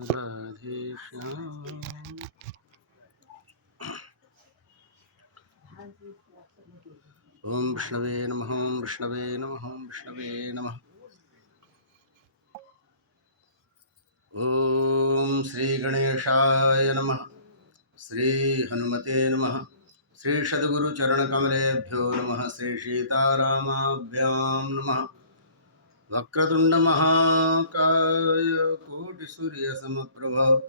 राधे श्याम। ओम विष्णवे नमः, ओम विष्णवे नमः, ओम विष्णवे नमः। ओम श्री गणेशाय नमः, श्री हनुमते नमः, श्री सद्गुरु चरण कमलेभ्यो नमः, श्री सीतारामाभ्यां नमः। वक्रतुंड महाकाय कोटि सूर्य समप्रभ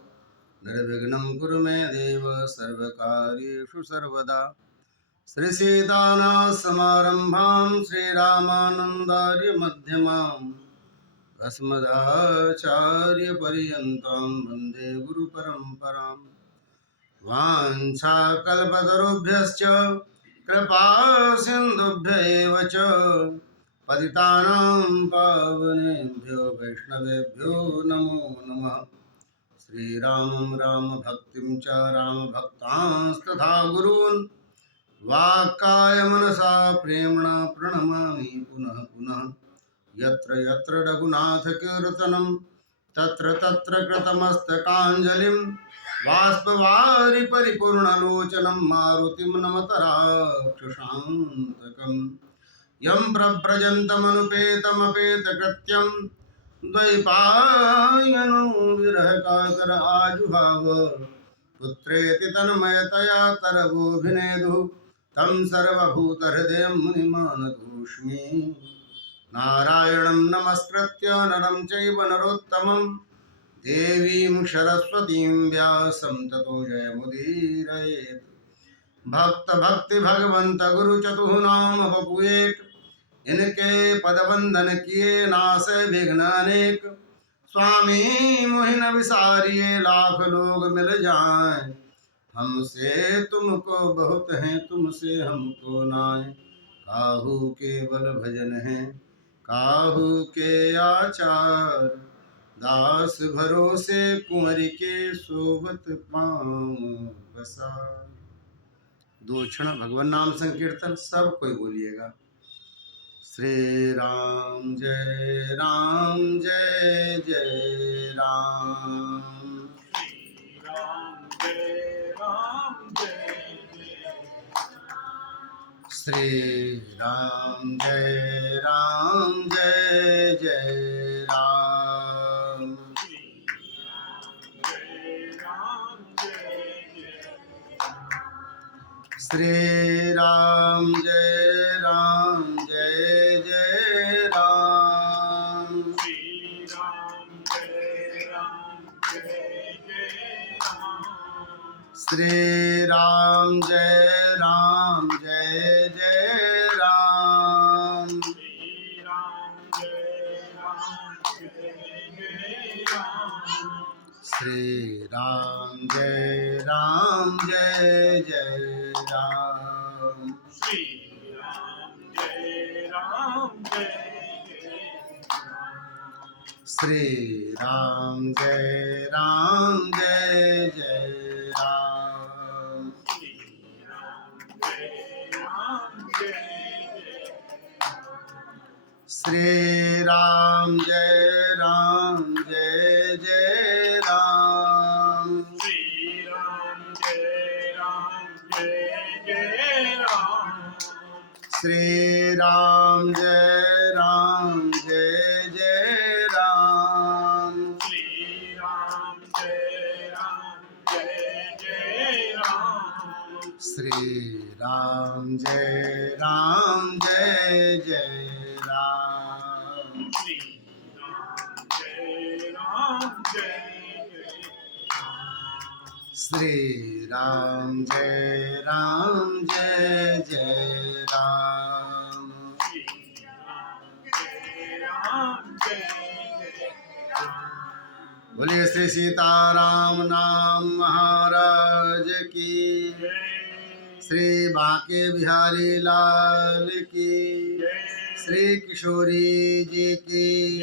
निर्विघ्नं कुरु मे देव सर्वकार्येषु सर्वदा। श्री सीतानाथ समारंभां श्रीरामानंदार्य मध्यमाम् अस्मदाचार्य पर्यन्तां वन्दे गुरु परम्पराम्। वाञ्छाकल्पतरुभ्यश्च कृपा सिन्धुभ्यैव च पतितानां पावनेभ्यो वैष्णवेभ्यो नमो नमः। श्रीरामं रामभक्तिं च रामभक्तांस्तथा गुरून् वाक्काय मनसा प्रेम्णा प्रणमामि पुनः पुनः। यत्र यत्र रघुनाथ कीर्तनं तत्र तत्र कृतमस्तकाञ्जलिं बाष्पवारि परिपूर्णलोचनं मारुतिं नमत राक्षसान्तकं। यं प्रव्रजन्तमनुपेतमपेतकृत्यं द्वैपायनो विरहकातर आजुहाव पुत्रेति तन्मयतया तरवोऽभिनेदुः तं सर्वभूतहृदयं मुनिमानतोऽस्मि। नारायणं नमस्कृत्य नरं चैव नरोत्तमं देवीं सरस्वतीं व्यासं ततो जयमुदीरयेत्। भक्त भक्ति भगवंत गुरु चतुः नाम बपु एक, इनके पद वंदन किए नासै विघ्न अनेक। स्वामी मोहिन विसारिये लाख लोग मिल जाएं, हमसे तुमको बहुत है तुमसे हमको नाय। काहू केवल भजन है काहू के आचार, दास भरोसे कुंवर के सोबत पाँव पसार। दो क्षण भगवान नाम संकीर्तन सब कोई बोलिएगा। श्री राम जय जय राम। श्री राम जय जय राम। श्री राम जय जय राम। श्री राम जय जय राम। श्री राम जय जय राम। श्री राम जय जय राम। श्री राम जय जय राम। श्री राम जय जय राम। श्री राम जय जय राम। श्री राम जय जय राम। बोलिए श्री सीताराम नाम महाराज की, श्री बांके बिहारी लाल की, श्री किशोरी जी की,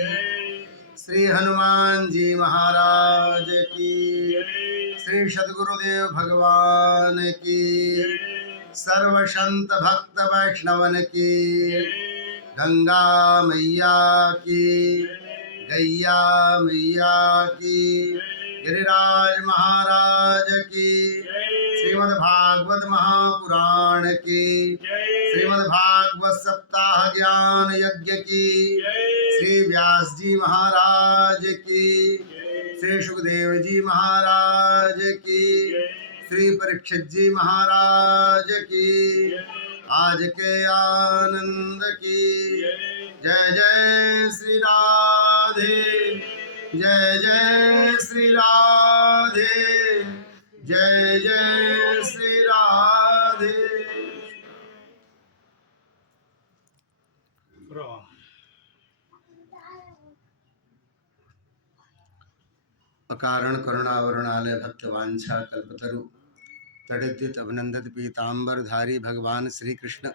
श्री हनुमान जी महाराज की, श्री सद्गुरुदेव भगवान की, सर्व संत भक्त वैष्णवन की, गंगा मैया की, गैया मैया की, गिरिराज महाराज की, श्रीमद् भागवत महापुराण की, श्रीमद् भागवत सप्ताह ज्ञान यज्ञ की, श्री व्यास जी महाराज की, श्री सुखदेव जी महाराज की, श्री परीक्षित जी महाराज की, आज के आनंद की। जय जय श्री राधे, जय जय श्री राधे, जय जय श्री राधे। अकारण करुणावरणालय भक्तवांछा कल्पतरु तड़िद्युत अभिनंदित पीताम्बर धारी भगवान श्री कृष्ण,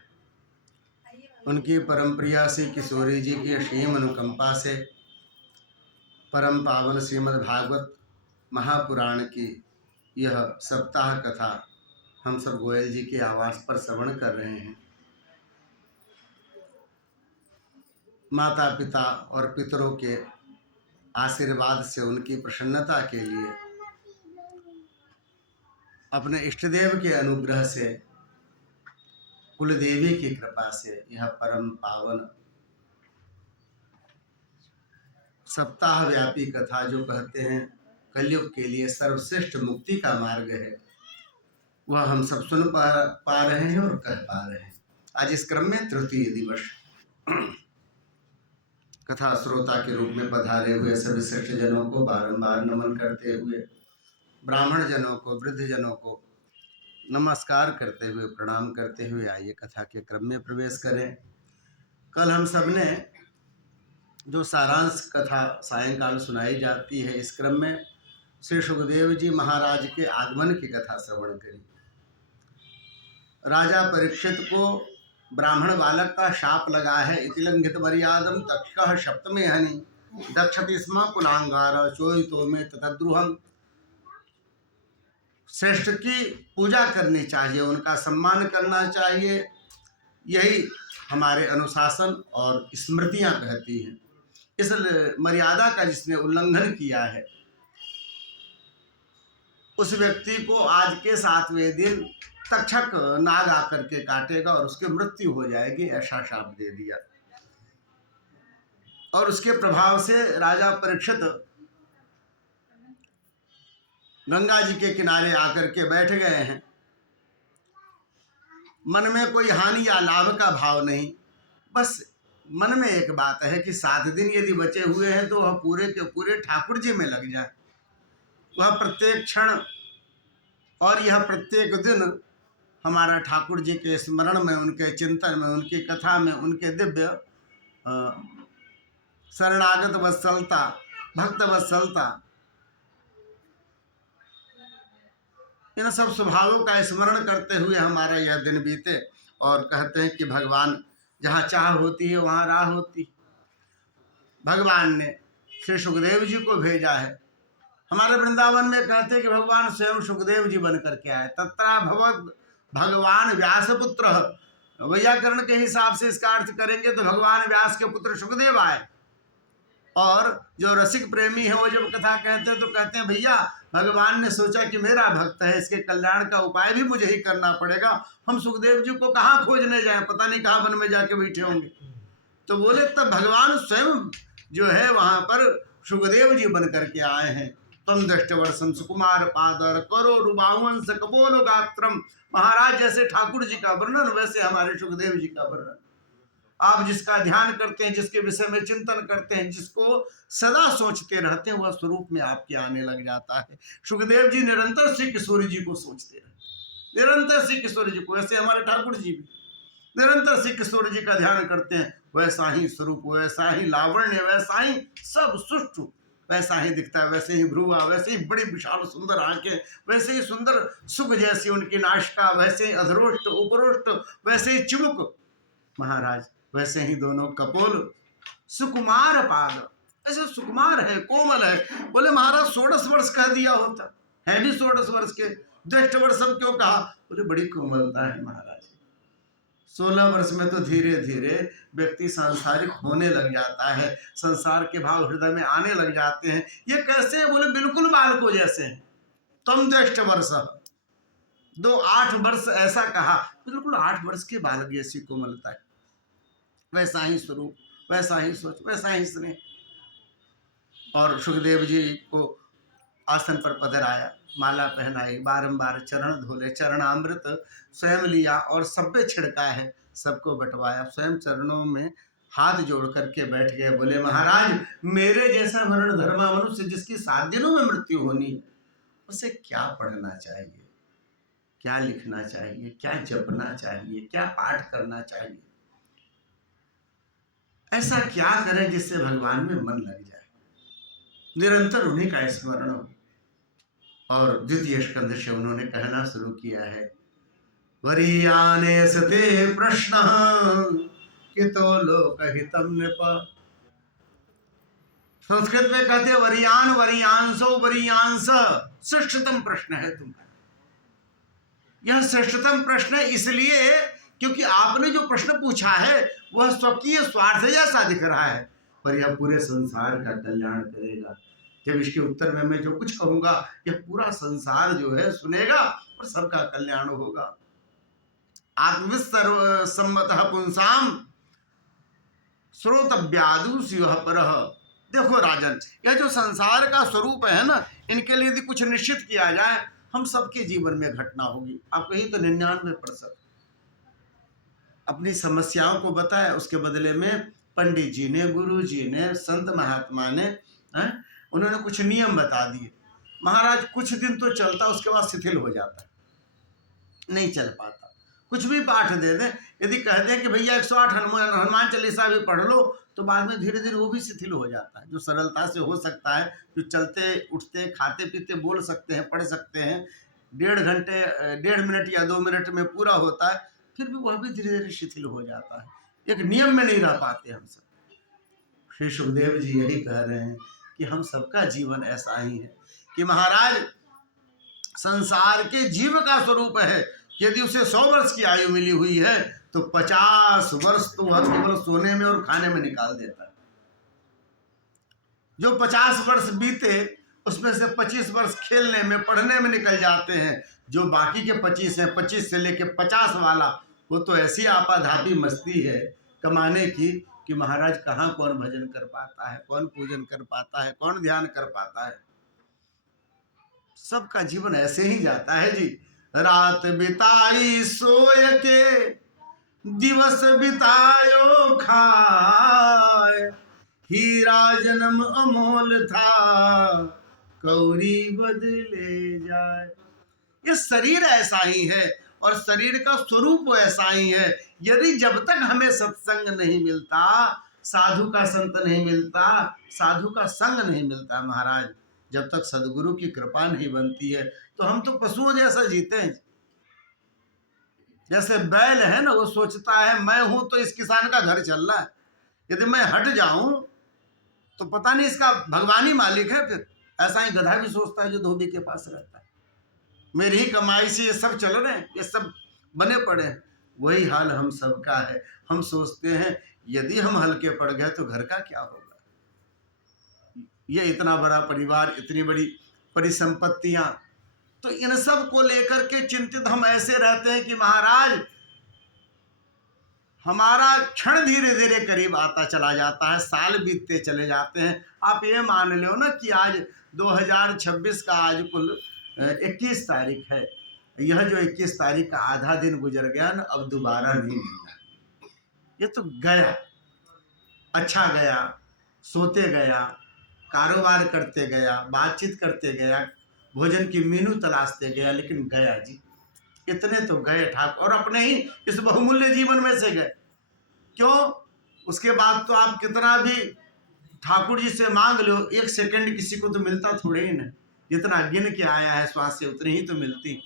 उनकी परम प्रिया श्री किशोरी जी की असीम अनुकंपा से परम पावन श्रीमद् भागवत महापुराण की यह सप्ताह कथा हम सब गोयल जी के आवास पर श्रवण कर रहे हैं। माता पिता और पितरों के आशीर्वाद से, उनकी प्रसन्नता के लिए, अपने इष्टदेव के अनुग्रह से, कुलदेवी की कृपा से यह परम पावन सप्ताह व्यापी कथा, जो कहते हैं कलयुग के लिए सर्वश्रेष्ठ मुक्ति का मार्ग है, वह हम सब सुन पा रहे हैं और कह पा रहे हैं। आज इस क्रम में तृतीय दिवस कथा श्रोता के रूप में पधारे हुए सभी श्रेष्ठ जनों को बारंबार नमन करते हुए, ब्राह्मण जनों को, वृद्ध जनों को नमस्कार करते हुए, प्रणाम करते हुए आइए कथा के क्रम में प्रवेश करें। कल हम सब ने जो सारांश कथा सायंकाल सुनाई जाती है, इस क्रम में श्री सुखदेव जी महाराज के आगमन की कथा श्रवण करी। राजा परीक्षित को ब्राह्मण बालक का शाप लगा है। इतिलंघित मर्यादम तक्षः सप्तमे हनि दक्षति स्म कुलांगार चोयितो में ततद्रुहम। श्रेष्ठ की पूजा करनी चाहिए, उनका सम्मान करना चाहिए, यही हमारे अनुशासन और स्मृतियां कहती हैं। इस मर्यादा का जिसने उल्लंघन किया है, उस व्यक्ति को आज के 7वें दिन तक्षक नाग आकर के काटेगा और उसकी मृत्यु हो जाएगी, ऐसा शाप दे दिया। और उसके प्रभाव से राजा परीक्षित गंगा जी के किनारे आकर के बैठ गए हैं। मन में कोई हानि या लाभ का भाव नहीं, बस मन में एक बात है कि 7 दिन यदि बचे हुए हैं तो वह पूरे के पूरे ठाकुर जी में लग जाए। वह प्रत्येक क्षण और यह प्रत्येक दिन हमारा ठाकुर जी के स्मरण में, उनके चिंतन में, उनकी कथा में, उनके दिव्य शरणागत वत्सलता, भक्त वत्सलता, इन सब स्वभावों का स्मरण करते हुए हमारा यह दिन बीते। और कहते हैं कि भगवान जहाँ चाह होती है वहाँ राह होती। भगवान ने श्री सुखदेव जी को भेजा है। हमारे वृंदावन में कहते हैं कि भगवान स्वयं सुखदेव जी बन करके आए। तत्रा भगवत भगवान व्यासपुत्र, वैयाकरण के हिसाब से इसका अर्थ करेंगे तो भगवान व्यास के पुत्र सुखदेव आए। और जो रसिक प्रेमी है वो जब कथा कहते हैं तो कहते हैं भैया भगवान ने सोचा कि मेरा भक्त है, इसके कल्याण का उपाय भी मुझे ही करना पड़ेगा, हम सुखदेव जी को कहाँ खोजने जाएं, पता नहीं कहाँ वन में जाके बैठे होंगे। तो बोले तब भगवान स्वयं जो है वहां पर सुखदेव जी बन करके आए हैं। तम दृष्टवर्षम सुकुमार पादर करो रुबावंश कपोल गात्रम। महाराज जैसे ठाकुर जी का वर्णन वैसे हमारे सुखदेव जी का वर्णन। आप जिसका ध्यान करते हैं, जिसके विषय में चिंतन करते हैं, जिसको सदा सोचते रहते हैं, वह स्वरूप में आपके आने लग जाता है। सुखदेव जी निरंतर श्री किशोरी जी को सोचते रहते, निरंतर श्री किशोरी जी को। ऐसे हमारे ठाकुर जी भी निरंतर श्री किशोरी जी का ध्यान करते हैं। वैसा ही स्वरूप, वैसा ही लावण्य, वैसा ही सब सुष्ठु, वैसा ही दिखता है, वैसे ही भ्रुवा, वैसे ही बड़ी विशाल सुंदर आंखें, वैसे ही सुंदर सुख जैसी उनकी नाशिका, वैसे ही अधरोष्ट उपरोष्ट, वैसे ही चिबुक महाराज, वैसे ही दोनों कपोल, सुकुमार पाद, ऐसे सुकुमार है, कोमल है। बोले महाराज 16 वर्ष कह दिया होता, है भी 16 वर्ष के, दृष्ट वर्षम क्यों कहा? बोले बड़ी कोमलता है महाराज, 16 वर्ष में तो धीरे धीरे व्यक्ति सांसारिक होने लग जाता है, संसार के भाव हृदय में आने लग जाते हैं। ये कैसे? बोले बिल्कुल बालकों जैसे हैं। तुम ज्येष्ठ वर्ष 8 वर्ष ऐसा कहा, बिल्कुल 8 वर्ष के बालक जैसी कोमलता है, वैसा ही स्वरूप, वैसा ही सोच, वैसा ही स्नेह। और सुखदेव जी को आसन पर पधराया, माला पहनाई, बारंबार चरण धोले, चरणामृत स्वयं लिया और सब पे छिड़का है, सबको बंटवाया, स्वयं चरणों में हाथ जोड़ करके बैठ गए। बोले महाराज, मेरे जैसा वर्ण धर्मा मनुष्य जिसकी 7 दिनों में मृत्यु होनी है, उसे क्या पढ़ना चाहिए, क्या लिखना चाहिए, क्या जपना चाहिए, क्या पाठ करना चाहिए, ऐसा क्या करें जिससे भगवान में मन लग जाए, निरंतर उन्हीं का स्मरण हो। और द्वितीय स्कंद से उन्होंने कहना शुरू किया है, वरीयाने सते प्रश्न कितो लोकहितम नृप। संस्कृत में कहते हैं वरीयान वरीयांसो वरीयांस, श्रेष्ठतम प्रश्न है तुम्हारा। यह श्रेष्ठतम प्रश्न है इसलिए क्योंकि आपने जो प्रश्न पूछा है वह स्वकीय स्वार्थ जैसा दिख रहा है, पर यह पूरे संसार का कल्याण करेगा। जब इसके उत्तर में मैं जो कुछ कहूंगा यह पूरा संसार जो है सुनेगा और सबका कल्याण होगा। आत्मविद सम्मतः पुंसाम श्रोतव्यादु स्युः परः। देखो राजन, यह जो संसार का स्वरूप है ना, इनके लिए यदि कुछ निश्चित किया जाए, हम सबके जीवन में घटना होगी। आप कहीं तो 99% अपनी समस्याओं को बताया, उसके बदले में पंडित जी ने, गुरु जी ने, संत महात्मा ने उन्होंने कुछ नियम बता दिए। महाराज कुछ दिन तो चलता, उसके बाद शिथिल हो जाता, नहीं चल पाता। कुछ भी पाठ दे दें, यदि कह दें कि भैया 108 हनुमान चालीसा भी पढ़ लो, तो बाद में धीरे धीरे वो भी शिथिल हो जाता है। जो सरलता से हो सकता है, जो चलते उठते खाते पीते बोल सकते हैं, पढ़ सकते हैं, 1.5 मिनट या 2 मिनट में पूरा होता है, फिर भी वह भी धीरे धीरे शिथिल हो जाता है। एक नियम में नहीं रह पाते हम सब। श्री सुखदेव जी यही कह रहे हैं कि हम सबका जीवन ऐसा ही है कि महाराज संसार के जीव का स्वरूप है, यदि उसे 100 वर्ष की आयु मिली हुई है तो 50 वर्ष तो वह केवल सोने में और खाने में निकाल देता है। जो 50 वर्ष बीते उसमें से 25 वर्ष खेलने में, पढ़ने में निकल जाते हैं। जो बाकी के 25 हैं, 25 से लेके 50 वाला, वो तो ऐसी आपाधापी मस्ती है कमाने की कि महाराज कहाँ कौन भजन कर पाता है, कौन पूजन कर पाता है, कौन ध्यान कर पाता है। सबका जीवन ऐसे ही जाता है जी। रात बिताई सोय के, दिवस बितायो खाए, हीरा जन्म अमोल था, कौड़ी बदले जाए। ये शरीर ऐसा ही है और शरीर का स्वरूप ऐसा ही है। यदि जब तक हमें सत्संग नहीं मिलता, साधु का संत नहीं मिलता, साधु का संग नहीं मिलता महाराज, जब तक सदगुरु की कृपा नहीं बनती है, तो हम तो पशुओं जैसा जीते हैं। जैसे बैल है ना, वो सोचता है मैं हूं तो इस किसान का घर चल रहा है, यदि मैं हट जाऊं तो पता नहीं इसका भगवान ही मालिक है। फिर ऐसा ही गधा भी सोचता है जो धोबी के पास रहता है, मेरी ही कमाई से ये सब चल रहे हैं, ये सब बने पड़े हैं। वही हाल हम सबका है। हम सोचते हैं यदि हम हल्के पड़ गए तो घर का क्या होगा। ये इतना बड़ा परिवार, इतनी बड़ी परिसंपत्तियां, तो इन सब को लेकर के चिंतित हम ऐसे रहते हैं कि महाराज हमारा क्षण धीरे धीरे करीब आता चला जाता है, साल बीतते चले जाते हैं। आप ये मान लो ना कि आज 2026 का आज कुल 21 तारीख है। यह जो 21 तारीख का आधा दिन गुजर गया ना, अब दोबारा नहीं मिलना। ये तो गया, अच्छा गया, सोते गया, कारोबार करते गया, बातचीत करते गया, भोजन की मेनू तलाशते गया, लेकिन गया जी। इतने तो गए ठाकुर, और अपने ही इस बहुमूल्य जीवन में से गए। क्यों? उसके बाद तो आप कितना भी ठाकुर जी से मांग लो, 1 सेकंड किसी को तो मिलता थोड़े ही ना। जितना गिन के आया है श्वास से उतनी ही तो मिलती,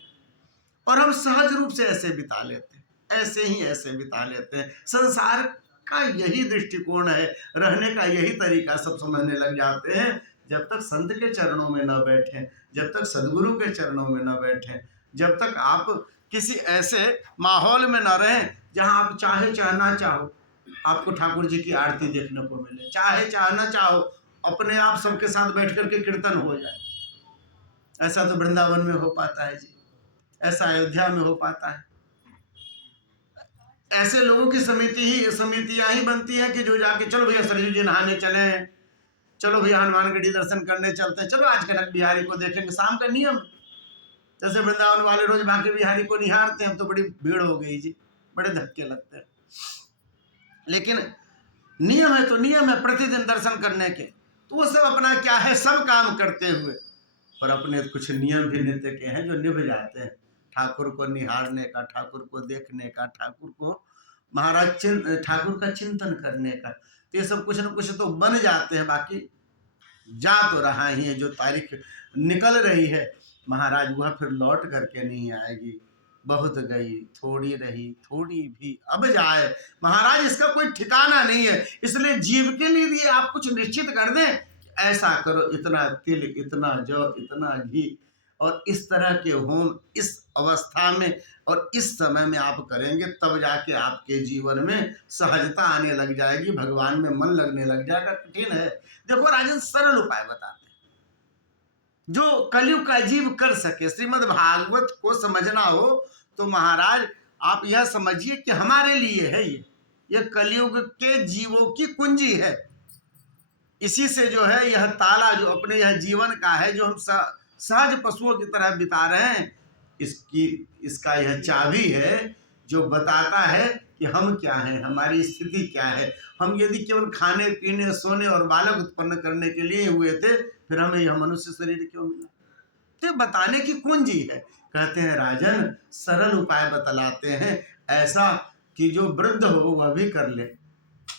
और हम सहज रूप से ऐसे बिता लेते हैं, ऐसे बिता लेते हैं। संसार का यही दृष्टिकोण है, रहने का यही तरीका सब समझने लग जाते हैं। जब तक संत के चरणों में न बैठें, जब तक सदगुरु के चरणों में न बैठें, जब तक आप किसी ऐसे माहौल में ना रहें जहां आप चाहे चाहे ना चाहो आपको ठाकुर जी की आरती देखने को मिले, चाहे चाहे ना चाहो अपने आप सबके साथ बैठ करके कीर्तन हो जाए। ऐसा तो वृंदावन में हो पाता है जी, ऐसा अयोध्या में हो पाता है। ऐसे लोगों की समितियां ही बनती है कि जो जाके चलो भैया सरयू जी नहाने चले, चलो भैया हनुमानगढ़ी दर्शन करने चलते हैं, चलो आज कनक बिहारी को देखेंगे। शाम का नियम, जैसे वृंदावन वाले रोज बांके बिहारी को निहारते हैं, तो बड़ी भीड़ हो गई जी, बड़े धक्के लगते हैं। लेकिन नियम है तो नियम है प्रतिदिन दर्शन करने के, तो वो सब अपना क्या है, सब काम करते हुए पर अपने कुछ नियम भी नित्य के हैं जो निभ जाते हैं। ठाकुर को निहारने का, ठाकुर को देखने का, ठाकुर को महाराज ठाकुर का चिंतन करने का, तो ये सब कुछ न कुछ तो बन जाते हैं। बाकी जा तो रहा ही है, जो तारीख निकल रही है महाराज वह फिर लौट करके नहीं आएगी। बहुत गई थोड़ी रही, थोड़ी भी अब जाए महाराज, इसका कोई ठिकाना नहीं है। इसलिए जीव के लिए भी आप कुछ निश्चित कर दें, ऐसा करो, इतना तिल, इतना जौ, इतना घी, और इस तरह के होम इस अवस्था में और इस समय में आप करेंगे, तब जाके आपके जीवन में सहजता आने लग जाएगी, भगवान में मन लगने लग जाएगा। कठिन है। देखो राजन, सरल उपाय बताते हैं जो कलयुग का जीव कर सके। श्रीमद् भागवत को समझना हो तो महाराज आप यह समझिए कि हमारे लिए है ये कलयुग के जीवों की कुंजी है। इसी से जो है यह ताला जो अपने यह जीवन का है, जो हम सहज पशुओं की तरह बिता रहे हैं, इसका यह चाबी है जो बताता है कि हम क्या हैं, हमारी स्थिति क्या है। हम यदि केवल खाने पीने सोने और बालक उत्पन्न करने के लिए हुए थे, फिर हमें यह मनुष्य शरीर क्यों मिला? तो बताने की कुंजी है। कहते हैं राजन, सरल उपाय बतलाते हैं ऐसा कि जो वृद्ध हो वह भी कर ले,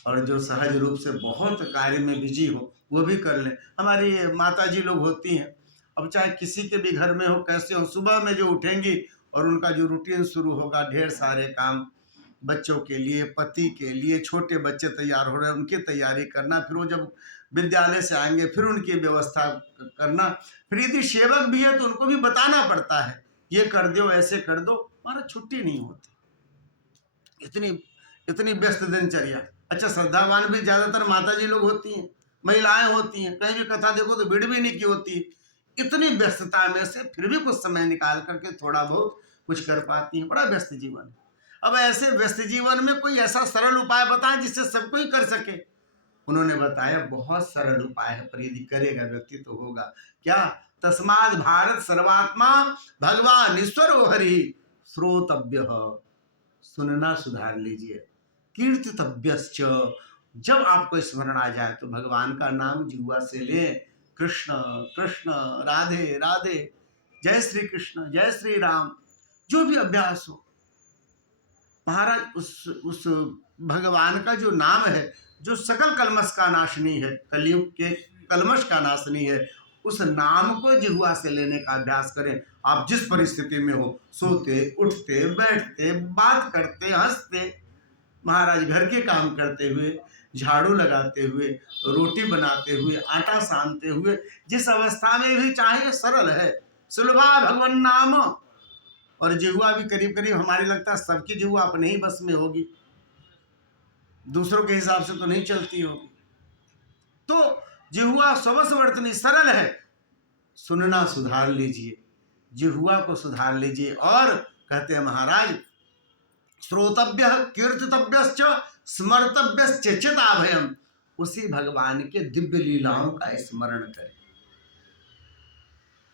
और जो सहज रूप से बहुत कार्य में बिजी हो वो भी कर ले। हमारी माता जी लोग होती हैं, अब चाहे किसी के भी घर में हो, कैसे हो, सुबह में जो उठेंगी और उनका जो रूटीन शुरू होगा, ढेर सारे काम बच्चों के लिए, पति के लिए, छोटे बच्चे तैयार हो रहे हैं उनकी तैयारी करना, फिर वो जब विद्यालय से आएंगे फिर उनकी व्यवस्था करना, फिर यदि सेवक भी है तो उनको भी बताना पड़ता है, ये कर दो, ऐसे कर दो। हमारा छुट्टी नहीं होती, इतनी इतनी व्यस्त दिनचर्या। अच्छा, श्रद्धावान भी ज्यादातर माता जी लोग होती हैं, महिलाएं होती हैं, कहीं भी कथा देखो तो भीड़ भी नहीं की होती। इतनी व्यस्तता में से फिर भी कुछ समय निकाल करके थोड़ा बहुत कुछ कर पाती हैं। बड़ा व्यस्त जीवन है। अब ऐसे व्यस्त जीवन में कोई ऐसा सरल उपाय बताएं जिससे सब कोई कर सके। उन्होंने बताया बहुत सरल उपाय है, पर यदि करेगा व्यक्ति तो होगा क्या? तस्माद भारत सर्वात्मा भगवान ईश्वर हरि श्रोतव्य, सुनना सुधार लीजिए। कीर्तितव्यश्च, जब आपको स्मरण आ जाए तो भगवान का नाम जिह्वा से ले, कृष्ण कृष्ण, राधे राधे, जय श्री कृष्ण, जय श्री राम, जो भी अभ्यास हो महाराज, उस भगवान का जो नाम है, जो सकल कलमश का नाशनी है, कलयुग के कलमश का नाशनी है, उस नाम को जिह्वा से लेने का अभ्यास करें। आप जिस परिस्थिति में हो, सोते उठते बैठते बात करते हंसते, महाराज घर के काम करते हुए, झाड़ू लगाते हुए, रोटी बनाते हुए, आटा सानते हुए, जिस अवस्था में भी चाहे, सरल है। सुलभा भगवान नाम, और जिह्वा भी करीब करीब हमारे लगता है सबकी जिह्वा अपने ही बस में होगी, दूसरों के हिसाब से तो नहीं चलती होगी। तो जिह्वा स्वस वर्तनी, सरल है, सुनना सुधार लीजिए, जिह्वा को सुधार लीजिए। और कहते हैं महाराज, श्रोतव्य कीर्तितव्यश्च स्मर्तव्यश्च चिताभयम, उसी भगवान के दिव्य लीलाओं का स्मरण करें।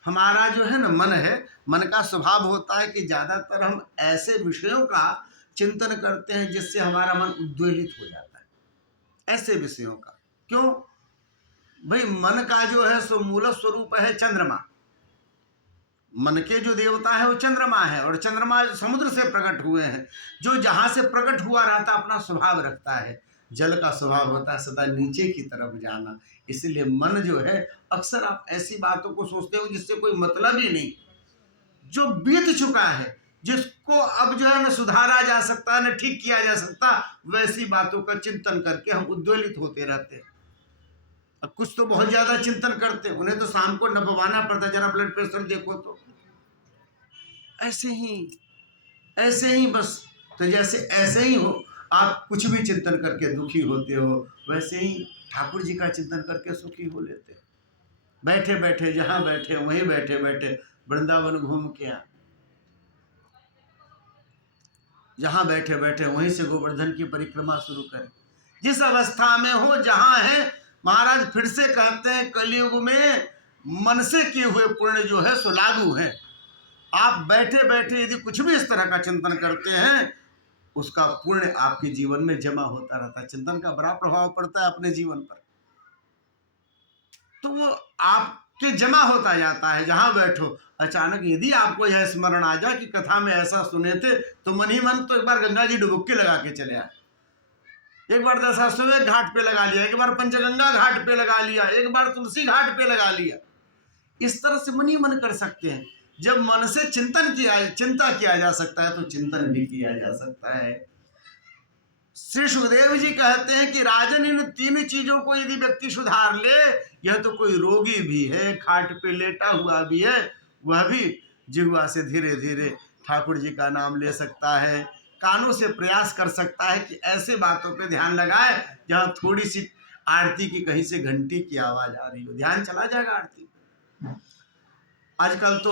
हमारा जो है ना मन है, मन का स्वभाव होता है कि ज्यादातर हम ऐसे विषयों का चिंतन करते हैं जिससे हमारा मन उद्वेलित हो जाता है, ऐसे विषयों का। क्यों भाई? मन का जो है सो मूल स्वरूप है चंद्रमा, मन के जो देवता है वो चंद्रमा है, और चंद्रमा समुद्र से प्रकट हुए हैं, जो जहां से प्रकट हुआ रहता अपना स्वभाव रखता है। जल का स्वभाव होता है सदा नीचे की तरफ जाना, इसलिए मन जो है, अक्सर आप ऐसी बातों को सोचते हो जिससे कोई मतलब ही नहीं, जो बीत चुका है, जिसको अब जो है न सुधारा जा सकता है, न ठीक किया जा सकता, वैसी बातों का चिंतन करके हम उद्वेलित होते रहते हैं। अब कुछ तो बहुत ज्यादा चिंतन करते, उन्हें तो शाम को नपवाना पड़ता, जरा ब्लड प्रेशर देखो तो। ऐसे ही ऐसे ही बस। तो जैसे ऐसे ही हो, आप कुछ भी चिंतन करके दुखी होते हो, वैसे ही ठाकुर जी का चिंतन करके सुखी हो लेते हो। बैठे बैठे जहां बैठे वहीं बैठे बैठे वृंदावन घूम के आ, जहां बैठे बैठे वहीं से गोवर्धन की परिक्रमा शुरू करें। जिस अवस्था में हो जहां है, महाराज फिर से कहते हैं कलयुग में मन से किए हुए पुण्य जो है सो लागू है। आप बैठे बैठे यदि कुछ भी इस तरह का चिंतन करते हैं, उसका पुण्य आपके जीवन में जमा होता रहता है। चिंतन का बड़ा प्रभाव पड़ता है अपने जीवन पर, तो वो आपके जमा होता जाता है जहां बैठो। अचानक यदि आपको यह स्मरण आ जाए कि कथा में ऐसा सुने थे, तो मन ही मन तो एक बार गंगा जी डुबुक्की लगा के चले आए, एक बार दशाश्वमेध घाट पे लगा लिया, एक बार पंचगंगा घाट पे लगा लिया, एक बार तुलसी घाट पे लगा लिया। इस तरह से मन ही मन कर सकते हैं। जब मन से चिंता किया जा सकता है, तो चिंतन भी किया जा सकता है। श्री सुखदेव जी कहते हैं कि राजन, इन तीन चीजों को यदि व्यक्ति सुधार ले, यह तो कोई रोगी भी है, खाट पे लेटा हुआ भी है, वह भी जिह्वा से धीरे धीरे ठाकुर जी का नाम ले सकता है, कानों से प्रयास कर सकता है कि ऐसे बातों पे ध्यान लगाए जहां थोड़ी सी आरती की कहीं से घंटी की आवाज आ रही हो, ध्यान चला जाएगा आरती। आजकल तो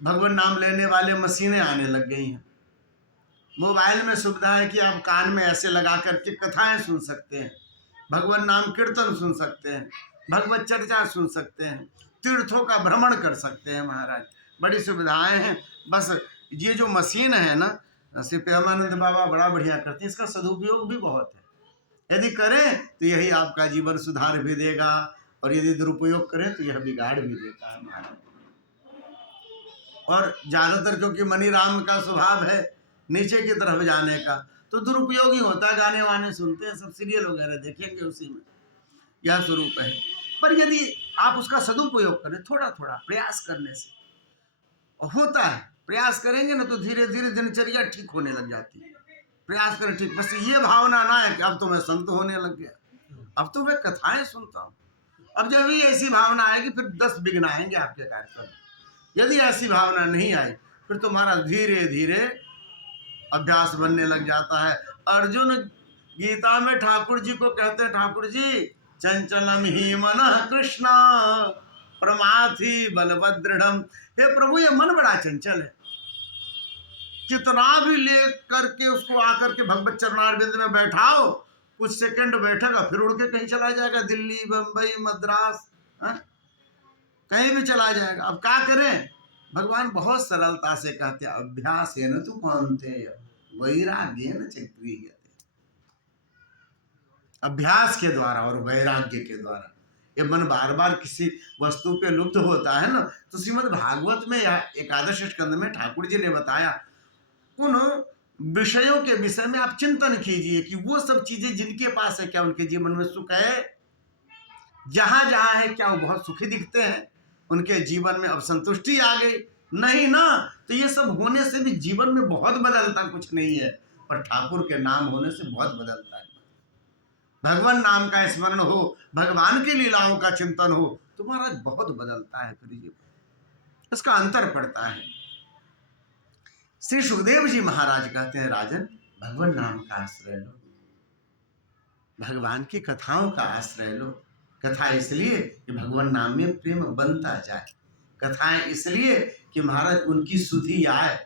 भगवान नाम लेने वाले मशीनें आने लग गई हैं। मोबाइल में सुविधा है कि आप कान में ऐसे लगा करके कथाएं सुन सकते हैं, भगवान नाम कीर्तन सुन सकते हैं, भगवत चर्चा सुन सकते हैं, तीर्थों का भ्रमण कर सकते हैं। महाराज बड़ी सुविधाएं हैं। बस ये जो मशीन है ना, श्री प्रेमानंद बाबा बड़ा बढ़िया करते हैं, इसका सदुपयोग भी बहुत है। यदि करें तो यही आपका जीवन सुधार भी देगा, और यदि दुरुपयोग करें तो यह बिगाड़ भी देता है महाराज। और ज्यादातर क्योंकि मनी राम का स्वभाव है नीचे की तरफ जाने का, तो दुरुपयोग ही होता है। गाने वाने सुनते हैं, सब सीरियल वगैरह देखेंगे, उसी में यह स्वरूप है। पर यदि आप उसका सदुपयोग करें, थोड़ा थोड़ा प्रयास करने से होता है। प्रयास करेंगे ना तो धीरे धीरे दिनचर्या ठीक होने लग जाती है। प्रयास करें ठीक, बस ये भावना ना है कि अब तो मैं संत होने लग गया, अब तो मैं कथाएं सुनता हूँ। अब जब भी ऐसी भावना आएगी, फिर 10 विघ्न आएंगे आपके कार्यक्रम। यदि ऐसी भावना नहीं आई, फिर तुम्हारा धीरे धीरे अभ्यास बनने लग जाता है। अर्जुन गीता में ठाकुर जी को कहते हैं, ठाकुर जी चंचलम ही मन कृष्ण प्रमाथि बलभद्रढ़। हे प्रभु, ये मन बड़ा चंचल है, कितना भी ले करके उसको आकर के भगवत चरणारविंद में बैठाओ, कुछ सेकंड बैठेगा फिर उड़ के कहीं चला जाएगा, दिल्ली बंबई मद्रास, कहीं भी चला जाएगा। अब क्या करें? भगवान बहुत सरलता से कहते हैं, अभ्यास है न तू कौनते वैराग्य न चक्रिय। अभ्यास के द्वारा और वैराग्य के द्वारा ये मन बार बार किसी वस्तु पे लुप्त होता है ना। तो श्रीमद् भागवत में या एकादश स्कंद में ठाकुर जी ने बताया, उन विषयों के विषय में आप चिंतन कीजिए कि वो सब चीजें जिनके पास है, क्या उनके जीवन में सुख है? जहां जहां है, क्या वो बहुत सुखी दिखते हैं? उनके जीवन में अब संतुष्टि आ गई? नहीं ना। तो ये सब होने से भी जीवन में बहुत बदलता कुछ नहीं है, पर ठाकुर के नाम होने से बहुत बदलता है। भगवान नाम का स्मरण हो, भगवान की लीलाओं का चिंतन हो, तो महाराज बहुत बदलता है, फिर जीवन इसका अंतर पड़ता है। श्री सुखदेव जी महाराज कहते हैं, राजन भगवान नाम का आश्रय लो, भगवान की कथाओं का आश्रय लो। कथा इसलिए कि भगवान नाम में प्रेम बनता जाए, कथाएं इसलिए कि महाराज उनकी सुधि आए,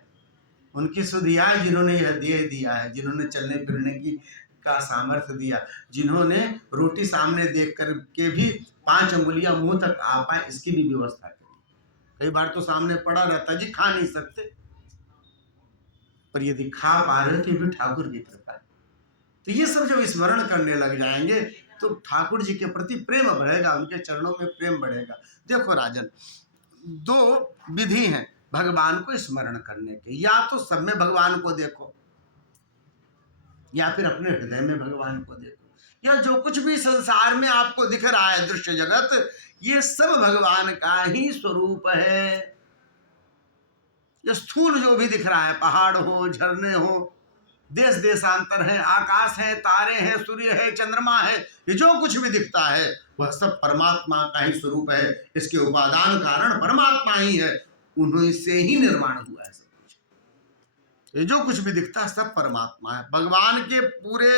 उनकी सुधि आए जिन्होंने यह देह दिया है, जिन्होंने चलने फिरने की का सामर्थ्य दिया, जिन्होंने रोटी सामने देख कर के भी 5 अंगुलियां मुंह तक आ पाए, इसकी भी व्यवस्था करी। कई बार तो सामने पड़ा रहता जी, खा नहीं सकते, पर यदि खा पा रहे तो भी ठाकुर की कृपा है। तो ये सब जब स्मरण करने लग जाएंगे तो ठाकुर जी के प्रति प्रेम बढ़ेगा, उनके चरणों में प्रेम बढ़ेगा। देखो राजन, 2 विधि हैं भगवान को स्मरण करने के, या तो सब में भगवान को देखो, या फिर अपने हृदय में भगवान को देखो, या जो कुछ भी संसार में आपको दिख रहा है दृश्य जगत, ये सब भगवान का ही स्वरूप है। ये स्थूल जो भी दिख रहा है, पहाड़ हो, झरने हो, देश देशांतर है, आकाश है, तारे हैं, सूर्य है, चंद्रमा है, ये जो कुछ भी दिखता है वह सब परमात्मा का ही स्वरूप है। इसके उपादान कारण परमात्मा ही है, उन्हीं से ही निर्माण हुआ है सब कुछ। ये जो कुछ भी दिखता है सब परमात्मा है। भगवान के पूरे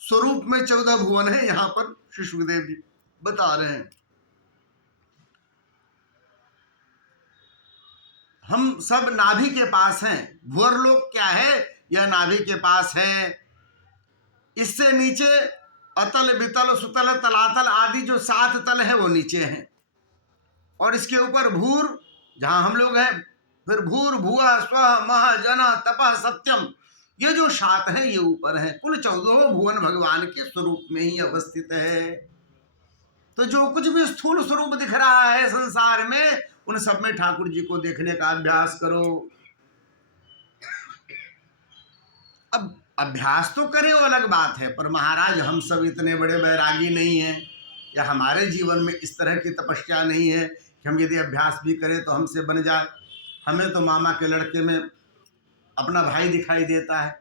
स्वरूप में 14 भुवन है, यहाँ पर श्री सुखदेव जी बता रहे हैं। हम सब नाभि के पास हैं। भुवर लोक क्या है? यह नाभि के पास है। इससे नीचे अतल, वितल, सुतल, तलातल आदि जो 7 तल है वो नीचे हैं, और इसके ऊपर भूर जहां हम लोग हैं, फिर भूर, भुआ, स्व, मह, जन, तपः, सत्यम, ये जो 7 है ये ऊपर है। कुल 14 भुवन भगवान के स्वरूप में ही अवस्थित है। तो जो कुछ भी स्थूल स्वरूप दिख रहा है संसार में, उन सब में ठाकुर जी को देखने का अभ्यास करो। अब अभ्यास तो करे वो अलग बात है, पर महाराज हम सब इतने बड़े वैरागी नहीं हैं, या हमारे जीवन में इस तरह की तपस्या नहीं है कि हम यदि अभ्यास भी करें तो हमसे बन जाए। हमें तो मामा के लड़के में अपना भाई दिखाई देता है,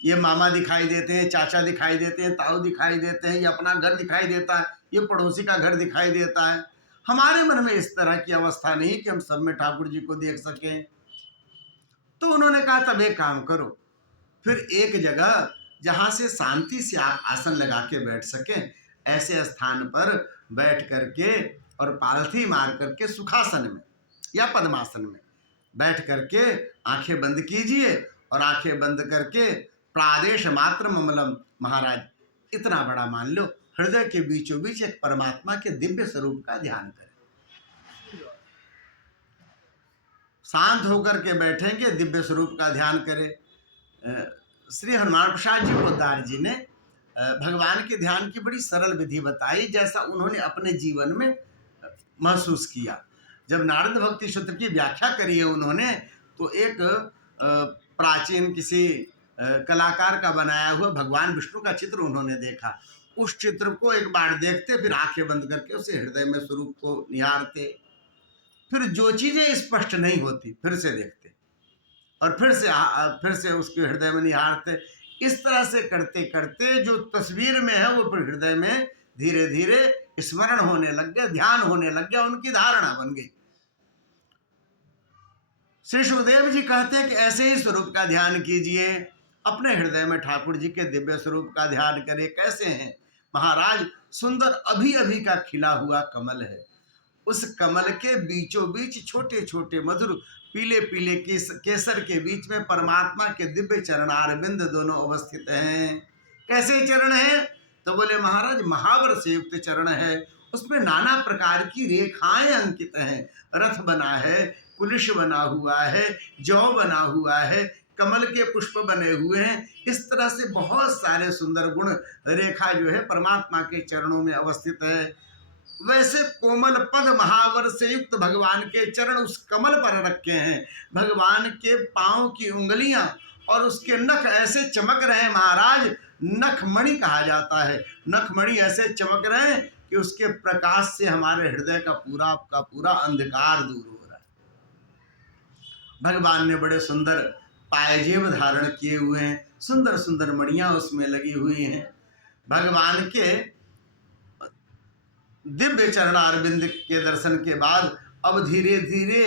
ये मामा दिखाई देते हैं, चाचा दिखाई देते हैं, ताऊ दिखाई देते हैं, ये अपना घर दिखाई देता है, ये पड़ोसी का घर दिखाई देता है। हमारे मन में इस तरह की अवस्था नहीं कि हम सब में ठाकुर जी को देख सकें। तो उन्होंने कहा तब एक काम करो, फिर एक जगह जहां से शांति से आप आसन लगा के बैठ सकें, ऐसे स्थान पर बैठ करके और पालथी मार करके सुखासन में या पद्मासन में बैठ करके आंखें बंद कीजिए, और आंखें बंद करके प्रादेश मात्र ममलम, महाराज इतना बड़ा मान लो, हृदय के बीचों बीच एक परमात्मा के दिव्य स्वरूप का ध्यान करें। शांत होकर के बैठेंगे, दिव्य स्वरूप का ध्यान करें। श्री हनुमान प्रसाद जी पोद्दार जी ने भगवान के ध्यान की बड़ी सरल विधि बताई, जैसा उन्होंने अपने जीवन में महसूस किया। जब नारद भक्ति सूत्र की व्याख्या करी है उन्होंने, तो एक प्राचीन किसी कलाकार का बनाया हुआ भगवान विष्णु का चित्र उन्होंने देखा। उस चित्र को एक बार देखते, फिर आंखें बंद करके उसे हृदय में स्वरूप को निहारते, फिर जो चीजें स्पष्ट नहीं होती फिर से देखते, और फिर से उसके हृदय में निहारते। इस तरह से करते करते जो तस्वीर में है वो फिर हृदय में धीरे धीरे स्मरण होने लग गया, ध्यान होने लग गया, उनकी धारणा बन गई। श्री सुखदेव जी कहते हैं कि ऐसे ही स्वरूप का ध्यान कीजिए, अपने हृदय में ठाकुर जी के दिव्य स्वरूप का ध्यान करें। कैसे हैं महाराज? सुंदर अभी अभी का खिला हुआ कमल है, उस कमल के बीचों बीच छोटे छोटे मधुर पीले पीले केसर के बीच में परमात्मा के दिव्य चरणारविंद दोनों अवस्थित हैं। कैसे चरण हैं? तो बोले महाराज महावर से युक्त चरण है, उसमें नाना प्रकार की रेखाएं अंकित हैं। रथ बना है, कुलिश बना हुआ है, जौ बना हुआ है, कमल के पुष्प बने हुए हैं। इस तरह से बहुत सारे सुंदर गुण रेखा जो है परमात्मा के चरणों में अवस्थित है। वैसे कोमल पद महावर से युक्त भगवान के चरण उस कमल पर रखे हैं। भगवान के पांव की उंगलियां और उसके नख ऐसे चमक रहे हैं महाराज, नखमणि कहा जाता है। नखमणि ऐसे चमक रहे हैं कि उसके प्रकाश से हमारे हृदय का पूरा अंधकार दूर हो रहा है। भगवान ने बड़े सुंदर पायजेब धारण किए हुए हैं, सुंदर सुंदर मणियां उसमें लगी हुई हैं। भगवान के दिव्य चरणारविंद के दर्शन के बाद अब धीरे धीरे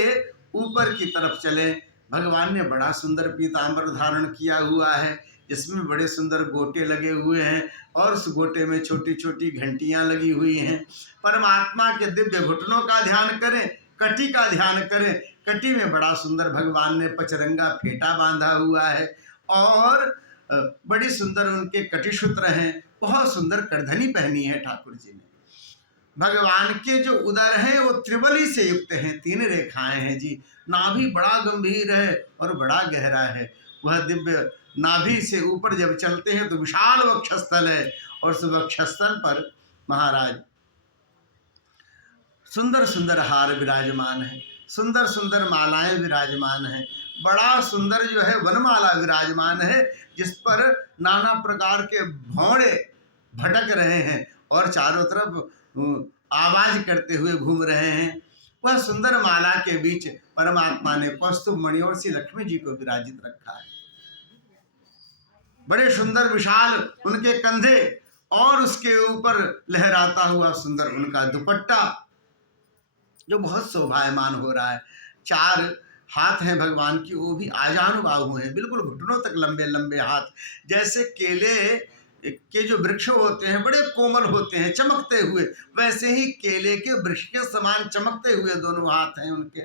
ऊपर की तरफ चले। भगवान ने बड़ा सुंदर पीतांबर धारण किया हुआ है, जिसमें बड़े सुंदर गोटे लगे हुए हैं, और उस गोटे में छोटी छोटी घंटियां लगी हुई हैं। परमात्मा के दिव्य घुटनों का ध्यान करें, कटी का ध्यान करें। कटी में बड़ा सुंदर भगवान ने पचरंगा फेटा बांधा हुआ है, और बड़ी सुंदर उनके कटिसूत्र हैं। बहुत सुंदर करधनी पहनी है ठाकुर जी ने। भगवान के जो उदर हैं वो त्रिबली से युक्त हैं, 3 रेखाएं हैं जी। नाभि बड़ा गंभीर है और बड़ा गहरा है। वह दिव्य नाभि से ऊपर जब चलते हैं तो विशाल वक्षस्थल है, और उस वक्षस्थल पर महाराज सुंदर सुंदर हार विराजमान है, सुंदर सुंदर मालाएं विराजमान हैं। बड़ा सुंदर जो है वनमाला विराजमान है, जिस पर नाना प्रकार के भौड़े भटक रहे हैं और चारों तरफ आवाज करते हुए घूम रहे हैं। वह सुंदर माला के बीच परमात्मा ने कौस्तुभ मणि और श्री लक्ष्मी जी को विराजित रखा है। बड़े सुंदर विशाल उनके कंधे, और उसके ऊपर लहराता हुआ सुंदर उनका दुपट्टा जो बहुत शोभायमान हो रहा है। 4 हाथ हैं भगवान की वो भी आजानुबाहु हैं, बिल्कुल घुटनों तक लंबे लंबे हाथ। जैसे केले के जो वृक्ष होते हैं बड़े कोमल होते हैं चमकते हुए, वैसे ही केले के वृक्ष के समान चमकते हुए दोनों हाथ हैं उनके,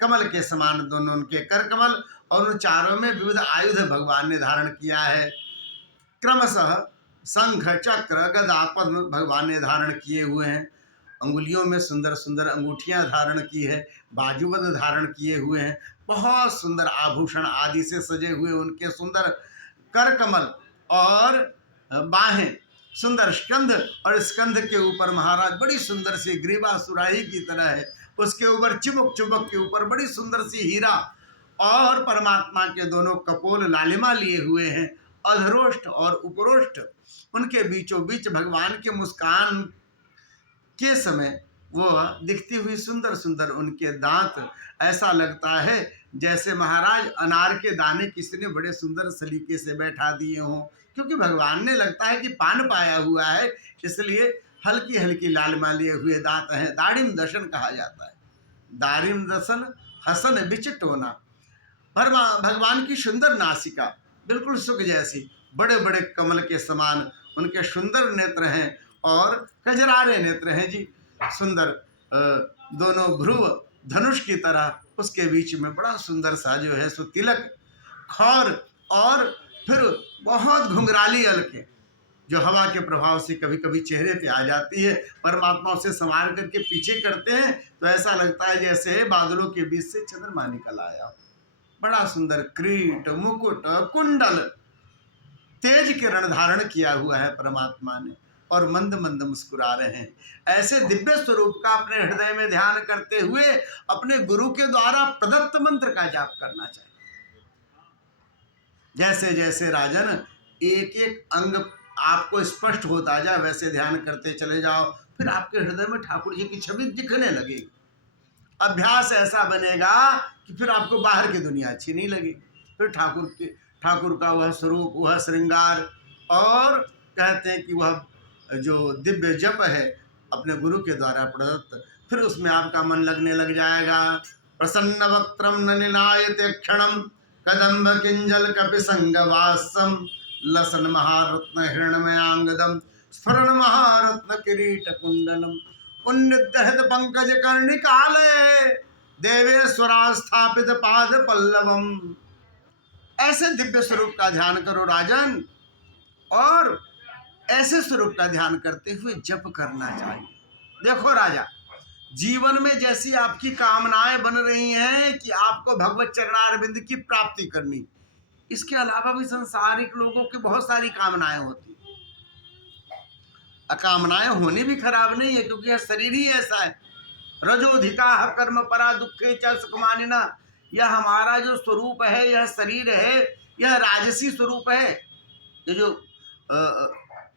कमल के समान दोनों उनके कर कमल। और उन चारों में विविध आयुध भगवान ने धारण किया है, क्रमशः शंख चक्र गदा पद्म भगवान ने धारण किए हुए हैं। अंगुलियों में सुंदर सुंदर अंगूठियां धारण की है, बाजूबंद धारण किए हुए हैं, बहुत सुंदर आभूषण आदि से सजे हुए उनके सुंदर कर कमल और बाहें, सुंदर स्कंध, और स्कंध के ऊपर महाराज बड़ी सुंदर सी ग्रीवा सुराही की तरह है, उसके ऊपर चिबुक चुबक के ऊपर बड़ी सुंदर सी हीरा, और परमात्मा के दोनों कपोल लालिमा लिए हुए हैं, अधरोष्ठ और उपरोष्ठ। उनके बीचों बीच भगवान के मुस्कान के समय वो दिखती हुई सुंदर सुंदर उनके दांत, ऐसा लगता है जैसे महाराज अनार के दाने किसी ने बड़े सुंदर सलीके से बैठा दिए हों, क्योंकि भगवान ने लगता है कि पान पाया हुआ है, इसलिए हल्की हल्की लालिमा लिए हुए दांत हैं। दाड़िम दशन कहा जाता है, दारिम दसन हसन बिच टोना। भगवान की सुंदर नासिका बिल्कुल सुख जैसी, बड़े बड़े कमल के समान उनके सुंदर नेत्र हैं, और कजरारे नेत्र हैं जी, सुंदर दोनों भ्रुव धनुष की तरह, उसके बीच में बड़ा सुंदर सा जो है सो तिलक, खौर, और फिर बहुत घुंघराली अलके जो हवा के प्रभाव से कभी कभी चेहरे पे आ जाती है, परमात्मा उसे संवार करके पीछे करते हैं तो ऐसा लगता है जैसे बादलों के बीच से चंद्रमा निकल आया। बड़ा सुंदर क्रीट, मुकुट, कुंडल, तेज किरण धारण किया हुआ है परमात्मा ने, और मंद मंद मुस्कुरा रहे हैं। ऐसे दिव्य स्वरूप का अपने हृदय में ध्यान करते हुए अपने गुरु के द्वारा प्रदत्त मंत्र का जाप करना चाहिए। जैसे जैसे राजन एक एक अंग आपको स्पष्ट होता जाए वैसे ध्यान करते चले जाओ, फिर आपके हृदय में ठाकुर जी की छवि दिखने लगेगी। अभ्यास ऐसा बनेगा कि फिर आपको बाहर की दुनिया अच्छी नहीं लगेगी, फिर ठाकुर का वह स्वरूप, वह श्रृंगार, और कहते हैं कि वह जो दिव्य जप है अपने गुरु के द्वारा प्रदत्त, फिर उसमें आपका मन लगने लग जाएगा। प्रसन्न वक्त्रम न निनायते क्षणम कदम्ब किंजल कपि संगवासम लसन महारत्न हिरण्मयांगदम स्फुरण महारत्न किरीट कुंडलम उन्निद्यहत पंकज कर्णिकालय देवेश्वरा स्थापित पाद पल्लवम। ऐसे दिव्य स्वरूप का ध्यान करो राजन, और ऐसे स्वरूप का ध्यान करते हुए जप करना चाहिए। देखो राजा, जीवन में जैसी आपकी कामनाएं बन रही हैं कि आपको भगवत चरणारविंद की प्राप्ति करनी, इसके अलावा भी संसारिक लोगों की बहुत सारी कामनाएं होती हैं। अकामनाएं होनी भी खराब नहीं है, क्योंकि यह शरीर ही ऐसा है। रजोधिका कर्म परा दुखे च सुखमानिना, यह हमारा जो स्वरूप है, यह शरीर है, यह राजसी स्वरूप है। ये जो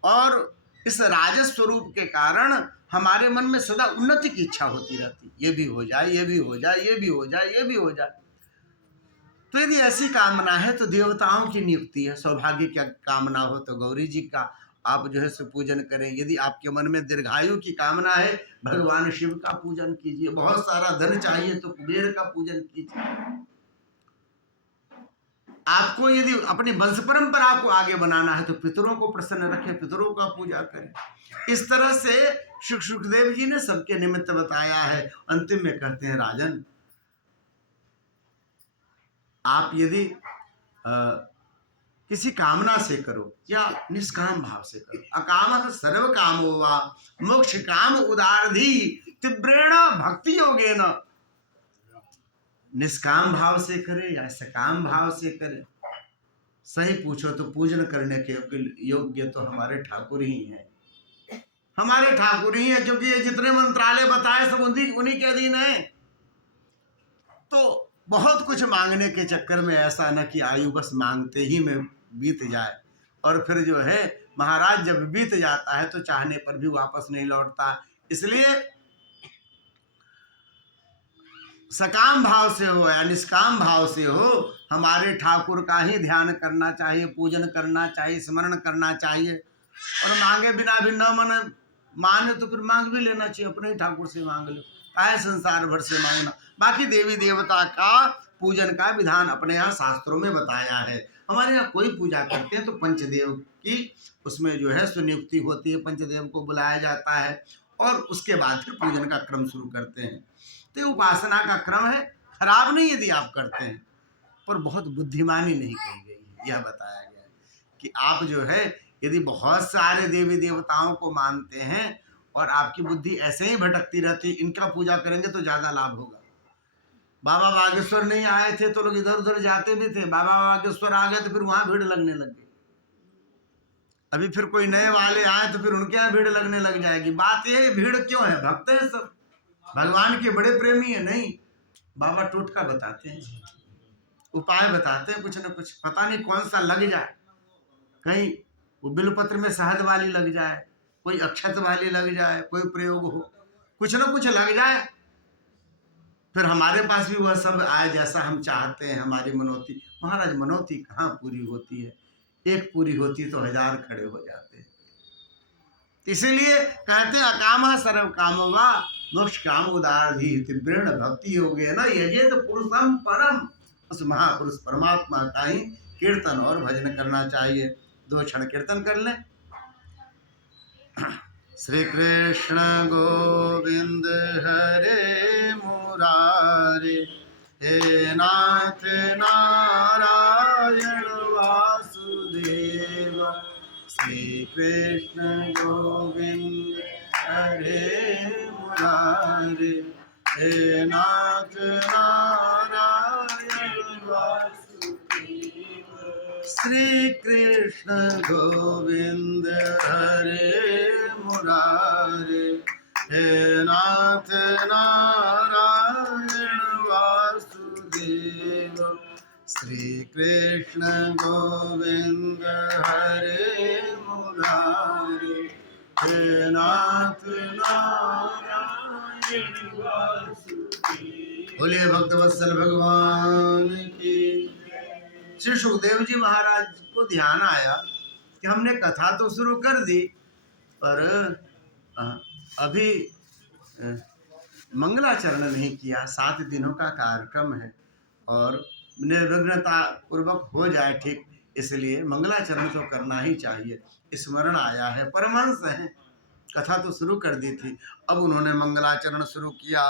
और इस राजस स्वरूप के कारण हमारे मन में सदा उन्नति की इच्छा होती रहती, ये भी हो जाए, ये भी हो जाए, ये भी हो जाए, ये भी हो जाए। तो यदि ऐसी कामना है तो देवताओं की नियुक्ति है। सौभाग्य की कामना हो तो गौरी जी का आप जो है सो पूजन करें। यदि आपके मन में दीर्घायु की कामना है, भगवान शिव का पूजन कीजिए। बहुत सारा धन चाहिए तो कुबेर का पूजन कीजिए। आपको यदि अपनी वंश परंपरा को आगे बनाना है तो पितरों को प्रसन्न रखें, पितरों का पूजा करें। इस तरह से सुखदेव जी ने सबके निमित्त बताया है। अंतिम में कहते हैं राजन, आप यदि किसी कामना से करो या निष्काम भाव से करो, अकाम सर्व कामो वा मोक्ष काम उदारधी तीव्रेण भक्ति योगेन, निष्काम भाव से करे या सकाम भाव से करे, सही पूछो तो पूजन करने के योग्य तो हमारे ठाकुर ही हैं। हमारे ठाकुर ही हैं, क्योंकि ये जितने मंत्रालय बताए सब उन्हीं के अधीन है। तो बहुत कुछ मांगने के चक्कर में ऐसा न कि आयु बस मांगते ही में बीत जाए, और फिर जो है महाराज जब बीत जाता है तो चाहने पर भी वापस नहीं लौटता। इसलिए सकाम भाव से हो या निष्काम भाव से हो, हमारे ठाकुर का ही ध्यान करना चाहिए, पूजन करना चाहिए, स्मरण करना चाहिए। और मांगे बिना भी न माने तो फिर मांग भी लेना चाहिए, अपने ही ठाकुर से मांग लो, काहे संसार भर से मांगना। बाकी देवी देवता का पूजन का विधान अपने यहाँ शास्त्रों में बताया है। हमारे यहाँ कोई पूजा करते हैं तो पंचदेव की उसमें जो है सुनियुक्ति होती है, पंचदेव को बुलाया जाता है और उसके बाद फिर पूजन का क्रम शुरू करते हैं। तो ये उपासना का क्रम है, खराब नहीं यदि आप करते हैं, पर बहुत बुद्धिमानी नहीं कही गई है। यह बताया गया है कि आप जो है यदि बहुत सारे देवी देवताओं को मानते हैं और आपकी बुद्धि ऐसे ही भटकती रहती, इनका पूजा करेंगे तो ज़्यादा लाभ होगा। बाबा बागेश्वर नहीं आए थे तो लोग इधर उधर जाते भी थे, बाबा बागेश्वर आ गए तो फिर वहां भीड़ लगने लग गई। अभी फिर कोई नए वाले आए तो फिर उनके यहाँ भीड़ लगने लग जाएगी। बात ये है भीड़ क्यों है, भक्त है सब, भगवान के बड़े प्रेमी है नहीं। बाबा टोटका बताते हैं, उपाय बताते हैं, कुछ न कुछ, पता नहीं कौन सा लग जाए, कहीं वो बिलपत्र में शहद वाली लग जाए, कोई अक्षत वाली लग जाए, कोई प्रयोग हो, कुछ न कुछ लग जाए, फिर हमारे पास भी वह सब आए जैसा हम चाहते हैं, हमारी मनोती। महाराज मनोती कहाँ पूरी होती है, एक पूरी होती तो 1000 खड़े हो जाते हैं। इसीलिए कहते हैं अकाम सर्व कामवा मोक्ष काम उदारधी तीव्रेण भक्ति योगे न यजेत पुरुषम परम। उस महापुरुष परमात्मा का ही कीर्तन और भजन करना चाहिए। 2 क्षण कीर्तन कर लें। श्री कृष्ण गोविंद हरे मुरारे, हे नाथ नारायण वासुदेव। श्री कृष्ण गोविंद हरे मुरारे, हे नाथ नारायण वासुदेव। श्री कृष्ण गोविंद हरे मुरारे, हे नाथ नारायण वासुदेव। श्री कृष्ण गोविंद हरे मुरारे, हे नाथ नारायण वासुदेव। बोलिए भक्तवत्सल भगवान की। श्री सुखदेव जी महाराज को ध्यान आया कि हमने कथा तो शुरू कर दी, पर अभी मंगलाचरण नहीं किया। 7 दिनों का कार्यक्रम है और निर्विघ्नता पूर्वक हो जाए ठीक, इसलिए मंगलाचरण तो करना ही चाहिए। स्मरण आया है, परमहंस है, कथा तो शुरू कर दी थी, अब उन्होंने मंगलाचरण शुरू किया।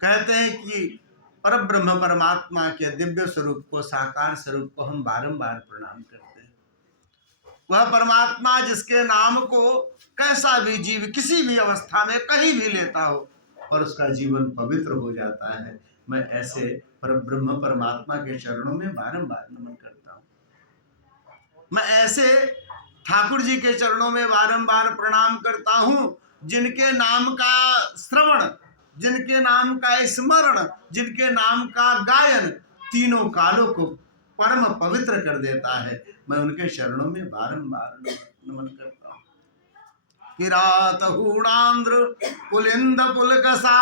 कहते हैं कि परब्रह्म परमात्मा के दिव्य स्वरूप को, साकार स्वरूप को हम बारंबार प्रणाम करते हैं। वह परमात्मा जिसके नाम को कैसा भी जीव किसी भी अवस्था में कहीं भी लेता हो और उसका जीवन पवित्र हो जाता है। मैं ऐसे परब्रह्म परमात्मा के चरणों में बारंबार नमन करता हूँ। मैं ऐसे ठाकुर जी के चरणों में बारंबार प्रणाम करता हूँ जिनके नाम का श्रवण, जिनके नाम का स्मरण, जिनके नाम का गायन तीनों कालों को परम पवित्र कर देता है। मैं उनके चरणों में बारंबार नमन करता हूँ। किरात हूणांध्र पुलिंद पुलकसा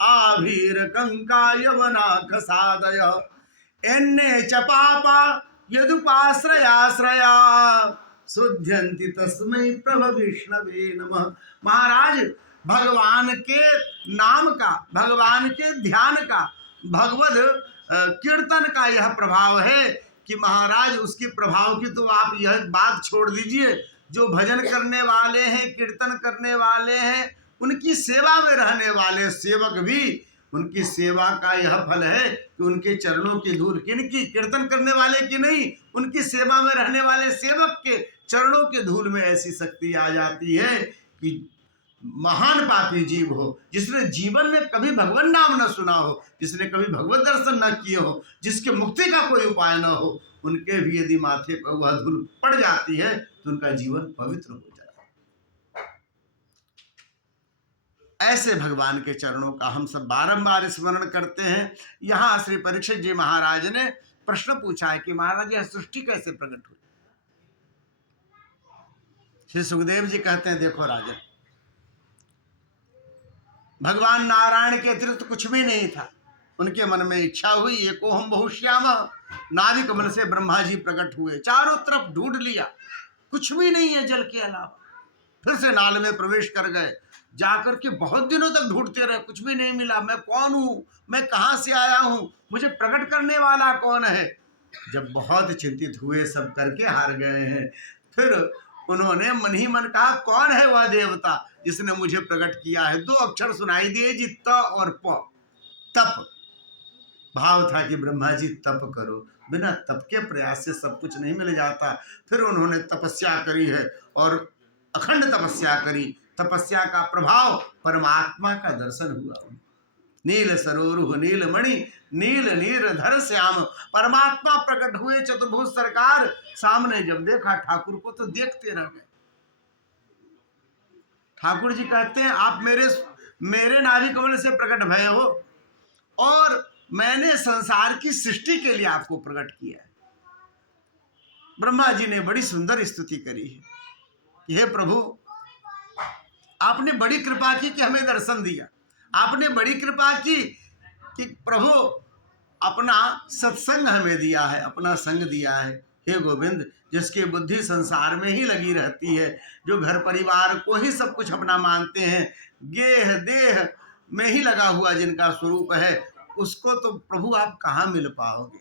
आभीर कंका यवना खसादय एन्ने च पापा यदुपाश्रयाश्रया शुद्ध्यन्ति तस्मै प्रभ विष्णवे नमः। महाराज भगवान के नाम का, भगवान के ध्यान का, भगवद कीर्तन का यह प्रभाव है कि महाराज उसके प्रभाव की तो आप यह बात छोड़ दीजिए, जो भजन करने वाले हैं, कीर्तन करने वाले हैं, उनकी सेवा में रहने वाले सेवक भी, उनकी सेवा का यह फल है कि उनके चरणों की धूल, किनकी, कीर्तन करने वाले की नहीं, उनकी सेवा में रहने वाले सेवक के चरणों के धूल में ऐसी शक्ति आ जाती है कि महान पापी जीव हो, जिसने जीवन में कभी भगवान नाम न सुना हो, जिसने कभी भगवत दर्शन न किए हो, जिसके मुक्ति का कोई उपाय न हो, उनके भी यदि माथे पर वह धूल पड़ जाती है तो उनका जीवन पवित्र हो जाता है। ऐसे भगवान के चरणों का हम सब बारंबार स्मरण करते हैं। यहाँ श्री परीक्षित जी महाराज ने प्रश्न पूछा है कि महाराज यह सृष्टि कैसे प्रकट हुई। श्री सुखदेव जी कहते हैं, देखो राजन, भगवान नारायण के अतिरिक्त कुछ भी नहीं था। उनके मन में इच्छा हुई, एको हम बहुश्याम, नाभि कमल से ब्रह्मा जी प्रकट हुए, चारों तरफ ढूंढ लिया, कुछ भी नहीं है जल के अलावा। फिर से नाल में प्रवेश कर गए, जाकर के बहुत दिनों तक ढूंढते रहे, कुछ भी नहीं मिला। मैं कौन हूँ, मैं कहाँ से आया हूँ, मुझे प्रकट करने वाला कौन है। जब बहुत चिंतित हुए, सब करके हार गए हैं, फिर उन्होंने मन ही मन कहा, कौन है वह देवता जिसने मुझे प्रकट किया है। 2 अक्षर सुनाई दिए जी, त और प। तप भाव था कि ब्रह्मा जी तप करो, बिना तप के प्रयास से सब कुछ नहीं मिल जाता। फिर उन्होंने तपस्या करी है और अखंड तपस्या करी। तपस्या का प्रभाव परमात्मा का दर्शन हुआ। नील सरोरुह नील मणि नील नीरधर श्याम, परमात्मा प्रकट हुए चतुर्भुज सरकार। सामने जब देखा ठाकुर को तो देखते रह गए। ठाकुर जी कहते हैं, आप मेरे नाभि कमल से प्रकट भय हो और मैंने संसार की सृष्टि के लिए आपको प्रकट किया है। ब्रह्मा जी ने बड़ी सुंदर स्तुति करी है कि हे प्रभु, आपने बड़ी कृपा की कि हमें दर्शन दिया। आपने बड़ी कृपा की कि प्रभु अपना सत्संग हमें दिया है, अपना संग दिया है। हे गोविंद, जिसकी बुद्धि संसार में ही लगी रहती है, जो घर परिवार को ही सब कुछ अपना मानते हैं, गेह देह में ही लगा हुआ जिनका स्वरूप है, उसको तो प्रभु आप कहाँ मिल पाओगे।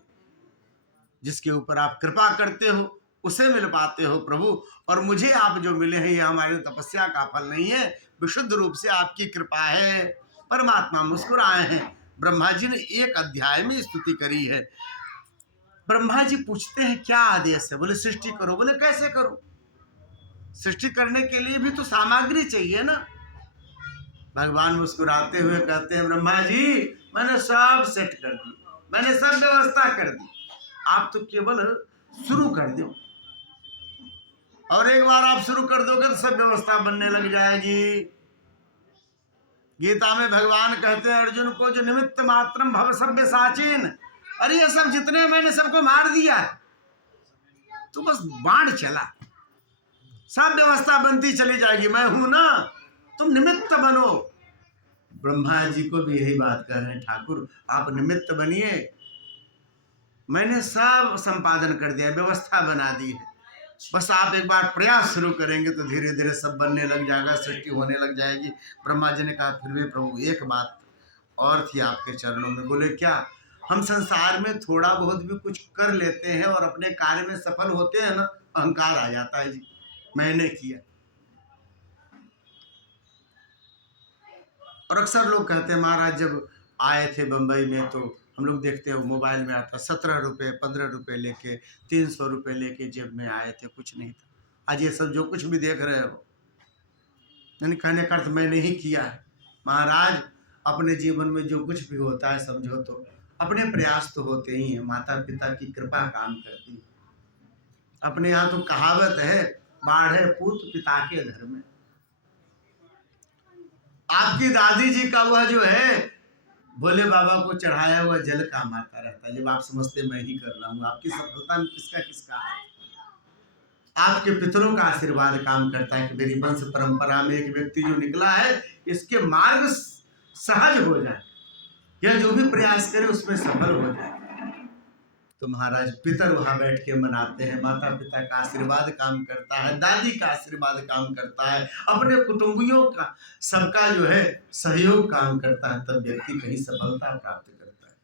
जिसके ऊपर आप कृपा करते हो उसे मिल पाते हो प्रभु। और मुझे आप जो मिले हैं, ये हमारी तपस्या का फल नहीं है, विशुद्ध रूप से आपकी कृपा है। परमात्मा मुस्कुराए हैं। ब्रह्मा जी ने 1 अध्याय में स्तुति करी है। ब्रह्मा जी पूछते हैं, क्या आदेश है? बोले सृष्टि करो। बोले कैसे करो? सृष्टि करने के लिए भी तो सामग्री चाहिए ना। भगवान मुस्कुराते हुए कहते हैं, ब्रह्मा जी मैंने सब सेट कर दी, मैंने सब व्यवस्था कर दी, आप तो केवल शुरू कर दो। और एक बार आप शुरू कर दोगे तो सब व्यवस्था बनने लग जाएगी। गीता में भगवान कहते हैं अर्जुन को, जो निमित्त मात्रम भव सभ्य साचीन। अरे ये सब जितने मैंने सबको मार दिया, तो बस बाण चला, सब व्यवस्था बनती चली जाएगी। मैं हूं ना, तुम निमित्त बनो। ब्रह्मा जी को भी यही बात कह रहे हैं, ठाकुर आप निमित्त बनिए, मैंने सब संपादन कर दिया, व्यवस्था बना दी है, बस आप एक बार प्रयास शुरू करेंगे तो धीरे धीरे सब बनने लग जाएगा, सृष्टि होने लग जाएगी। ब्रह्मा जी ने कहा, फिर भी प्रभु एक बात और थी आपके चरणों में। बोले क्या? हम संसार में थोड़ा बहुत भी कुछ कर लेते हैं और अपने कार्य में सफल होते हैं ना, अहंकार आ जाता है जी, मैंने किया। और अक्सर लोग कहते हैं, महाराज जब आए थे बम्बई में तो हम लोग देखते हैं मोबाइल में आता 17 रुपये 15 रुपये लेके 300 रुपये लेके जेब में आए थे, कुछ नहीं था। आज ये सब जो कुछ भी देख रहे हो, यानी कहने का अर्थ मैंने ही किया है। महाराज अपने जीवन में जो कुछ भी होता है समझो तो अपने प्रयास तो होते ही हैं, माता पिता की कृपा काम करती है। अपने यहाँ तो कहावत है, बाढ़े पूत पिता के घर में। आपकी दादी जी का वह जो है भोले बाबा को चढ़ाया हुआ जल काम आता रहता है। जब आप समझते मैं ही कर रहा हूँ, आपकी सफलता में किसका किसका है? आपके पितरों का आशीर्वाद काम करता है कि मेरी वंश परंपरा में एक व्यक्ति जो निकला है, इसके मार्ग सहज हो जाए, यह जो भी प्रयास करे उसमें सफल हो जाए। तो महाराज पितर वहां बैठ के मनाते हैं, माता पिता का आशीर्वाद काम करता है, दादी का आशीर्वाद काम करता है, अपने कुटुंबियों का सबका जो है सहयोग काम करता है, तब व्यक्ति कहीं सफलता प्राप्त करता है।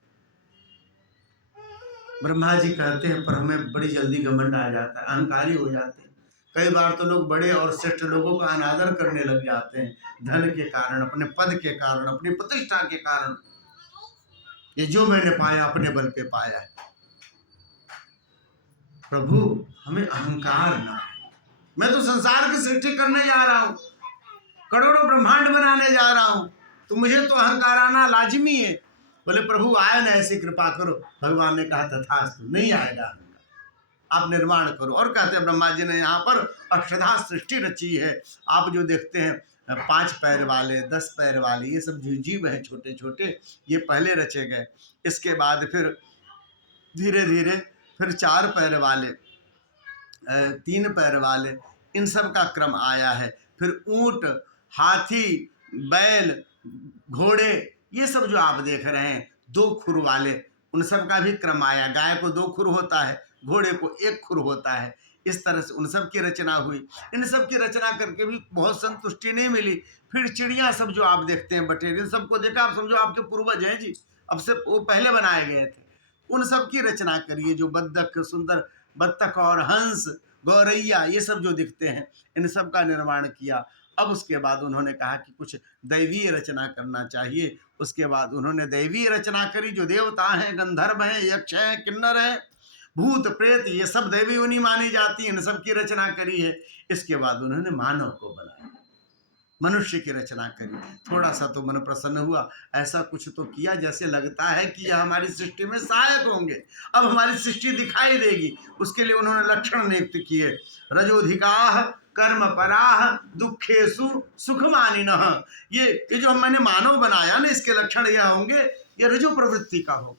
ब्रह्मा जी कहते हैं, पर हमें बड़ी जल्दी घमंड आ जाता है, अहंकारी हो जाते हैं। कई बार तो लोग बड़े और श्रेष्ठ लोगों का अनादर करने लग जाते हैं, धन के कारण, अपने पद के कारण, अपनी प्रतिष्ठा के कारण। ये जो मैंने पाया अपने बल पे पाया है। प्रभु हमें अहंकार ना है। मैं तो संसार की सृष्टि करने जा रहा हूँ, करोड़ों ब्रह्मांड बनाने जा रहा हूँ, तो मुझे तो अहंकार आना लाजमी है। बोले प्रभु आए ना, ऐसी कृपा करो। भगवान ने कहा तथास्तु, नहीं आएगा, आप निर्माण करो। और कहते हैं ब्रह्मा जी ने यहाँ पर अक्षधा सृष्टि रची है। आप जो देखते हैं 5 पैर वाले 10 पैर वाले ये सब जो जीव हैं छोटे छोटे, ये पहले रचे गए। इसके बाद फिर धीरे धीरे फिर 4 पैर वाले 3 पैर वाले, इन सब का क्रम आया है। फिर ऊंट, हाथी, बैल, घोड़े, ये सब जो आप देख रहे हैं 2 खुर वाले, उन सब का भी क्रम आया। गाय को 2 खुर होता है, घोड़े को 1 खुर होता है। इस तरह से उन सब की रचना हुई। इन सब की रचना करके भी बहुत संतुष्टि नहीं मिली। फिर चिड़िया सब जो आप देखते हैं बटेर, सबको देखा आप समझो आपके पूर्वज हैं जी, अब से वो पहले बनाए गए थे। उन सब की रचना करिए, जो बत्तख, सुंदर बत्तख और हंस, गौरैया, ये सब जो दिखते हैं, इन सब का निर्माण किया। अब उसके बाद उन्होंने कहा कि कुछ दैवीय रचना करना चाहिए। उसके बाद उन्होंने दैवीय रचना करी, जो देवता हैं, गंधर्व हैं, यक्ष हैं, किन्नर हैं, भूत प्रेत, ये सब दैवी उन्हीं मानी जाती हैं, इन सब की रचना करी है। इसके बाद उन्होंने मानव को बनाया, मनुष्य की रचना करी। थोड़ा सा तो मन प्रसन्न हुआ, ऐसा कुछ तो किया जैसे लगता है कि यह हमारी सृष्टि में सहायक होंगे, अब हमारी सृष्टि दिखाई देगी। उसके लिए उन्होंने लक्षण नियुक्त किए, रजोधिकाः कर्म पराः दुखेषु सुखमानिनः। ये जो मैंने मानव बनाया ना, इसके लक्षण यह होंगे, ये रजो प्रवृत्ति का होगा।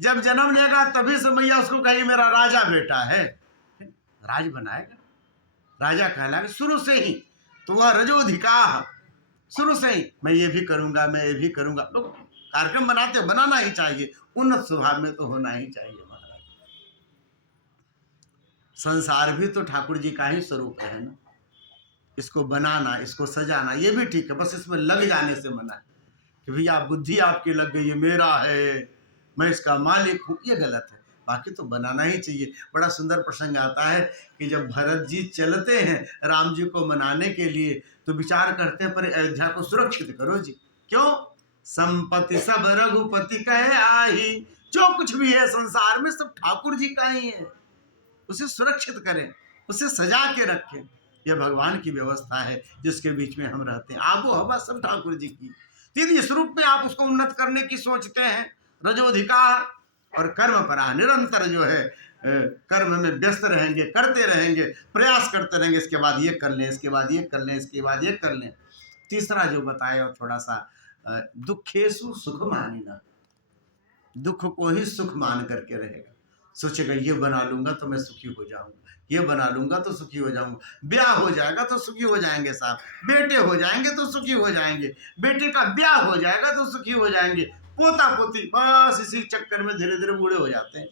जब जन्म लेगा तभी से मैया उसको कहेगी मेरा राजा बेटा है, राज बनाएगा, राजा कहलाएगा शुरू से ही। तो वह रजोधिकाः, शुरू से ही मैं ये भी करूंगा, मैं ये भी करूंगा। लोग कार्यक्रम बनाते, बनाना ही चाहिए, उन्नत स्वभाव में तो होना ही चाहिए। महाराज, संसार भी तो ठाकुर जी का ही स्वरूप है ना, इसको बनाना, इसको सजाना, ये भी ठीक है, बस इसमें लग जाने से मना है कि भैया बुद्धि आपकी लग गई, ये मेरा है, मैं इसका मालिक हूँ, ये गलत है। बाकी तो बनाना ही चाहिए। बड़ा सुंदर प्रसंग आता है कि जब भरत जी चलते हैं राम जी को मनाने के लिए, तो विचार करते हैं पर अयोध्या को सुरक्षित करो जी। क्यों? संपत्ति सब रघुपति कहे आही, जो कुछ भी है संसार में सब ठाकुर जी का ही है, उसे सुरक्षित करें, उसे सजा के रखें। यह भगवान की व्यवस्था है जिसके बीच में हम रहते हैं, आबो हवा सब ठाकुर जी की। यदि इस रूप में आप उसको उन्नत करने की सोचते हैं, रजोधिकार और कर्म पराः, निरंतर जो है कर्म में व्यस्त रहेंगे, करते रहेंगे, प्रयास करते रहेंगे, इसके बाद ये कर लें, इसके बाद ये कर लें, इसके बाद ये कर लें। तीसरा जो बताया और थोड़ा सा दुखेषु सुखमानिनः, दुख को ही सुख मान करके रहेगा। सोचेगा ये बना लूंगा तो मैं सुखी हो जाऊंगा, ये बना लूंगा तो सुखी हो जाऊंगा, ब्याह हो जाएगा तो सुखी हो जाएंगे साहब, बेटे हो जाएंगे तो सुखी हो जाएंगे, बेटे का ब्याह हो जाएगा तो सुखी हो जाएंगे, पोता पोती, बस इसी चक्कर में धीरे धीरे बूढ़े हो जाते हैं,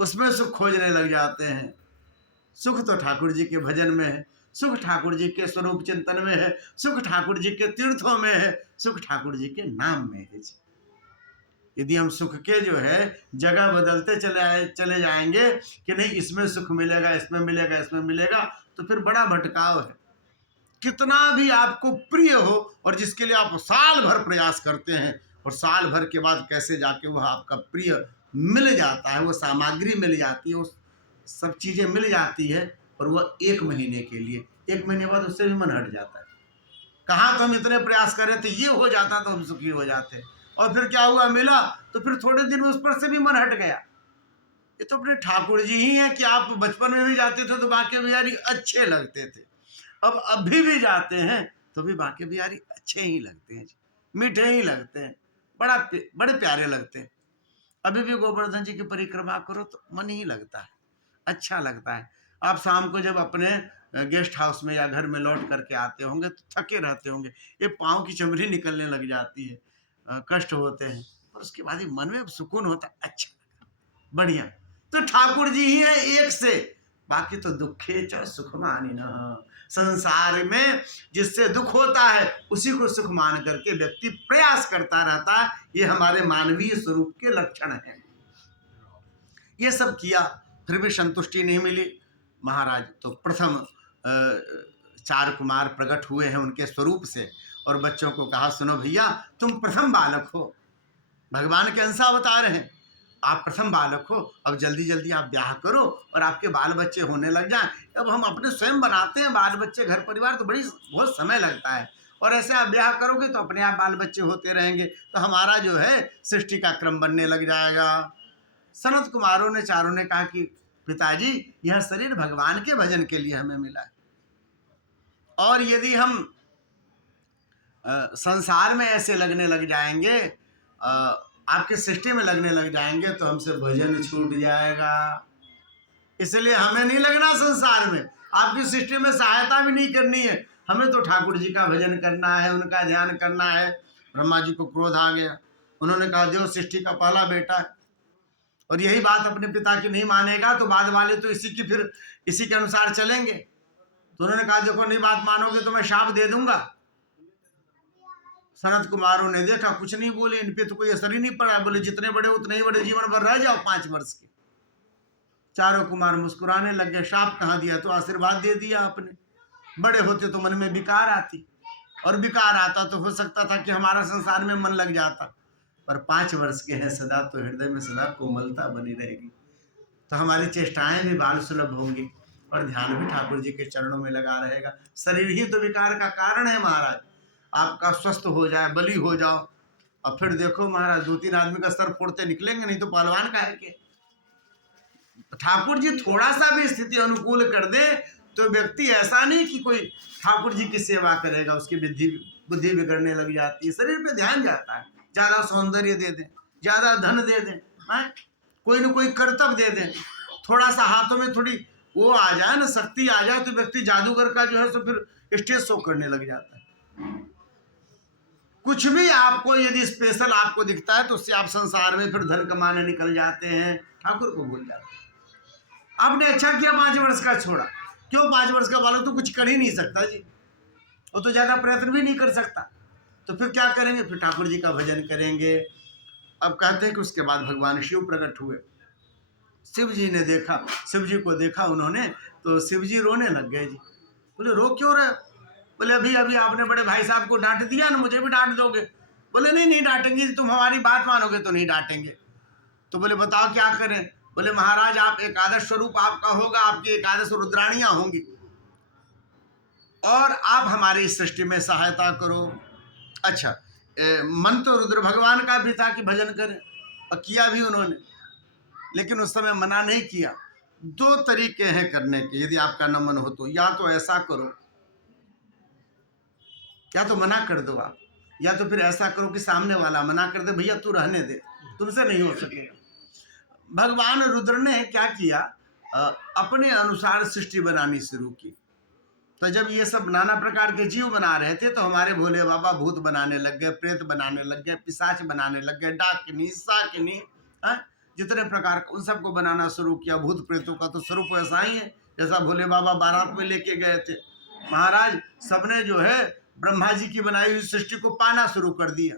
उसमें सुख खोजने लग जाते हैं। सुख तो ठाकुर जी के भजन में है, सुख ठाकुर जी के स्वरूप चिंतन में है, सुख ठाकुर जी के तीर्थों में है, सुख ठाकुर जी के नाम में है। यदि हम सुख के जो है जगह बदलते चले जाएंगे कि नहीं इसमें सुख मिलेगा, इसमें मिलेगा, इसमें मिलेगा, तो फिर बड़ा भटकाव है। कितना भी आपको प्रिय हो और जिसके लिए आप साल भर प्रयास करते हैं, और साल भर के बाद कैसे जाके वह आपका प्रिय मिल जाता है, वो सामग्री मिल जाती है, वो सब चीज़ें मिल जाती है, और वह 1 महीने के लिए, 1 महीने बाद उससे भी मन हट जाता है। कहाँ तो हम इतने प्रयास कर रहे थे, ये हो जाता तो हम सुखी हो जाते, और फिर क्या हुआ, मिला तो फिर थोड़े दिन उस पर से भी मन हट गया। ये तो अपने ठाकुर जी ही हैं कि आप बचपन में भी जाते थे तो बांके बिहारी अच्छे लगते थे, अब अभी भी जाते हैं तो भी बांके बिहारी अच्छे ही लगते हैं, मीठे ही लगते हैं, बड़े प्यारे लगते हैं। अभी भी गोवर्धन जी की परिक्रमा करो तो मन ही लगता है, अच्छा लगता है। आप शाम को जब अपने गेस्ट हाउस में या घर में लौट करके आते होंगे तो थके रहते होंगे, ये पाँव की चमड़ी निकलने लग जाती है, कष्ट होते हैं, पर उसके बाद मन में सुकून होता है, अच्छा बढ़िया। तो ठाकुर जी ही है एक से, बाकी तो दुखे च सुखमानिनः, संसार में जिससे दुख होता है उसी को सुख मान करके व्यक्ति प्रयास करता रहता है। ये हमारे मानवीय स्वरूप के लक्षण हैं। ये सब किया फिर भी संतुष्टि नहीं मिली। महाराज तो प्रथम 4 कुमार प्रकट हुए हैं उनके स्वरूप से, और बच्चों को कहा सुनो भैया तुम प्रथम बालक हो, भगवान के अंश अवतार हैं, आप प्रथम बालक हो, अब जल्दी जल्दी आप ब्याह करो और आपके बाल बच्चे होने लग जाएं। अब हम अपने स्वयं बनाते हैं बाल बच्चे, घर परिवार, तो बहुत समय लगता है, और ऐसे आप ब्याह करोगे तो अपने आप बाल बच्चे होते रहेंगे, तो हमारा जो है सृष्टि का क्रम बनने लग जाएगा। सनत कुमारों ने चारों ने कहा कि पिताजी यह शरीर भगवान के भजन के लिए हमें मिला है, और यदि हम संसार में ऐसे लगने लग जाएंगे, आपके सृष्टि में लगने लग जाएंगे, तो हमसे भजन छूट जाएगा, इसलिए हमें नहीं लगना संसार में, आपकी सृष्टि में सहायता भी नहीं करनी है, हमें तो ठाकुर जी का भजन करना है, उनका ध्यान करना है। ब्रह्मा जी को क्रोध आ गया, उन्होंने कहा देव सृष्टि का पहला बेटा है, और यही बात अपने पिता की नहीं मानेगा तो बाद वाले तो इसी के अनुसार चलेंगे। तो उन्होंने कहा देखो नहीं बात मानोगे तो मैं शाप दे दूंगा। सनत कुमारों ने देखा कुछ नहीं बोले, इन पे तो कोई असर ही नहीं पड़ा। बोले जितने बड़े उतने ही बड़े, जीवन भर रह जाओ 5 वर्ष के। चारों कुमार मुस्कुराने लग गए। शाप कहाँ दिया, तो आशीर्वाद दे दिया आपने। बड़े होते तो मन में विकार आती, और विकार आता तो हो सकता था कि हमारा संसार में मन लग जाता, पर 5 वर्ष के हैं सदा, तो हृदय में सदा कोमलता बनी रहेगी। तो हमारी चेष्टाएं भी बाल सुलभ होंगी और ध्यान भी ठाकुर जी के चरणों में लगा रहेगा। शरीर ही तो विकार का कारण है महाराज। आपका स्वस्थ हो जाए, बली हो जाओ, और फिर देखो महाराज 2-3 आदमी का सर फोड़ते निकलेंगे, नहीं तो पहलवान का है के। ठाकुर जी थोड़ा सा भी स्थिति अनुकूल कर दे तो व्यक्ति ऐसा नहीं कि कोई ठाकुर जी की सेवा करेगा, उसकी बुद्धि बिगड़ने लग जाती है, शरीर पे ध्यान जाता है। ज्यादा सौंदर्य दे दें, ज्यादा धन दे दें, कोई न कोई कर्तव्य दे दें, थोड़ा सा हाथों में थोड़ी वो आ जाए ना, शक्ति आ जाए, तो व्यक्ति जादूगर का जो है तो फिर स्टेज शो करने लग जाता है। कुछ भी आपको यदि स्पेशल आपको दिखता है तो उससे आप संसार में फिर धन कमाने निकल जाते हैं, ठाकुर को भूल जाते हैं। आपने अच्छा किया 5 वर्ष का छोड़ा। क्यों 5 वर्ष का बालक तो कुछ कर ही नहीं सकता जी, वो तो ज्यादा प्रयत्न भी नहीं कर सकता, तो फिर क्या करेंगे, फिर ठाकुर जी का भजन करेंगे। अब कहते हैं कि उसके बाद भगवान शिव प्रकट हुए। शिव जी ने देखा, शिव जी को देखा उन्होंने, तो शिव जी रोने लग गए जी। बोले रो क्यों रहे? बोले अभी अभी आपने बड़े भाई साहब को डांट दिया ना, मुझे भी डांट दोगे? बोले नहीं नहीं डांटेंगे, तुम हमारी बात मानोगे तो नहीं डांटेंगे। तो बोले बताओ क्या करें? बोले महाराज आप एकादश स्वरूप आपका होगा, आपकी एकादश रुद्राणियां होंगी, और आप हमारी सृष्टि में सहायता करो। अच्छा मन तो रुद्र भगवान का भी था कि भजन करें, और किया भी उन्होंने, लेकिन उस समय मना नहीं किया। 2 तरीके हैं करने के, यदि आपका न मन हो तो, या तो ऐसा करो, या तो मना कर दो आप, या तो फिर ऐसा करो कि सामने वाला मना कर दे, भैया तू रहने दे, तुमसे नहीं हो सकेगा। भगवान रुद्र ने क्या किया, अपने अनुसार सृष्टि बनानी शुरू की। तो जब ये सब नाना प्रकार के जीव बना रहे थे, तो हमारे भोले बाबा भूत बनाने लग गए, प्रेत बनाने लग गए, पिशाच बनाने लग गए, डाकिनी साकिनी, जितने प्रकार उन सबको बनाना शुरू किया। भूत प्रेतों का तो स्वरूप ऐसा ही है जैसा भोले बाबा बारात में लेके गए थे। महाराज सबने जो है ब्रह्मा जी की बनाई हुई सृष्टि को पाना शुरू कर दिया।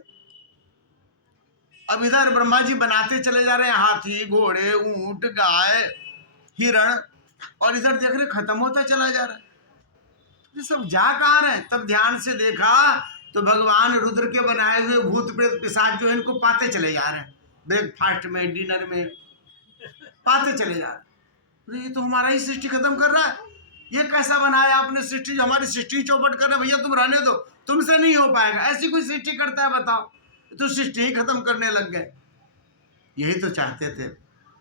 अब इधर ब्रह्मा जी बनाते चले जा रहे हैं हाथी, घोड़े, ऊंट, गाय, हिरण, और इधर देख रहे खत्म होता चला जा रहा है। ये सब जा कहाँ रहे? तब ध्यान से देखा तो भगवान रुद्र के बनाए हुए भूत प्रेत पिशाच जो है इनको पाते चले जा रहे हैं, ब्रेकफास्ट में, डिनर में पाते चले जा रहे हैं। ये तो हमारा ही सृष्टि खत्म कर रहा है, ये कैसा बनाया आपने सृष्टि, जो हमारी सृष्टि चौपट कर रहे, भैया तुम रहने दो, तुमसे नहीं हो पाएगा। ऐसी कोई सृष्टि करता है बताओ? तो सृष्टि ही खत्म करने लग गए। यही तो चाहते थे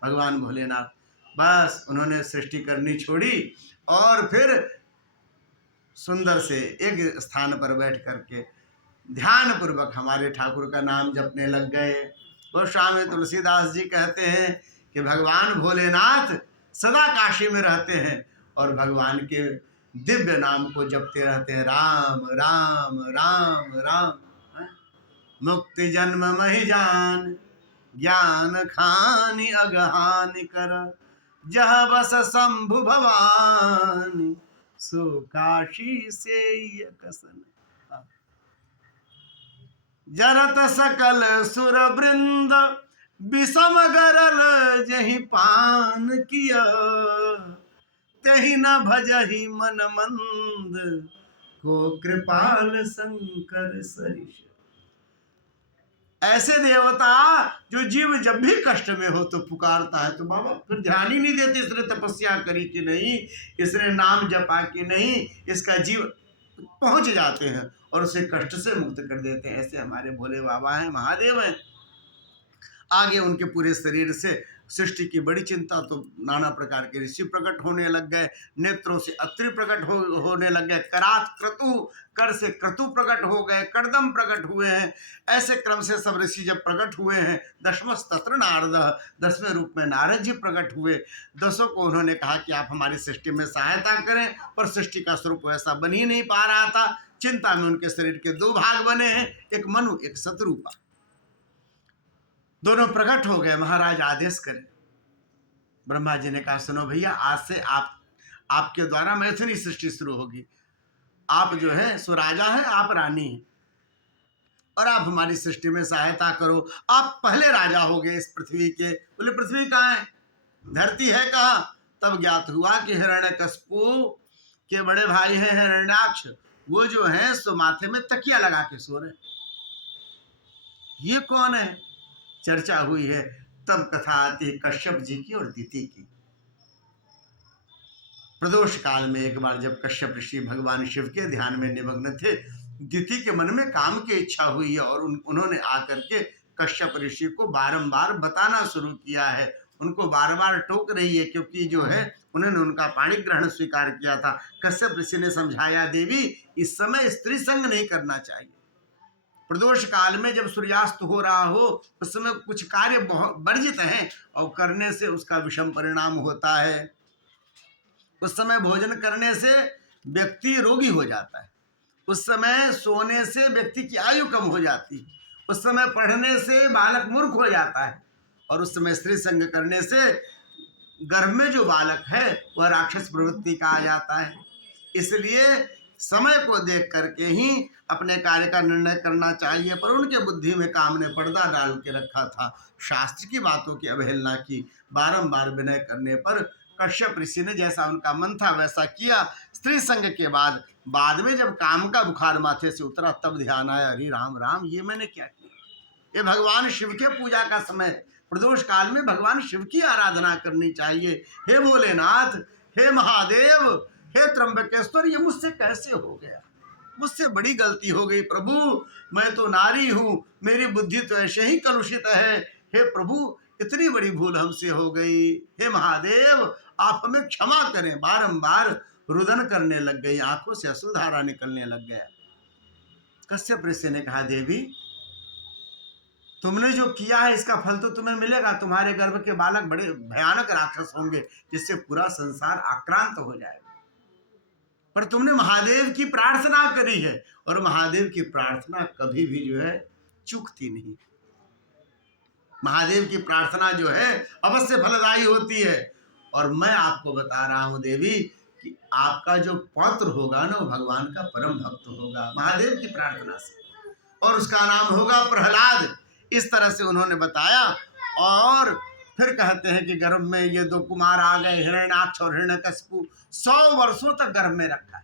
भगवान भोलेनाथ। बस उन्होंने सृष्टि करनी छोड़ी और फिर सुंदर से एक स्थान पर बैठ करके ध्यान पूर्वक हमारे ठाकुर का नाम जपने लग गए। गोस्वामी तुलसीदास जी कहते हैं कि भगवान भोलेनाथ सदा काशी में रहते हैं और भगवान के दिव्य नाम को जपते रहते हैं, राम राम राम राम। मुक्ति जन्म महि जान, ज्ञान खानि अगहानि कर, जह बस शंभु भवानी, सो काशी से कसन। जरत सकल सुर वृंद, विषम गरल जहि पान किया, तहि न भजहि मन मंद, को कृपाल शंकर सरिष। ऐसे देवता जो जीव जब भी कष्ट में हो तो पुकारता है, तो बाबा फिर ध्यान ही नहीं देते, इसने तपस्या करी कि नहीं, इसने नाम जपा कि नहीं, इसका जीव पहुंच जाते हैं और उसे कष्ट से मुक्त कर देते हैं। ऐसे हमारे भोले बाबा हैं, महादेव हैं। आगे उनके पूरे शरीर से सृष्टि की बड़ी चिंता, तो नाना प्रकार के ऋषि प्रकट होने लग गए, नेत्रों से अत्रि प्रकट होने लग गए, करात क्रतु, कर से क्रतु प्रकट हो गए, कर्दम प्रकट हुए हैं। ऐसे क्रम से सब ऋषि जब प्रकट हुए हैं, दशमस्तत्र नारद, 10वें रूप में नारद जी प्रकट हुए। 10 को उन्होंने कहा कि आप हमारी सृष्टि में सहायता करें, पर सृष्टि का स्वरूप ऐसा बन ही नहीं पा रहा था। चिंता में उनके शरीर के 2 भाग बने हैं, एक मनु एक शत्रुपा, दोनों प्रकट हो गए। महाराज आदेश करें। ब्रह्मा जी ने कहा सुनो भैया, आज से आपके द्वारा मैथिली सृष्टि शुरू होगी। आप जो है सो राजा हैं, आप रानी हैं, और आप हमारी सृष्टि में सहायता करो। आप पहले राजा हो गए इस पृथ्वी के। बोले पृथ्वी कहाँ है, धरती है कहाँ? तब ज्ञात हुआ कि हिरण्यकशिपु के बड़े भाई हैं हिरण्याक्ष, वो जो है सो माथे में तकिया लगा के सो रहे। ये कौन है? चर्चा हुई है। तब कथा आती है कश्यप जी की और दिति की। प्रदोष काल में एक बार जब कश्यप ऋषि भगवान शिव के ध्यान में निमग्न थे, दिति के मन में काम की इच्छा हुई है और उन्होंने आकर के कश्यप ऋषि को बारंबार बताना शुरू किया है। उनको बार बार टोक रही है, क्योंकि जो है उन्होंने उनका पाणी ग्रहण स्वीकार किया था। कश्यप ऋषि ने समझाया, देवी इस समय स्त्री संग नहीं करना चाहिए। प्रदोष काल में जब सूर्यास्त हो रहा हो उस समय कुछ कार्य बहुत वर्जित हैं और करने से उसका विषम परिणाम होता है। उस समय भोजन करने से व्यक्ति रोगी हो जाता है, उस समय सोने से व्यक्ति की आयु कम हो जाती है, उस समय पढ़ने से बालक मूर्ख हो जाता है, और उस समय स्त्री संग करने से गर्भ में जो बालक है वह राक्षस प्रवृत्ति का आ जाता है। इसलिए समय को देख करके ही अपने कार्य का निर्णय करना चाहिए। पर उनके बुद्धि में काम ने पर्दा डाल के रखा था, शास्त्र की बातों की अवहेलना की। बारंबार विनय करने पर कश्यप ऋषि ने जैसा उनका मन था वैसा किया। स्त्री संग के बाद में जब काम का बुखार माथे से उतरा, तब ध्यान आया, अरे राम राम, ये मैंने क्या किया? ये भगवान शिव के पूजा का समय, प्रदोष काल में भगवान शिव की आराधना करनी चाहिए। हे भोलेनाथ, हे महादेव, हे त्र्यंबकेश्वर, ये मुझसे कैसे हो गया? मुझसे बड़ी गलती हो गई प्रभु। मैं तो नारी हूँ, मेरी बुद्धि तो ऐसे ही कलुषित है। हे प्रभु, इतनी बड़ी भूल हमसे हो गई। हे महादेव, आप हमें क्षमा करें। बारंबार रुदन करने लग गई, आंखों से अश्रुधारा निकलने लग गया। कश्यप ऋषि ने कहा, देवी तुमने जो किया है इसका फल तो तुम्हें मिलेगा। तुम्हारे गर्भ के बालक बड़े भयानक राक्षस होंगे, जिससे पूरा संसार आक्रांत हो जाएगा। पर तुमने महादेव की प्रार्थना करी है, और महादेव की प्रार्थना कभी भी जो है चूकती नहीं। महादेव की प्रार्थना जो है अवश्य फलदायी होती है। और मैं आपको बता रहा हूं देवी कि आपका जो पौत्र होगा ना, वो भगवान का परम भक्त होगा महादेव की प्रार्थना से, और उसका नाम होगा प्रहलाद। इस तरह से उन्होंने बताया। और फिर कहते हैं कि गर्भ में ये दो कुमार आ गए, हिरण्याक्ष और हिरण्यकशिपु। 100 वर्षों तक गर्भ में रखा है।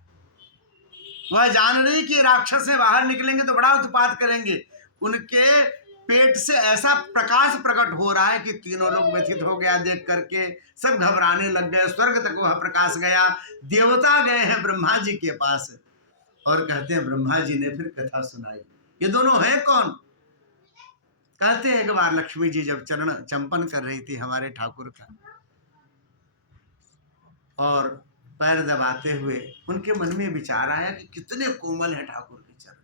वह जान रही कि राक्षस से बाहर निकलेंगे तो बड़ा उत्पात करेंगे। उनके पेट से ऐसा प्रकाश प्रकट हो रहा है कि तीनों लोग व्यथित हो गया देख करके, सब घबराने लग गए। स्वर्ग तक वह प्रकाश गया। देवता गए हैं ब्रह्मा जी के पास, और कहते हैं ब्रह्मा जी ने फिर कथा सुनाई। ये दोनों हैं कौन? कहते हैं एक बार लक्ष्मी जी जब चरण चंपन कर रही थी हमारे ठाकुर का, और पैर दबाते हुए उनके मन में विचार आया कि कितने कोमल है ठाकुर के चरण,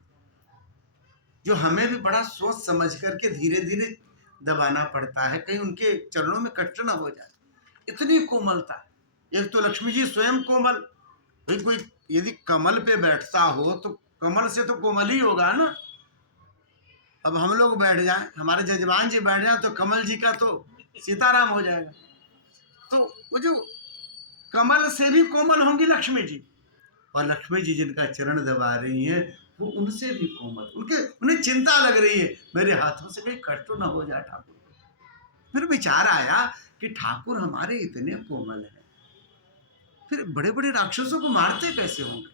जो हमें भी बड़ा सोच समझ करके धीरे धीरे दबाना पड़ता है, कहीं उनके चरणों में कष्ट न हो जाए। इतनी कोमलता। एक तो लक्ष्मी जी स्वयं कोमल, भाई कोई यदि कमल पे बैठता हो तो कमल से तो कोमल ही होगा ना। अब हम लोग बैठ जाएं, हमारे जजमान जी बैठ जाएं, तो कमल जी का तो सीताराम हो जाएगा। तो वो जो कमल से भी कोमल होंगी लक्ष्मी जी, और लक्ष्मी जी जिनका चरण दबा रही हैं वो उनसे भी कोमल। उन्हें चिंता लग रही है, मेरे हाथों से कहीं कष्ट न हो जाए ठाकुर। फिर विचार आया कि ठाकुर हमारे इतने कोमल हैं, फिर बड़े बड़े राक्षसों को मारते कैसे होंगे?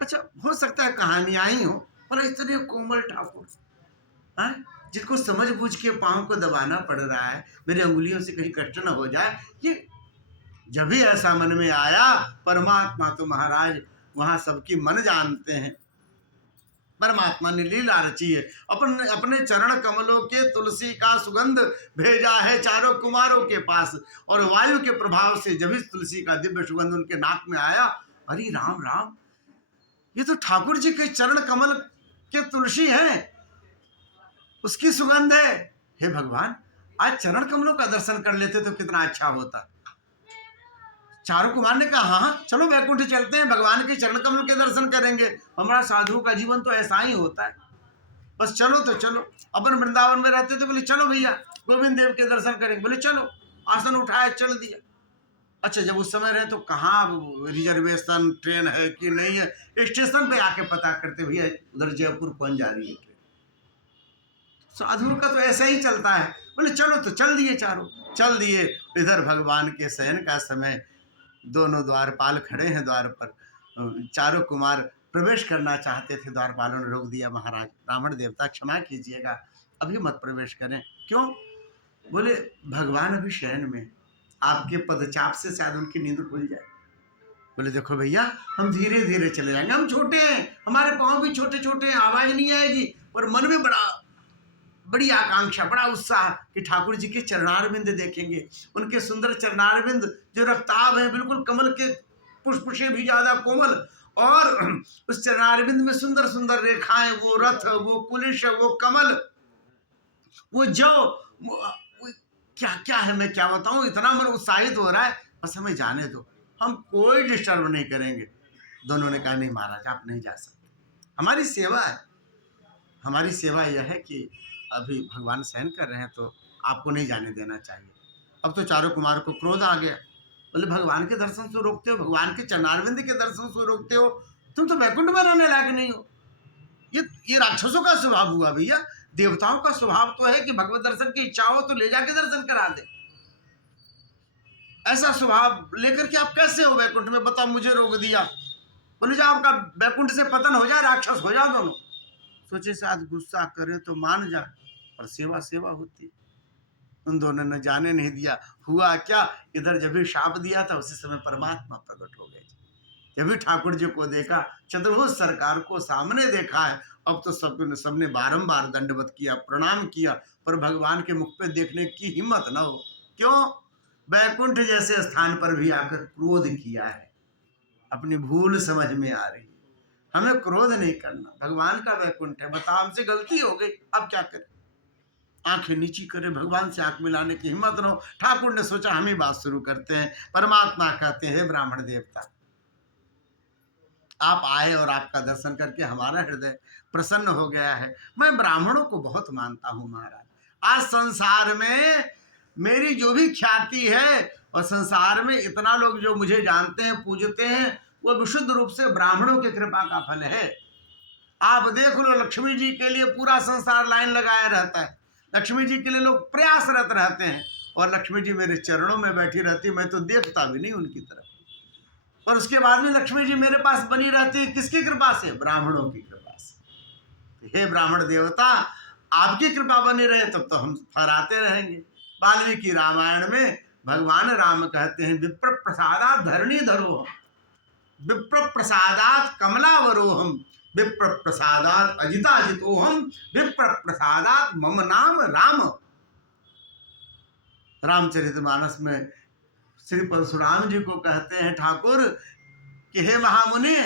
अच्छा, हो सकता है कहानियां ही हो, पर इतने कोमल ठाकुर, जिनको समझ बूझ के पांव को दबाना पड़ रहा है, मेरी अंगुलियों से कहीं कष्ट न हो जाए। ये जब भी ऐसा मन में आया, परमात्मा तो महाराज वहां सबकी मन जानते हैं। परमात्मा ने लीला रची है। अपने चरण कमलों के तुलसी का सुगंध भेजा है चारों कुमारों के पास, और वायु के प्रभाव से जब इस तुलसी का दिव्य सुगंध उनके नाक में आया, अरे राम राम, ये तो ठाकुर जी के चरण कमल के तुलसी है, उसकी सुगंध है। हे भगवान, आज चरण कमलों का दर्शन कर लेते तो कितना अच्छा होता। चारों कुमार ने कहा, हाँ चलो वैकुंठ चलते हैं, भगवान के चरण कमल के दर्शन करेंगे। हमारा साधु का जीवन तो ऐसा ही होता है, बस चलो तो चलो। अपन वृंदावन में रहते थे, बोले चलो भैया गोविंद देव के दर्शन करेंगे, बोले चलो। आसन उठाया, चल दिया। अच्छा, जब उस समय रहे तो कहाँ रिजर्वेशन ट्रेन है कि नहीं है, स्टेशन पे आके पता करते भैया उधर जयपुर कौन जा रही है ट्रेन। साधुओं का तो ऐसा ही चलता है। बोले चलो, तो चल दिए, चारों चल दिए। इधर भगवान के शयन का समय, दोनों द्वारपाल खड़े हैं द्वार पर। चारों कुमार प्रवेश करना चाहते थे, द्वारपालों ने रोक दिया। महाराज ब्राह्मण देवता क्षमा कीजिएगा, अभी मत प्रवेश करें। क्यों? बोले भगवान अभी शयन में, आपके पदचाप से शायद उनकी नींद खुल जाए। बोले देखो भैया, हम धीरे धीरे चले जाएंगे, हम छोटे हैं, हमारे पाँव भी छोटे छोटे हैं, आवाज नहीं आएगी, पर मन में बड़ी आकांक्षा, बड़ा उत्साह कि ठाकुर जी के चरणारविंद देखेंगे। उनके सुंदर चरणारविंद जो रक्ताभ है, बिल्कुल कमल के पुष्प से भी ज्यादा कोमल, और उस चरणारविंद में सुंदर सुंदर रेखाएं, वो रथ, वो पुलिश, वो कमल, वो जो क्या क्या है, मैं क्या बताऊं, इतना मन उत्साहित हो रहा है। बस हमें जाने दो, हम कोई डिस्टर्ब नहीं करेंगे। दोनों ने कहा नहीं महाराज, आप नहीं जा सकते, हमारी सेवा है। हमारी सेवा यह है कि अभी भगवान शयन कर रहे हैं, तो आपको नहीं जाने देना चाहिए। अब तो चारों कुमार को क्रोध आ गया। बोले भगवान के दर्शन से रोकते हो, भगवान के चरणारविंद के दर्शन से रोकते हो, तुम तो वैकुंठ में रहने लायक नहीं हो। ये राक्षसों का स्वभाव हुआ भैया। देवताओं का स्वभाव तो है कि भगवत दर्शन की इच्छा हो तो ले जाके दर्शन करा दे। ऐसा स्वभाव लेकर के आप कैसे हो वैकुंठ में, बताओ, मुझे रोक दिया। बोले जाओ, आपका वैकुंठ से पतन हो जाए, राक्षस हो जाओ दोनों। सोचे शायद गुस्सा करे तो मान जाए, पर सेवा सेवा होती। उन दोनों ने जाने नहीं दिया। हुआ क्या, इधर जब भी शाप दिया था उसी समय परमात्मा प्रकट हो गए। जब भी ठाकुर जी को देखा, चतुर्भुज सरकार को सामने देखा है, अब तो सबने बारंबार दंडवत किया, प्रणाम किया, पर भगवान के मुख पे देखने की हिम्मत न हो। क्यों? वैकुंठ जैसे स्थान पर भी आकर क्रोध किया है। अपनी भूल समझ में आ रही, हमें क्रोध नहीं करना, भगवान का वैकुंठ है। बताओ, हमसे गलती हो गई, अब क्या करें? आंखें नीची करे, भगवान से आंख मिलाने की हिम्मत न हो। ठाकुर ने सोचा हम ही बात शुरू करते हैं। परमात्मा कहते हैं, ब्राह्मण देवता, आप आए और आपका दर्शन करके हमारा हृदय प्रसन्न हो गया है। मैं ब्राह्मणों को बहुत मानता हूँ महाराज। आज संसार में मेरी जो भी ख्याति है, और संसार में इतना लोग जो मुझे जानते हैं, पूजते हैं, वो विशुद्ध रूप से ब्राह्मणों की कृपा का फल है। आप देख लो, लक्ष्मी जी के लिए पूरा संसार लाइन लगाया रहता है। लक्ष्मी जी के लिए लोग प्रयासरत रहते हैं, और लक्ष्मी जी मेरे चरणों में बैठी रहती, मैं तो देखता भी नहीं उनकी तरफ। और उसके बाद में लक्ष्मी जी मेरे पास बनी रहती है, किसकी कृपा से? ब्राह्मणों की कृपा से। हे ब्राह्मण देवता, आपकी कृपा बनी रहे तब तो हम फहराते रहेंगे। वाल्मीकि रामायण में भगवान राम कहते हैं, विप्र प्रसादात धरणी धरोहम, विप्र प्रसादात कमलावरोहम, विप्र प्रसादात अजिताजितोहम, विप्र प्रसादात मम नाम राम। रामचरितमानस में श्री परशुराम जी को कहते हैं ठाकुर कि हे महामुनि,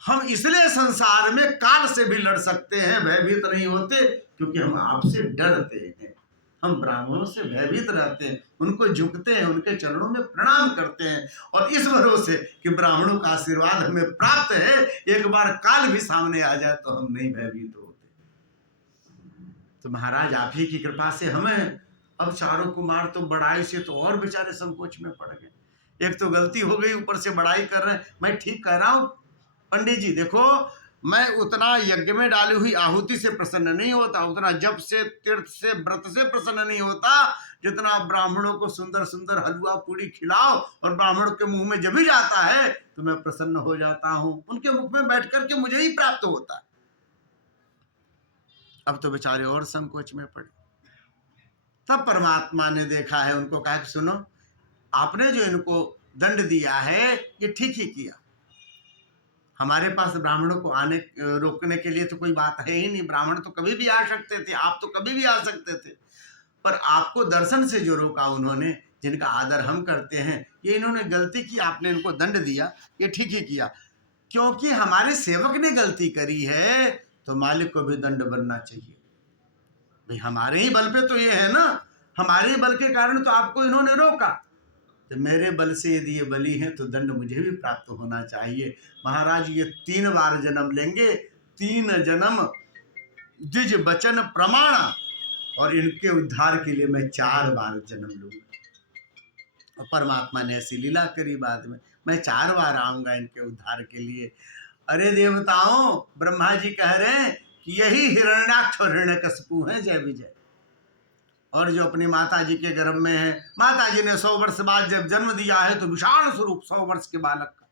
हम इसलिए संसार में काल से भी लड़ सकते हैं, भयभीत नहीं होते, क्योंकि हम आपसे डरते हैं। हम ब्राह्मणों से भयभीत रहते हैं, उनको झुकते हैं, उनके चरणों में प्रणाम करते हैं, और इस भरोसे कि ब्राह्मणों का आशीर्वाद हमें प्राप्त है, एक बार काल भी सामने आ जाए तो हम नहीं भयभीत होते। तो महाराज आप ही की कृपा से हमें, अब चारों कुमार तो बड़ाई से तो और बेचारे संकोच में पड़ गए। एक तो गलती हो गई, ऊपर से बड़ाई कर रहे हैं। मैं ठीक कह रहा हूँ पंडित जी, देखो, मैं उतना यज्ञ में डाली हुई आहुति से प्रसन्न नहीं होता, उतना जप से, तीर्थ से, व्रत से प्रसन्न नहीं होता, जितना ब्राह्मणों को सुंदर सुंदर हलवा पूड़ी खिलाओ और ब्राह्मणों के मुंह में जब भी जाता है तो मैं प्रसन्न हो जाता हूँ। उनके मुख में बैठ करके मुझे ही प्राप्त होता है। अब तो बेचारे और संकोच में पड़े। तब परमात्मा ने देखा है, उनको कहा कि सुनो, आपने जो इनको दंड दिया है ये ठीक ही किया। हमारे पास ब्राह्मणों को आने रोकने के लिए तो कोई बात है ही नहीं। ब्राह्मण तो कभी भी आ सकते थे, आप तो कभी भी आ सकते थे, पर आपको दर्शन से जो रोका उन्होंने, जिनका आदर हम करते हैं, ये इन्होंने गलती की, आपने इनको दंड दिया, ये ठीक ही किया। क्योंकि हमारे सेवक ने गलती करी है तो मालिक को भी दंड बनना चाहिए। भाई हमारे ही बल पे तो ये है ना, हमारे ही बल के कारण तो आपको इन्होंने रोका, तो मेरे बल से यदि ये बली है तो दंड मुझे भी प्राप्त होना चाहिए। महाराज ये 3 बार जन्म लेंगे, 3 जन्म द्विज वचन प्रमाण, और इनके उद्धार के लिए मैं 4 बार जन्म लूंगा। और परमात्मा ने ऐसी लीला करी बाद में, मैं 4 बार आऊंगा इनके उद्धार के लिए। अरे देवताओं, ब्रह्मा जी कह रहे हैं कि यही हिरण्याक्ष और हिरण्यकशिपु हैं जय विजय, और जो अपनी माता जी के गर्भ में है। माता जी ने 100 वर्ष बाद जब जन्म दिया है तो विशाल स्वरूप 100 वर्ष के बालक का,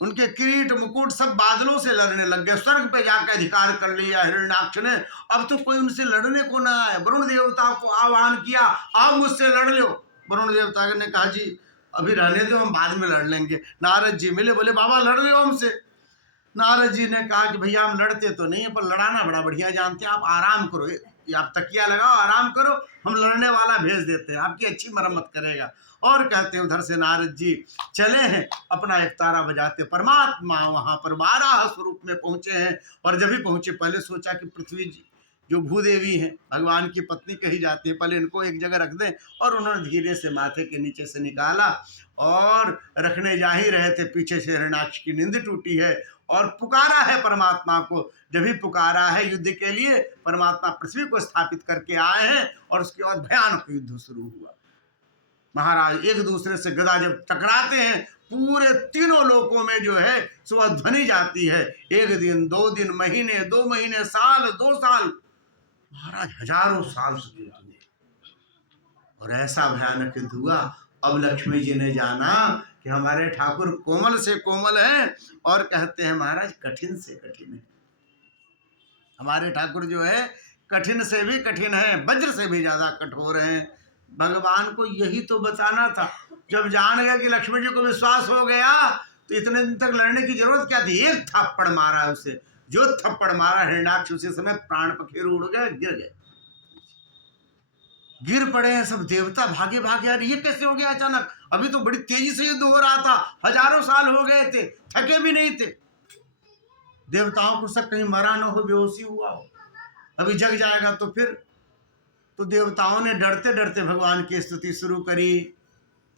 उनके किरीट मुकुट सब बादलों से लड़ने लग गए, स्वर्ग पे जाकर अधिकार कर लिया हिरण्याक्ष ने। अब तो कोई उनसे लड़ने को ना आए। वरुण देवता को आह्वान किया, आप मुझसे लड़ लो। वरुण देवता ने कहा जी अभी रहने दो, हम बाद में लड़ लेंगे। नारद जी मिले, बोले बाबा लड़ लो हमसे। नारद जी ने कहा कि भैया हम लड़ते तो नहीं है, पर लड़ाना बड़ा बढ़िया जानते हैं, आप आराम करो, आप तकिया लगाओ, आराम करो, हम लड़ने वाला भेज देते हैं, आपकी अच्छी मरम्मत करेगा। और कहते हैं उधर से नारद जी चले हैं, अपना एक तारा बजाते परमात्मा वहां पर 12 स्वरूप में पहुंचे हैं। और जब भी पहुंचे पहले सोचा कि पृथ्वी जी जो भूदेवी हैं, भगवान की पत्नी कही जाती है, पहले इनको एक जगह रख दें। और उन्होंने धीरे से माथे के नीचे से निकाला और रखने जा ही रहे थे, पीछे से हिरण्याक्ष की नींद टूटी है और पुकारा है परमात्मा को। जब भी पुकारा है युद्ध के लिए, परमात्मा पृथ्वी को स्थापित करके आए हैं और उसके बाद भयानक युद्ध शुरू हुआ। महाराज एक दूसरे से गदा जब टकराते हैं, पूरे तीनों लोकों में जो है सुबह ध्वनि जाती है। 1 दिन 2 दिन, महीने 2 महीने, साल 2 साल, महाराज हजारों साल से युद्ध हुए और ऐसा भयानक युद्ध हुआ। अब लक्ष्मी जी ने जाना कि हमारे ठाकुर कोमल से कोमल हैं और कहते हैं महाराज कठिन से कठिन है। हमारे ठाकुर जो है कठिन से भी कठिन है, वज्र से भी ज्यादा कठोर हैं। भगवान को यही तो बताना था। जब जान गया कि लक्ष्मी जी को विश्वास हो गया तो इतने दिन तक लड़ने की जरूरत क्या थी। एक थप्पड़ मारा उसे, जो थप्पड़ मारा हिरण्याक्ष उसी समय प्राण पखेरु उड़ गए, गिर गए, गिर पड़े हैं सब देवता, भागे भागे। यार ये कैसे हो गया अचानक, अभी तो बड़ी तेजी से युद्ध हो रहा था, हजारों साल हो गए थे, थके भी नहीं थे। देवताओं को सब कहीं मरा न हो, बेहोशी हुआ हो, अभी जग जाएगा तो फिर। तो देवताओं ने डरते डरते भगवान की स्तुति शुरू करी,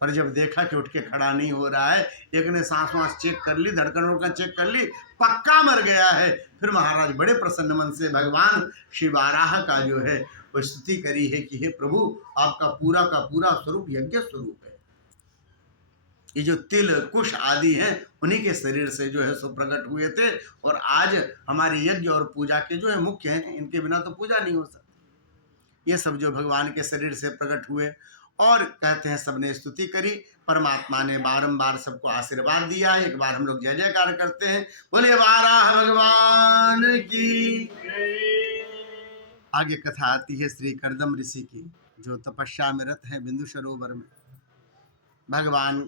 पर जब देखा कि उठ के खड़ा नहीं हो रहा है, एक ने सांस वांस चेक कर ली, धड़कन वड़कन चेक कर ली, पक्का मर गया है। फिर महाराज बड़े प्रसन्न मन से भगवान शिवाराह का जो है वो स्तुति करी है कि हे प्रभु, आपका पूरा का पूरा स्वरूप यज्ञ स्वरूप है। ये जो तिल कुश आदि हैं उन्हीं के शरीर से जो है सो प्रकट हुए थे, और आज हमारी यज्ञ और पूजा के जो है मुख्य हैं, इनके बिना तो पूजा नहीं हो सकती। ये सब जो भगवान के शरीर से प्रकट हुए, और कहते हैं सबने स्तुति करी। परमात्मा ने बारंबार सबको आशीर्वाद दिया। एक बार हम लोग जय जयकार करते हैं, बोले वाराह भगवान की। आगे कथा आती है श्री कर्दम ऋषि की, जो तपस्या में रत है बिंदु सरोवर में। भगवान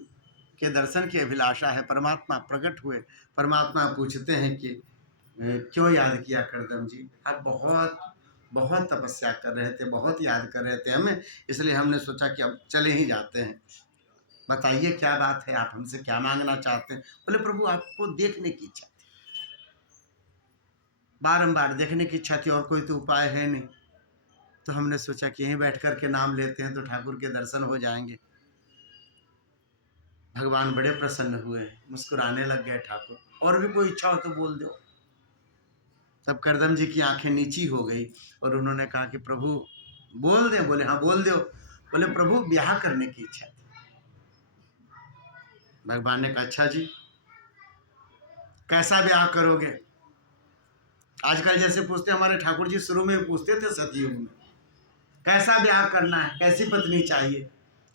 के दर्शन की अभिलाषा है, परमात्मा प्रकट हुए। परमात्मा पूछते हैं कि क्यों याद किया कर्दम जी, आप बहुत बहुत तपस्या कर रहे थे, बहुत याद कर रहे थे हमें, इसलिए हमने सोचा कि अब चले ही जाते हैं। बताइए क्या बात है, आप हमसे क्या मांगना चाहते हैं। बोले प्रभु आपको देखने की इच्छा थी, बारंबार देखने की इच्छा थी, और कोई तो उपाय है नहीं। तो हमने सोचा कि यहीं बैठ कर के नाम लेते हैं तो ठाकुर के दर्शन हो जाएंगे। भगवान बड़े प्रसन्न हुए, मुस्कुराने लग गए ठाकुर, और भी कोई इच्छा हो तो बोल दो। तब कर्दम जी की आंखें नीची हो गई और उन्होंने कहा कि प्रभु बोल दे। बोले हाँ बोल दो। बोले प्रभु ब्याह करने की इच्छा थी। भगवान ने कहा अच्छा जी, कैसा ब्याह करोगे। आजकल जैसे पूछते हमारे ठाकुर जी शुरू में पूछते थे सतयुग में, कैसा ब्याह करना है, कैसी पत्नी चाहिए।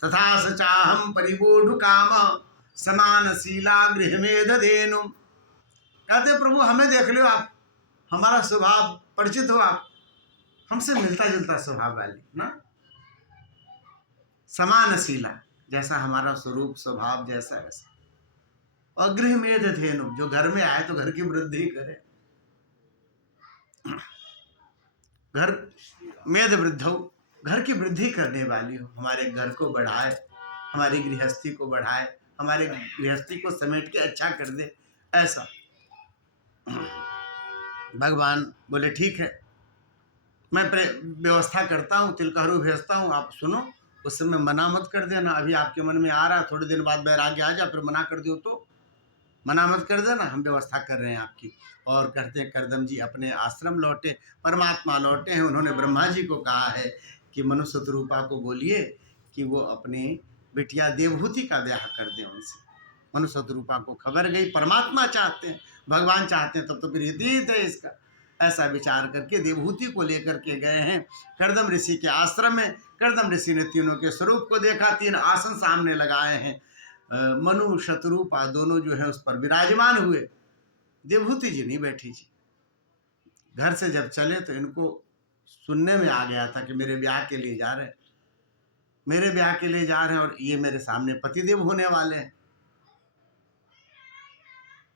तथा सचाहम परिबोधु काम समानशीला गृह में दधेनु। कहते प्रभु हमें देख लो, आप हमारा स्वभाव परिचित हो, आप हमसे मिलता जुलता स्वभाव वाली ना, समानशीला, जैसा हमारा स्वरूप स्वभाव जैसा वैसा। और गृह में दधेनु, जो घर में आए तो घर की वृद्धि करे। घर मेद वृद्धौ, घर की वृद्धि करने वाली हो, हमारे घर को बढ़ाए, हमारी गृहस्थी को बढ़ाए, हमारे गृहस्थी को समेट के अच्छा कर दे, ऐसा। भगवान बोले ठीक है, मैं व्यवस्था करता हूँ, तिलकहरू भेजता हूँ, आप सुनो, उस समय मना मत कर देना। अभी आपके मन में आ रहा है, थोड़े दिन बाद वैराग्य आ जाए, फिर मना कर दो तो मना मत कर देना, हम व्यवस्था कर रहे हैं आपकी। और कहते हैं कर्दम जी अपने आश्रम लौटे, परमात्मा लौटे हैं। उन्होंने ब्रह्मा जी को कहा है कि मनुष्य रूपा को बोलिए कि वो अपने बिटिया देवहूति का ब्याह कर दे उनसे। मनु शतरूपा को खबर गई, परमात्मा चाहते हैं, भगवान चाहते हैं, तब तो फिर हित है इसका। ऐसा विचार करके देवहूति को लेकर के गए हैं कर्दम ऋषि के आश्रम में। कर्दम ऋषि ने तीनों के स्वरूप को देखा, 3 आसन सामने लगाए हैं। मनु शतरूपा दोनों जो है उस पर विराजमान हुए। देवहूति जी नहीं बैठी जी। घर से जब चले तो इनको सुनने में आ गया था कि मेरे ब्याह के लिए जा रहे हैं, मेरे ब्याह के लिए जा रहे हैं, और ये मेरे सामने पतिदेव होने वाले हैं।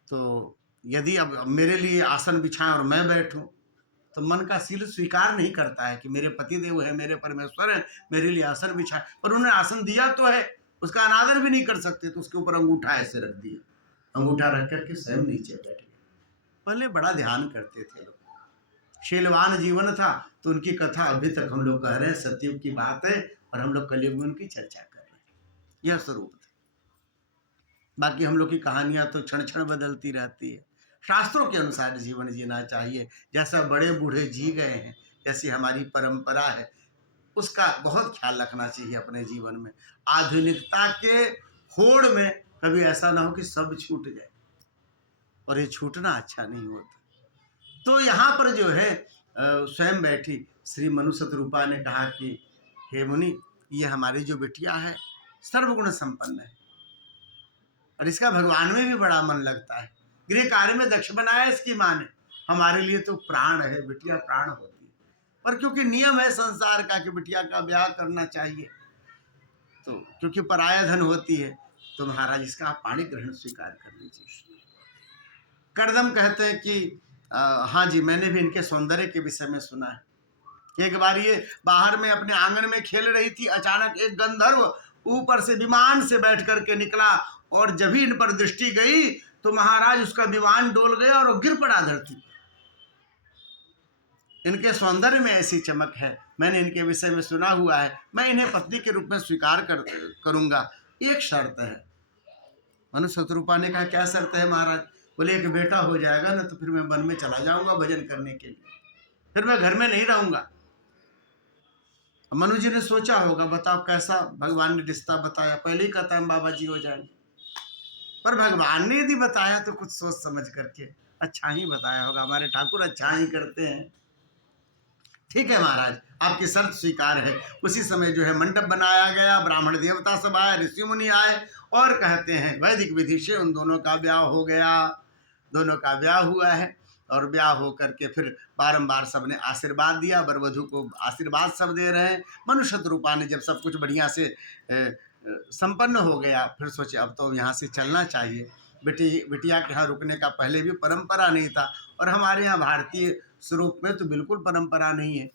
तो यदि अब मेरे लिए आसन बिछाएं और मैं बैठूं, तो मन का सील स्वीकार नहीं करता है कि मेरे पतिदेव है, मेरे परमेश्वर है, मेरे लिए आसन बिछाए। पर उन्होंने आसन दिया तो है, उसका अनादर भी नहीं कर सकते, तो उसके ऊपर अंगूठा ऐसे रख दिया, अंगूठा रख करके स्वयं नीचे बैठ गए। पहले बड़ा ध्यान करते थे लोग, शीलवान जीवन था, तो उनकी कथा अभी तक हम लोग कह रहे हैं, सतयुग की बात है, और हम लोग कलयुग में उनकी चर्चा कर रहे हैं। यह स्वरूप था। बाकी हम लोग की कहानियां तो क्षण क्षण बदलती रहती है। शास्त्रों के अनुसार जीवन जीना चाहिए, जैसा बड़े बूढ़े जी गए हैं, जैसी हमारी परंपरा है, उसका बहुत ख्याल रखना चाहिए अपने जीवन में। आधुनिकता के होड़ में कभी ऐसा ना हो कि सब छूट जाए, और ये छूटना अच्छा नहीं होता। तो यहाँ पर जो है स्वयं बैठी श्री मनु शतरूपा ने कहा कि हे मुनि, ये हमारी जो बिटिया है सर्वगुण संपन्न है, और इसका भगवान में भी बड़ा मन लगता है। गृह कार्य में दक्ष बनाया इसकी माँ ने। हमारे लिए तो प्राण है, बिटिया प्राण होती है, पर क्योंकि नियम है संसार का कि बिटिया का ब्याह करना चाहिए, तो क्योंकि पराया धन होती है, तो महाराज इसका आप पाणी ग्रहण स्वीकार कर लीजिए। कर्दम कहते हैं कि हाँ जी, मैंने भी इनके सौंदर्य के विषय में सुना है। एक बार ये बाहर में अपने आंगन में खेल रही थी, अचानक एक गंधर्व ऊपर से विमान से बैठ करके निकला, और जब ही इन पर दृष्टि गई तो महाराज उसका विमान डोल गया और वो गिर पड़ा धरती पर। इनके सौंदर्य में ऐसी चमक है, मैंने इनके विषय में सुना हुआ है, मैं इन्हें पत्नी के रूप में स्वीकार करूंगा, एक शर्त है। मनु शतरूपा ने कहा, क्या शर्त है महाराज? बोले, एक बेटा हो जाएगा ना, तो फिर मैं वन में चला जाऊंगा भजन करने के लिए, फिर मैं घर में नहीं रहूंगा। मनु जी ने सोचा होगा, बताओ कैसा भगवान ने रिश्ता बताया, पहले ही कहता हम बाबा जी हो जाएंगे, पर भगवान ने यदि बताया तो कुछ सोच समझ करके अच्छा ही बताया होगा। हमारे ठाकुर अच्छा ही करते हैं। ठीक है महाराज, आपकी शर्त स्वीकार है। उसी समय जो है मंडप बनाया गया, ब्राह्मण देवता सब आए, ऋषि मुनि आए, और कहते हैं वैदिक विधि से उन दोनों का ब्याह हो गया। दोनों का ब्याह हुआ है, और ब्याह हो करके फिर बारंबार सबने आशीर्वाद दिया, वर वधू को आशीर्वाद सब दे रहे हैं। मनु शतरूपा ने जब सब कुछ बढ़िया से संपन्न हो गया, फिर सोचे अब तो यहाँ से चलना चाहिए। बिटिया के यहाँ रुकने का पहले भी परंपरा नहीं था, और हमारे यहाँ भारतीय स्वरूप में तो बिल्कुल परंपरा नहीं है,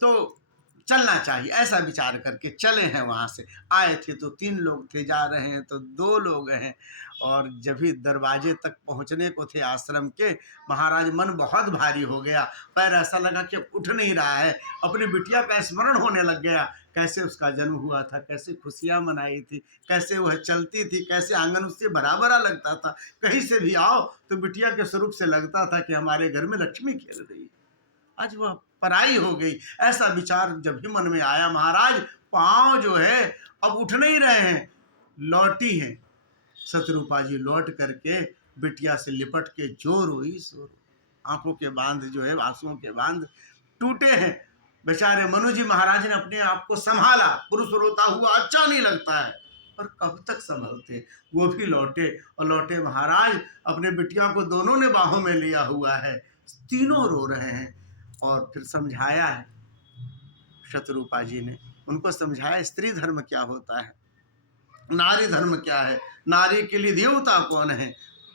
तो चलना चाहिए। ऐसा विचार करके चले हैं। वहाँ से आए थे तो 3 लोग थे, जा रहे हैं तो 2 लोग हैं, और जब भी दरवाजे तक पहुँचने को थे आश्रम के, महाराज मन बहुत भारी हो गया, पैर ऐसा लगा कि उठ नहीं रहा है। अपनी बिटिया का स्मरण होने लग गया, कैसे उसका जन्म हुआ था, कैसे खुशियाँ मनाई थी, कैसे वह चलती थी, कैसे आंगन उससे भरा भरा लगता था। कहीं से भी आओ तो बिटिया के स्वरूप से लगता था कि हमारे घर में लक्ष्मी खेल रही है, आज वह पराई हो गई। ऐसा विचार जब भी मन में आया, महाराज पांव जो है अब उठ नहीं रहे हैं, लौटी हैं। शतरूपा जी लौट करके बिटिया से लिपट के जो रोई सो रोई, आंखों के बांध जो है, आंसुओं के बांध टूटे हैं। बेचारे मनु जी महाराज ने अपने आप को संभाला, पुरुष रोता हुआ अच्छा नहीं लगता है, पर कब तक संभलते। वो भी लौटे, और लौटे महाराज अपने बिटिया को दोनों ने बाहों में लिया हुआ है, तीनों रो रहे हैं। और फिर समझाया है शतरूपा जी ने, उनको समझाया स्त्री धर्म क्या होता है, नारी धर्म क्या है, नारी के लिए देवता कौन है,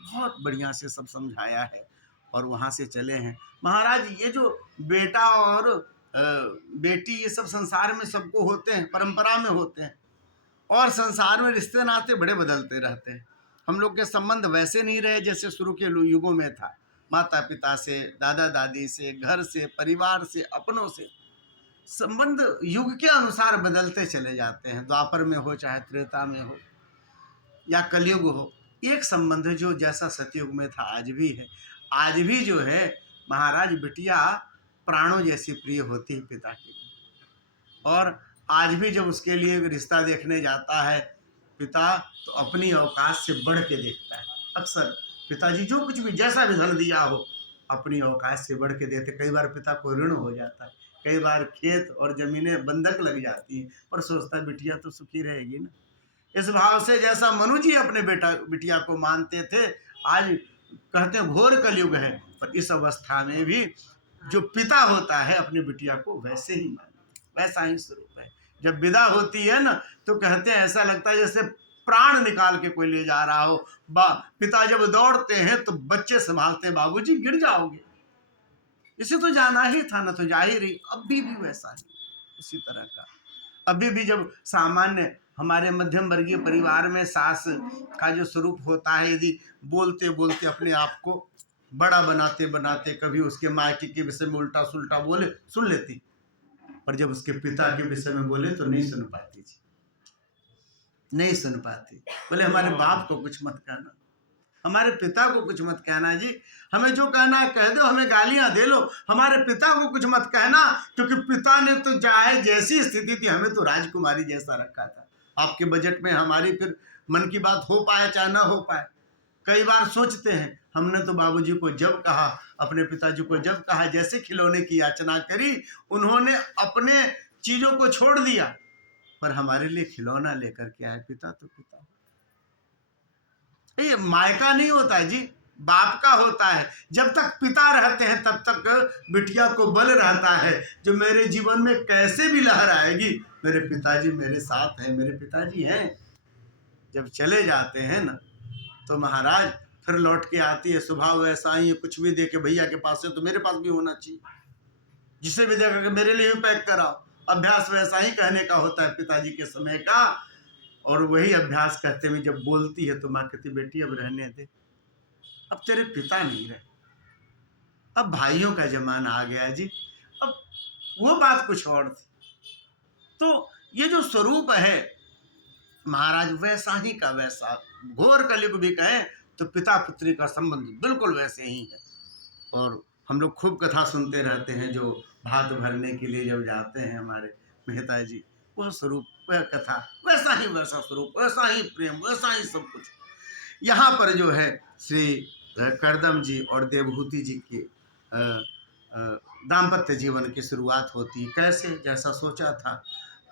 बहुत बढ़िया से सब समझाया है। और वहाँ से चले हैं महाराज। ये जो बेटा और बेटी, ये सब संसार में सबको होते हैं, परंपरा में होते हैं, और संसार में रिश्ते नाते बड़े बदलते रहते हैं। हम लोग के संबंध वैसे नहीं रहे जैसे शुरू के युगों में था। माता पिता से, दादा दादी से, घर से, परिवार से, अपनों से संबंध युग के अनुसार बदलते चले जाते हैं। द्वापर में हो, चाहे त्रेता में हो या कलयुग हो, एक संबंध जो जैसा सतयुग में था आज भी है। आज भी जो है महाराज बिटिया प्राणों जैसी प्रिय होती है पिता के लिए, और आज भी जब उसके लिए रिश्ता देखने जाता है पिता, तो अपनी औकात से बढ़ के देखता है। अक्सर पिताजी जो कुछ भी जैसा भी धन दिया हो अपनी औकात से बढ़ के देते। कई बार पिता को ऋण हो जाता है, कई बार खेत और जमीनें बंधक लग जाती हैं, पर सोचता है बिटिया तो सुखी रहेगी ना। इस भाव से जैसा मनु जी अपने बिटिया को मानते थे, आज कहते हैं घोर कलयुग है, पर इस अवस्था में भी जो पिता होता है अपनी बिटिया को वैसे ही मानते, वैसा ही स्वरूप है। जब विदा होती है ना, तो कहते हैं ऐसा लगता है जैसे प्राण निकाल के कोई ले जा रहा हो। पिता जब दौड़ते हैं तो बच्चे संभालते हैं, बाबूजी गिर जाओगे, इसे तो जाना ही था ना, तो जा ही रही। अभी भी वैसा ही उसी तरह का। अभी भी जब सामान्य हमारे मध्यम वर्गीय परिवार में सास का जो स्वरूप होता है, यदि बोलते बोलते अपने आप को बड़ा बनाते बनाते कभी उसके मायके के विषय में उल्टा सुल्टा बोले सुन लेती, पर जब उसके पिता के विषय में बोले तो नहीं सुन पाती जी, नहीं सुन पाती। बोले हमारे बाप को कुछ मत कहना, हमारे पिता को कुछ मत कहना जी, हमें जो कहना है कह दो, हमें गालियां दे लो, हमारे पिता को कुछ मत कहना, क्योंकि पिता ने तो चाहे जैसी स्थिति थी हमें तो राजकुमारी जैसा रखा था। आपके बजट में हमारी फिर मन की बात हो पाए चाहे ना हो पाए। कई बार सोचते हैं हमने तो बाबूजी को जब कहा, अपने पिताजी को जब कहा, जैसे खिलौने की याचना करी, उन्होंने अपने चीजों को छोड़ दिया, पर हमारे लिए खिलौना लेकर के आए। पिता तो पिता, ये मायका नहीं होता है जी, बाप का होता है। जब तक पिता रहते हैं तब तक बिटिया को बल रहता है, जो मेरे जीवन में कैसे भी लहर आएगी, मेरे पिताजी मेरे साथ हैं, मेरे पिताजी हैं। जब चले जाते हैं ना, तो महाराज फिर लौट के आती है, स्वभाव वैसा ही है, कुछ भी दे के भैया के पास है तो मेरे पास भी होना चाहिए, जिसे भी देखा कि मेरे लिए भी पैक कराओ। अभ्यास वैसा ही कहने का होता है पिताजी के समय का। और वही अभ्यास करते हुए जब बोलती है तो माँ कहती बेटी अब रहने दे, अब तेरे पिता नहीं रहे, अब भाइयों का जमाना आ गया जी, अब वो बात कुछ और थी। तो ये जो स्वरूप है महाराज वैसा ही का वैसा, घोर कलयुग भी कहें तो पिता पुत्री का संबंध बिल्कुल वैसे ही है। और हम लोग खूब कथा सुनते रहते हैं, जो भात भरने के लिए जब जाते हैं हमारे मेहता जी, वह स्वरूप, वह कथा, वैसा ही वैसा स्वरूप, वैसा ही प्रेम, वैसा ही सब कुछ। यहाँ पर जो है श्री करदम जी और देवहूति जी के दाम्पत्य जीवन की शुरुआत होती। कैसे, जैसा सोचा था,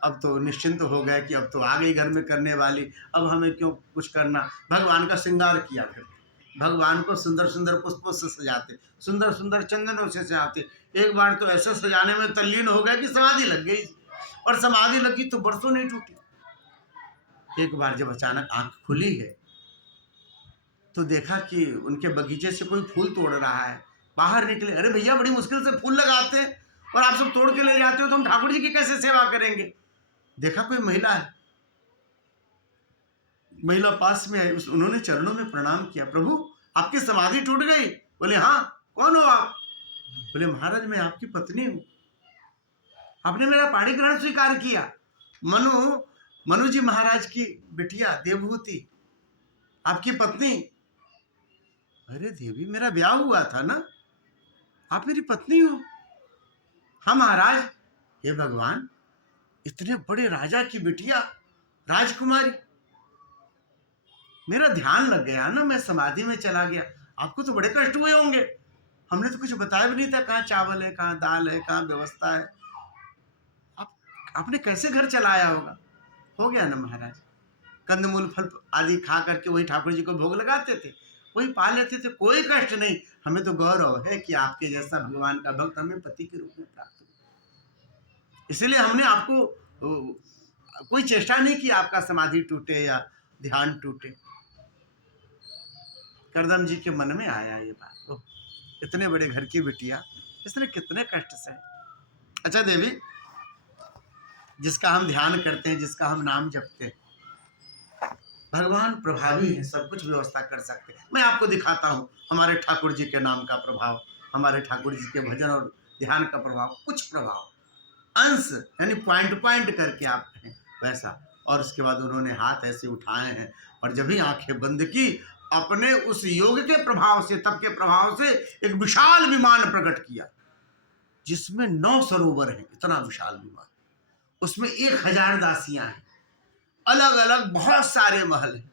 अब तो निश्चिंत हो गए कि अब तो आ गई घर में करने वाली, अब हमें क्यों कुछ करना। भगवान का श्रृंगार किया करते, भगवान को सुंदर सुंदर पुष्पों से सजाते, सुंदर सुंदर चंदनों से सजाते। एक बार तो ऐसे सजाने में तल्लीन हो गए कि समाधि लग गई, और समाधि लगी तो बरसों नहीं टूटी। एक बार जब अचानक आंख खुली है तो देखा कि उनके बगीचे से कोई फूल तोड़ रहा है। बाहर निकले, अरे भैया बड़ी मुश्किल से फूल लगाते हैं और आप सब तोड़ के ले जाते हो, तो हम ठाकुर जी की कैसे सेवा करेंगे। देखा कोई महिला है, महिला पास में आई, उन्होंने चरणों में प्रणाम किया, प्रभु आपकी समाधि टूट गई। बोले हाँ, कौन हो आप। बोले महाराज मैं आपकी पत्नी हूं, आपने मेरा पाणी ग्रहण स्वीकार किया। मनु जी महाराज की बिटिया देवहूति आपकी पत्नी। अरे देवी मेरा ब्याह हुआ था ना, आप मेरी पत्नी हो। हाँ महाराज। हे भगवान, इतने बड़े राजा की बिटिया, राजकुमारी, मेरा ध्यान लग गया ना, मैं समाधि में चला गया। आपको तो बड़े कष्ट हुए होंगे, हमने तो कुछ बताया भी नहीं था, कहाँ चावल है, कहाँ दाल है, कहाँ व्यवस्था है। आपने कैसे घर चलाया होगा। हो गया ना महाराज, कंदमूल फल आदि खा करके वही ठाकुर जी को भोग लगाते थे, वही पा लेते थे, कोई कष्ट नहीं। हमें तो गौरव है कि आपके जैसा भगवान का भक्त हमें पति के रूप में प्राप्त हुआ। इसलिए हमने आपको कोई चेष्टा नहीं की आपका समाधि टूटे या ध्यान टूटे। करदम जी के मन में आया ये बात, इतने बड़े घर की बिटिया, इसने कितने कष्ट से। अच्छा देवी, जिसका हम ध्यान करते हैं, जिसका हम नाम जपते हैं, भगवान प्रभावी है, सब कुछ व्यवस्था कर सकते हैं। मैं आपको दिखाता हूँ हमारे ठाकुर जी के नाम का प्रभाव, हमारे ठाकुर जी के भजन और ध्यान का प्रभाव, कुछ प्रभाव अंश यानी पॉइंट पॉइंट करके आप हैं वैसा। और उसके बाद उन्होंने हाथ ऐसे उठाए हैं और जब ही आंखें बंद की, अपने उस योग के प्रभाव से, तप के प्रभाव से एक विशाल विमान प्रकट किया, जिसमें 9 सरोवर हैं। इतना विशाल विमान, उसमें 1000 दासियां हैं, अलग अलग बहुत सारे महल हैं,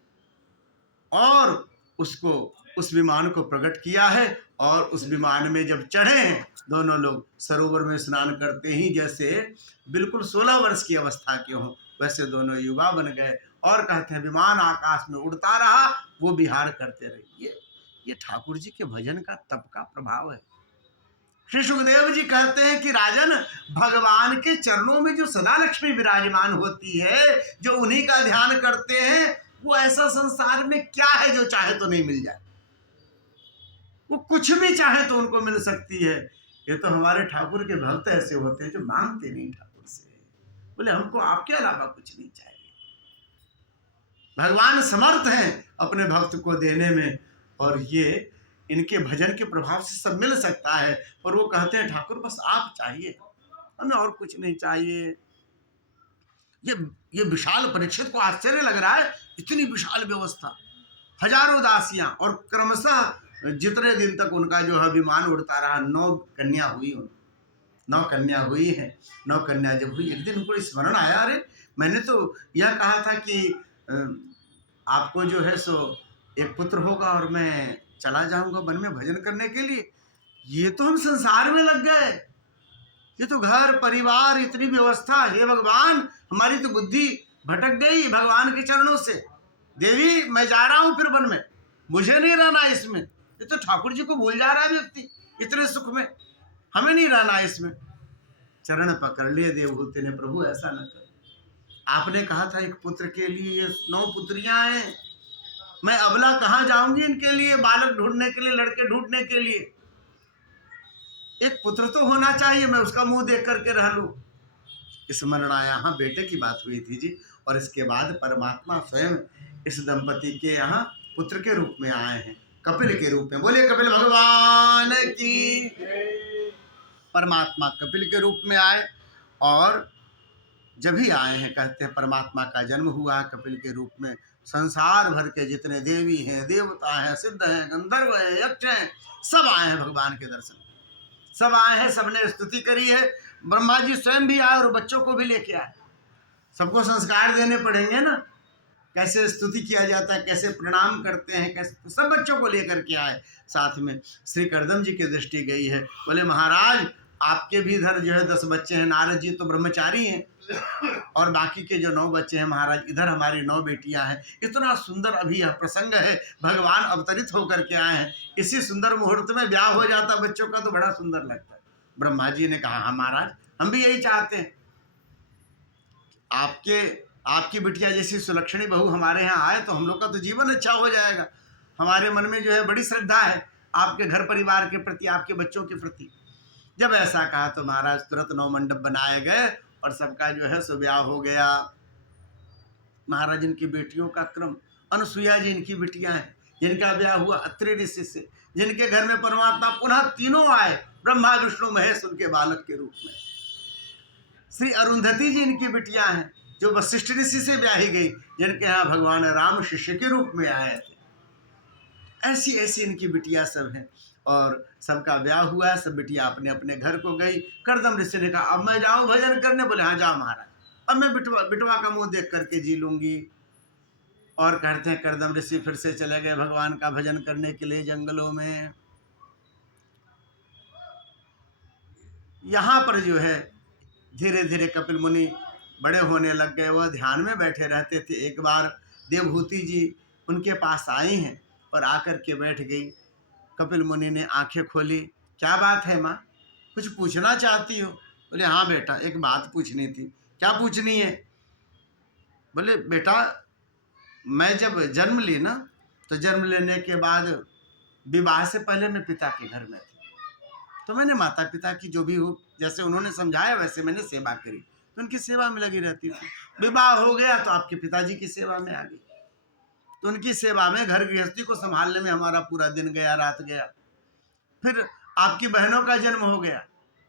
और उसको उस विमान को प्रकट किया है। और उस विमान में जब चढ़े हैं दोनों लोग, सरोवर में स्नान करते ही जैसे बिल्कुल 16 वर्ष की अवस्था के हों वैसे दोनों युवा बन गए। और कहते हैं विमान आकाश में उड़ता रहा, वो विहार करते रहे। ये ठाकुर जी के भजन का तप का प्रभाव है। श्री सुखदेव जी कहते हैं कि राजन, भगवान के चरणों में जो सदा लक्ष्मी विराजमान होती है, जो उन्हीं का ध्यान करते हैं, वो ऐसा संसार में क्या है जो चाहे तो नहीं मिल जाए। वो कुछ भी चाहे तो उनको मिल सकती है। ये तो हमारे ठाकुर के भक्त ऐसे होते हैं जो मांगते नहीं ठाकुर से, बोले हमको आपके अलावा कुछ नहीं चाहिए। भगवान समर्थ हैं अपने भक्त को देने में, और ये इनके भजन के प्रभाव से सब मिल सकता है। और वो कहते हैं ठाकुर बस आप चाहिए, हमें और कुछ नहीं चाहिए। ये विशाल परीक्षित को आश्चर्य लग रहा है, इतनी विशाल व्यवस्था, हजारों दासियां, और क्रमशः जितने दिन तक उनका जो है विमान उड़ता रहा, 9 कन्या हुई, 9 कन्या हुई है। 9 कन्या जब हुई, एक दिन उनको स्मरण आया, अरे मैंने तो यह कहा था कि आपको जो है सो एक पुत्र होगा और मैं चला जाऊंगा वन में भजन करने के लिए। ये तो हम संसार में लग गए, ये तो घर परिवार इतनी व्यवस्था, हे भगवान हमारी तो बुद्धि भटक गई भगवान के चरणों से। देवी मैं जा रहा हूं फिर वन में, मुझे नहीं रहना इसमें। ये तो ठाकुर जी को भूल जा रहा है व्यक्ति इतने सुख में, हमें नहीं रहना इसमें। चरण पकड़ लिए देवहूति ने, प्रभु ऐसा न कर, आपने कहा था एक पुत्र के लिए, ये 9 पुत्रियां हैं, मैं अबला कहाँ जाऊंगी इनके लिए, बालक ढूंढने के लिए, लड़के ढूंढने के लिए। एक पुत्र तो होना चाहिए, मैं उसका मुंह देख करके रह लूं। स्मरण आया, हाँ बेटे की बात हुई थी जी। और इसके बाद परमात्मा स्वयं इस दंपति के यहाँ पुत्र के रूप में आए हैं, कपिल के रूप में। बोले कपिल भगवान की। परमात्मा कपिल के रूप में आए, और जब ही आए हैं कहते हैं परमात्मा का जन्म हुआ कपिल के रूप में। संसार भर के जितने देवी हैं, देवता हैं, सिद्ध हैं, गंधर्व हैं, यक्ष हैं, सब आए हैं भगवान के दर्शन, सब आए हैं, सबने स्तुति करी है। ब्रह्मा जी स्वयं भी आए और बच्चों को भी लेके आए। सबको संस्कार देने पड़ेंगे ना, कैसे स्तुति किया जाता है, कैसे प्रणाम करते हैं, कैसे, तो सब बच्चों को लेकर के आए। साथ में श्री कर्दम जी की दृष्टि गई है, बोले महाराज आपके भी इधर जो है 10 बच्चे हैं, नारद जी तो ब्रह्मचारी हैं, और बाकी के जो 9 बच्चे हैं महाराज, इधर हमारी 9 बेटियां हैं। इतना सुंदर अभी यह प्रसंग है, भगवान अवतरित होकर के आए हैं, इसी सुंदर मुहूर्त में ब्याह हो जाता बच्चों का तो बड़ा सुंदर लगता है। ब्रह्मा जी ने कहा हाँ महाराज हम भी यही चाहते हैं, आपकी बिटिया जैसी सुलक्षणी बहू हमारे यहाँ आए तो हम लोग का तो जीवन अच्छा हो जाएगा। हमारे मन में जो है बड़ी श्रद्धा है आपके घर परिवार के प्रति, आपके बच्चों के प्रति। जब ऐसा कहा तो महाराज तुरंत 9 मंडप बनाए गए और सबका जो है सो ब्याह हो गया। महाराज इनकी बेटियों का क्रम, अनुसुईया जी इनकी बिटियां हैं जिनका ब्याह हुआ अत्रि ऋषि से, जिनके घर में परमात्मा पुनः तीनों आए, ब्रह्मा विष्णु महेश उनके बालक के रूप में। श्री अरुंधति जी इनकी बिटियां हैं जो वशिष्ठ ऋषि से ब्याही गई, जिनके यहाँ भगवान राम शिष्य के रूप में आए थे। ऐसी ऐसी इनकी बिटियां सब हैं, और सबका ब्याह हुआ, सब बिटिया अपने अपने घर को गई। कर्दम ऋषि ने कहा अब मैं जाऊं भजन करने, बोले हाँ जाओ महाराज, अब मैं बिटवा का मुंह देख करके जी लूंगी। और कहते हैं कर्दम ऋषि फिर से चले गए भगवान का भजन करने के लिए जंगलों में। यहाँ पर जो है धीरे धीरे कपिल मुनि बड़े होने लग गए, वह ध्यान में बैठे रहते थे। एक बार देवहूति जी उनके पास आई हैं और आकर के बैठ गई। कपिल मुनि ने आंखें खोली, क्या बात है माँ, कुछ पूछना चाहती हो? बोले हाँ बेटा एक बात पूछनी थी। क्या पूछनी है? बोले बेटा मैं जब जन्म ली ना, तो जन्म लेने के बाद विवाह से पहले मैं पिता के घर में थी, तो मैंने माता पिता की जो भी हो जैसे उन्होंने समझाया वैसे मैंने सेवा करी, तो उनकी सेवा में लगी रहती थी। विवाह हो गया तो आपके पिताजी की सेवा में आ गई, तो उनकी सेवा में घर गृहस्थी को संभालने में हमारा पूरा दिन गया, रात गया। फिर आपकी बहनों का जन्म हो गया,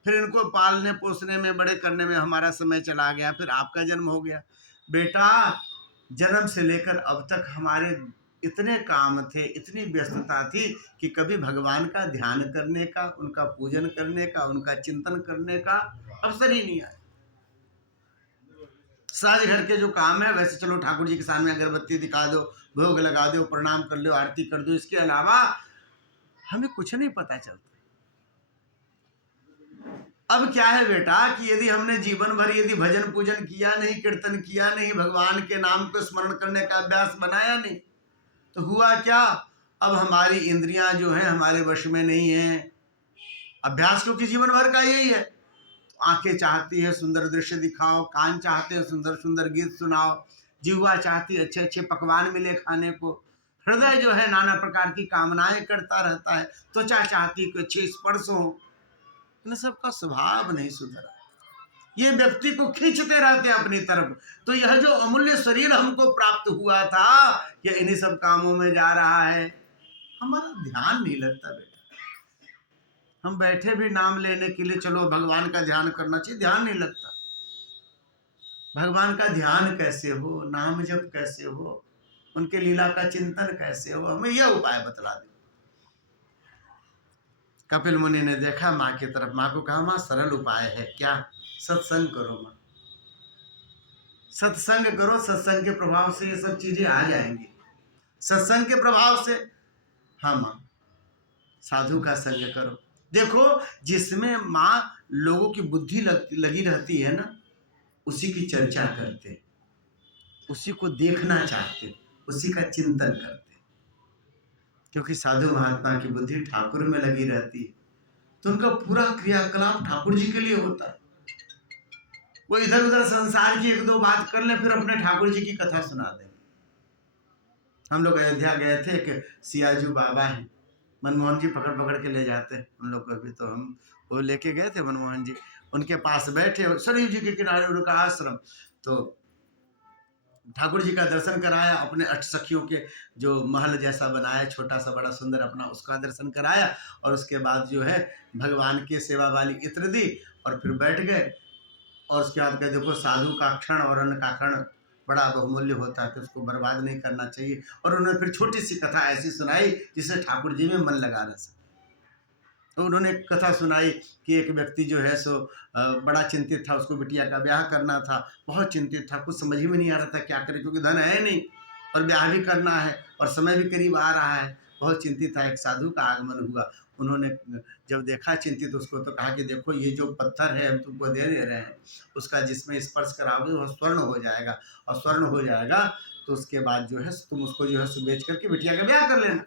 फिर इनको पालने पोसने में, बड़े करने में हमारा समय चला गया। फिर आपका जन्म हो गया। बेटा जन्म से लेकर अब तक हमारे इतने काम थे, इतनी व्यस्तता थी कि कभी भगवान का ध्यान करने का, उनका पूजन करने का, उनका चिंतन करने का अवसर ही नहीं आया। सहज घर के जो काम है वैसे चलो ठाकुर जी के सामने अगरबत्ती दिखा दो, भोग लगा दो, प्रणाम कर लो, आरती कर दो, इसके अलावा हमें कुछ नहीं पता चलता। अब क्या है बेटा कि यदि हमने जीवन भर यदि भजन पूजन किया नहीं, कीर्तन किया नहीं, भगवान के नाम को स्मरण करने का अभ्यास बनाया नहीं, तो हुआ क्या, अब हमारी इंद्रियां जो है हमारे वश में नहीं है। अभ्यास क्योंकि जीवन भर का यही है। आंखें चाहती है सुंदर दृश्य दिखाओ, कान चाहते हैं सुंदर सुंदर गीत सुनाओ, जिह्वा चाहती है अच्छे अच्छे पकवान मिले खाने को, हृदय जो है नाना प्रकार की कामनाएं करता रहता है, त्वचा चाहती है कि अच्छे स्पर्श हो। इन सबका स्वभाव नहीं सुधरा, ये व्यक्ति को खींचते रहते हैं अपनी तरफ। तो यह जो अमूल्य शरीर हमको प्राप्त हुआ था, यह इन्हीं सब कामों में जा रहा है, हमारा ध्यान नहीं लगता बेटा। हम बैठे भी नाम लेने के लिए, चलो भगवान का ध्यान करना चाहिए, ध्यान नहीं लगता। भगवान का ध्यान कैसे हो, नाम जप कैसे हो, उनके लीला का चिंतन कैसे हो, हमें यह उपाय बतला दे। कपिल मुनि ने देखा माँ की तरफ, माँ को कहा माँ सरल उपाय है क्या, सत्संग करो माँ, सत्संग करो, सत्संग के प्रभाव से ये सब चीजें आ जाएंगी, सत्संग के प्रभाव से। हाँ माँ, साधु का संग करो। देखो जिसमें माँ लोगों की बुद्धि लगी रहती है ना, उसी की चर्चा करते, उसी को देखना चाहते, उसी का चिंतन करते, क्योंकि साधु महात्मा की बुद्धि ठाकुर में लगी रहती है, तो उनका पूरा क्रियाकलाप ठाकुर जी के लिए होता है। वो इधर उधर संसार की एक दो बात कर ले, फिर अपने ठाकुर जी की कथा सुना देंगे। हम लोग अयोध्या गए थे, एक सियाजू बाबा हैं, मनमोहन जी पकड़ पकड़ के ले जाते हैं हम लोग को भी, तो हम वो लेके गए थे मनमोहन जी, उनके पास बैठे, सरयू जी के किनारे उनका आश्रम, तो ठाकुर जी का दर्शन कराया, अपने अष्ट सखियों के जो महल जैसा बनाया, छोटा सा बड़ा सुंदर अपना, उसका दर्शन कराया, और उसके बाद जो है भगवान की सेवा वाली इत्र दी, और फिर बैठ गए। और उसके बाद कहे देखो साधु का क्षण और अन्न का क्षण बड़ा बहुमूल्य होता है, तो उसको बर्बाद नहीं करना चाहिए। और उन्होंने फिर छोटी सी कथा ऐसी सुनाई जिससे ठाकुर जी में मन लगा रह सके। तो उन्होंने एक कथा सुनाई कि एक व्यक्ति जो है सो बड़ा चिंतित था, उसको बिटिया का ब्याह करना था, बहुत चिंतित था, कुछ समझ में नहीं आ रहा था क्या करे, क्योंकि धन है नहीं और ब्याह भी करना है और समय भी करीब आ रहा है, बहुत चिंतित था। एक साधु का आगमन हुआ, उन्होंने जब देखा चिंतित उसको, तो कहा कि देखो ये जो पत्थर है हम तुमको दे रहे हैं, उसका जिसमें स्पर्श कराओगे वह स्वर्ण हो जाएगा, और स्वर्ण हो जाएगा तो उसके बाद जो है तुम उसको जो है बेच करके बिटिया का ब्याह कर लेना,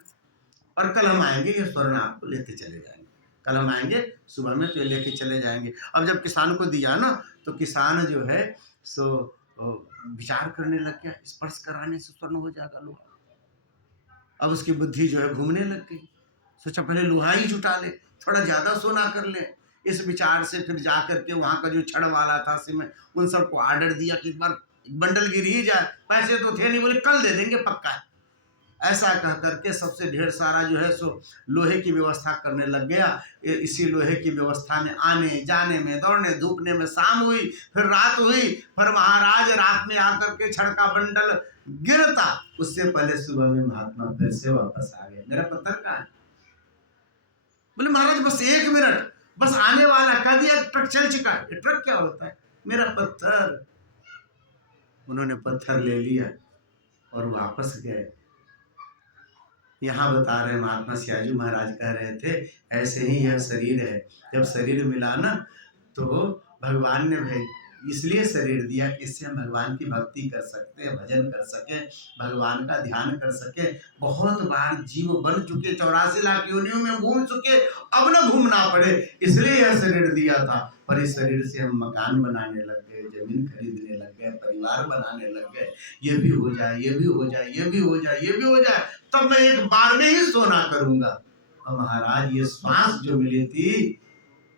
और कल हम आएंगे ये स्वर्ण आपको लेते चले जाएंगे, कल हम आएंगे सुबह में तो लेके चले जाएंगे। अब जब किसान को दिया ना, तो किसान जो है सो विचार करने लग गया, स्पर्श कराने से स्वर्ण हो जाएगा लोहा। अब उसकी बुद्धि जो है घूमने लग गई, सोचा पहले लोहा ही जुटा ले, थोड़ा ज्यादा सोना कर ले। इस विचार से फिर जा करके वहां का जो छड़ वाला था सीमेंट, उन सबको ऑर्डर दिया कि एक बार बंडल गिर ही जाए, पैसे तो थे नहीं, बोले कल दे देंगे पक्का है। ऐसा कह करके सबसे ढेर सारा जो है सो लोहे की व्यवस्था करने लग गया। इसी लोहे की व्यवस्था में आने जाने में, दौड़ने धूपने में शाम हुई, फिर रात हुई, फिर महाराज रात में आकर के छड़ का बंडल गिरता, उससे पहले सुबह में महात्मा फिर से वापस आ गए, मेरा पत्थर कहाँ है? बोले महाराज बस 1 मिनट, बस आने वाला, कह दिया ट्रक चल चुका है। ट्रक क्या होता है? मेरा पत्थर। उन्होंने पत्थर ले लिया और वापस गए। यहाँ बता रहे महात्मा सियाजू महाराज कह रहे थे ऐसे ही यह शरीर है, जब शरीर मिला ना तो भगवान ने इसलिए शरीर दिया कि इससे हम भगवान की भक्ति कर सके, भजन कर सके, भगवान का ध्यान कर सके। बहुत बार जीव बन चुके, 84 लाख योनियों में घूम चुके, अब न घूमना पड़े, इसलिए यह शरीर दिया था। पर इस शरीर से हम मकान बनाने लग गए, जमीन खरीदने लग गए, परिवार बनाने लग गए, ये भी हो जाए, ये भी हो जाए, ये भी हो जाए, ये भी हो जाए, तब मैं एक बार में ही सोना करूंगा। और महाराज ये श्वास जो मिली थी,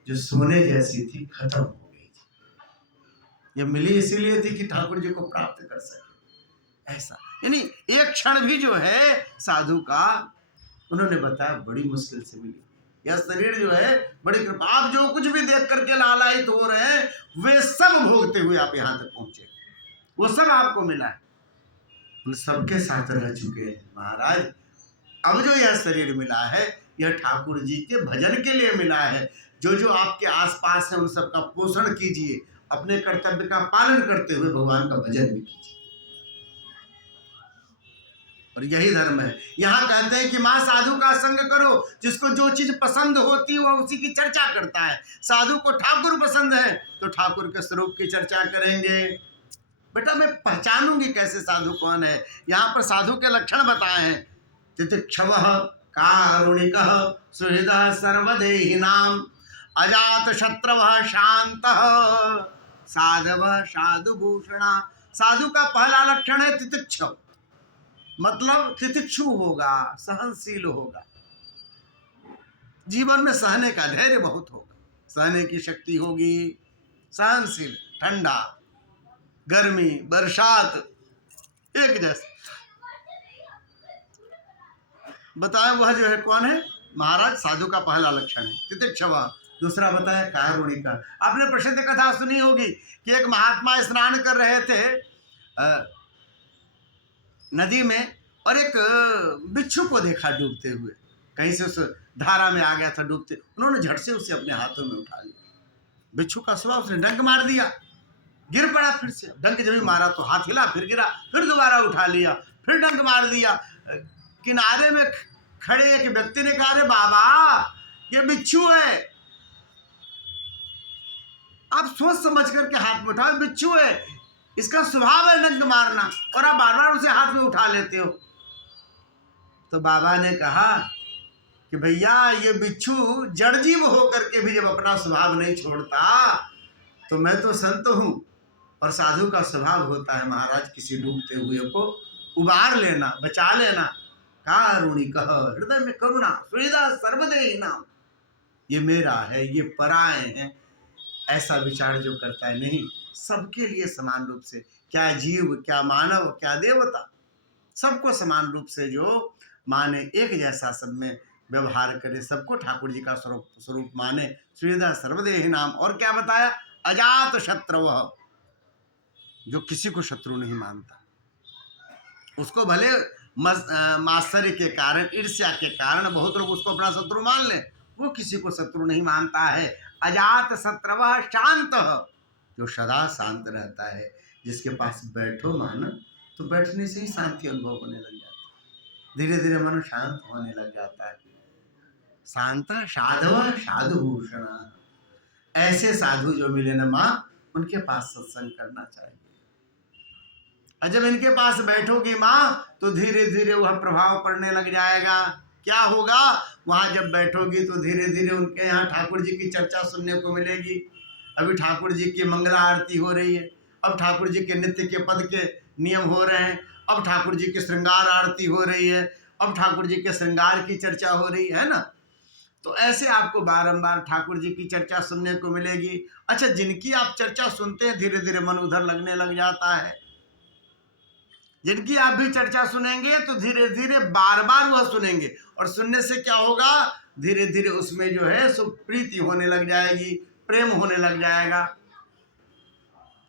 जो सोने जैसी थी, खत्म हो गई थी। ये मिली इसीलिए थी कि ठाकुर जी को प्राप्त कर सके। ऐसा यानी एक क्षण भी जो है साधु का, उन्होंने बताया बड़ी मुश्किल से मिली। यह शरीर जो है बड़ी कृपा, आप जो कुछ भी देख करके लालायित हो रहे हैं, वे सब भोगते हुए आप यहाँ तक पहुंचे, वो सब आपको मिला है, उन सबके साथ रह चुके हैं महाराज। अब जो यह शरीर मिला है, यह ठाकुर जी के भजन के लिए मिला है। जो जो आपके आसपास है उन सबका पोषण कीजिए, अपने कर्तव्य का पालन करते हुए भगवान का भजन भी कीजिए। और यही धर्म है। यहाँ कहते हैं कि माँ साधु का संग करो, जिसको जो चीज पसंद होती है वह उसी की चर्चा करता है। साधु को ठाकुर पसंद है तो ठाकुर के स्वरूप की चर्चा करेंगे। बेटा मैं पहचानूंगी कैसे साधु कौन है? यहाँ पर साधु के लक्षण बताए हैं। तितिक्षवः कारुणिकः सुहृदः सर्वदेहिनां अजात शत्रवः शान्तः साधवः साधुभूषणा। साधु का पहला लक्षण है तितिक्षव, मतलब तितिक्षु होगा, सहनशील होगा, जीवन में सहने का धैर्य बहुत होगा, सहने की शक्ति होगी, सहनशील, ठंडा, गर्मी, बरसात एक जैसे। बताएं वह जो है कौन है महाराज? साधु का पहला लक्षण है तितिक्षवा। दूसरा बताया कारुणिका। आपने प्रसिद्ध कथा सुनी होगी कि एक महात्मा स्नान कर रहे थे नदी में और एक बिच्छू को देखा डूबते हुए, कहीं से उस धारा में आ गया था डूबते। उन्होंने झट से उसे अपने हाथों में उठा लिया। बिच्छू का स्वभाव, उसने डंक मार दिया, गिर पड़ा, फिर से डंक जब भी मारा तो हाथ हिला, फिर गिरा, फिर दोबारा उठा लिया, फिर डंक मार दिया। किनारे में खड़े एक व्यक्ति ने कहा, अरे बाबा ये बिच्छू है, आप सोच समझ करके हाथ में उठाओ, बिच्छू है, इसका स्वभाव है डंक मारना, और आप बार बार उसे हाथ में उठा लेते हो। तो बाबा ने कहा कि भैया ये बिच्छू जड़ जीव होकर के भी जब अपना स्वभाव नहीं छोड़ता तो मैं तो संत हूं। और साधु का स्वभाव होता है महाराज किसी डूबते हुए को उबार लेना, बचा लेना। कारुणिकः, हृदय में करुणा, सुहृदः सर्वदेहिनां, ये मेरा है, ये पराए हैं, ऐसा विचार जो करता है। नहीं, सबके लिए समान रूप से, क्या जीव, क्या मानव, क्या देवता, सबको समान रूप से जो माने, एक जैसा सब में व्यवहार करे, सबको ठाकुर जी का स्वरूप माने। सुहृदः सर्वदेहिनां। और क्या बताया? अजात शत्रवः, जो किसी को शत्रु नहीं मानता, उसको भले मात्सर्य के कारण, ईर्ष्या के कारण बहुत लोग उसको अपना शत्रु मान ले, वो किसी को शत्रु नहीं मानता है। अजात शत्रवः शांतः, जो सदा शांत रहता है। जिसके पास बैठो मानो तो बैठने से ही शांति अनुभव होने लग जाता है, धीरे धीरे मन शांत होने लग जाता है। शांत साधव साधुभूषण, ऐसे साधु जो मिले न माँ, उनके पास सत्संग करना चाहिए। और जब इनके पास बैठोगी माँ तो धीरे धीरे वह प्रभाव पड़ने लग जाएगा। क्या होगा? वहां जब बैठोगी तो धीरे धीरे उनके यहाँ ठाकुर जी की चर्चा सुनने को मिलेगी। अभी ठाकुर जी की मंगला आरती हो रही है, अब ठाकुर जी के नित्य के पद के नियम हो रहे हैं, अब ठाकुर जी की श्रृंगार आरती हो रही है, अब ठाकुर जी के श्रृंगार की चर्चा हो रही है ना। तो ऐसे आपको बारंबार ठाकुर जी की चर्चा सुनने को मिलेगी। अच्छा, जिनकी आप चर्चा सुनते हैं धीरे धीरे मन उधर लगने लग जाता है। जिनकी आप भी चर्चा सुनेंगे तो धीरे धीरे बार बार वह सुनेंगे, और सुनने से क्या होगा? धीरे धीरे उसमें जो है सो प्रीति होने लग जाएगी, प्रेम होने लग जाएगा।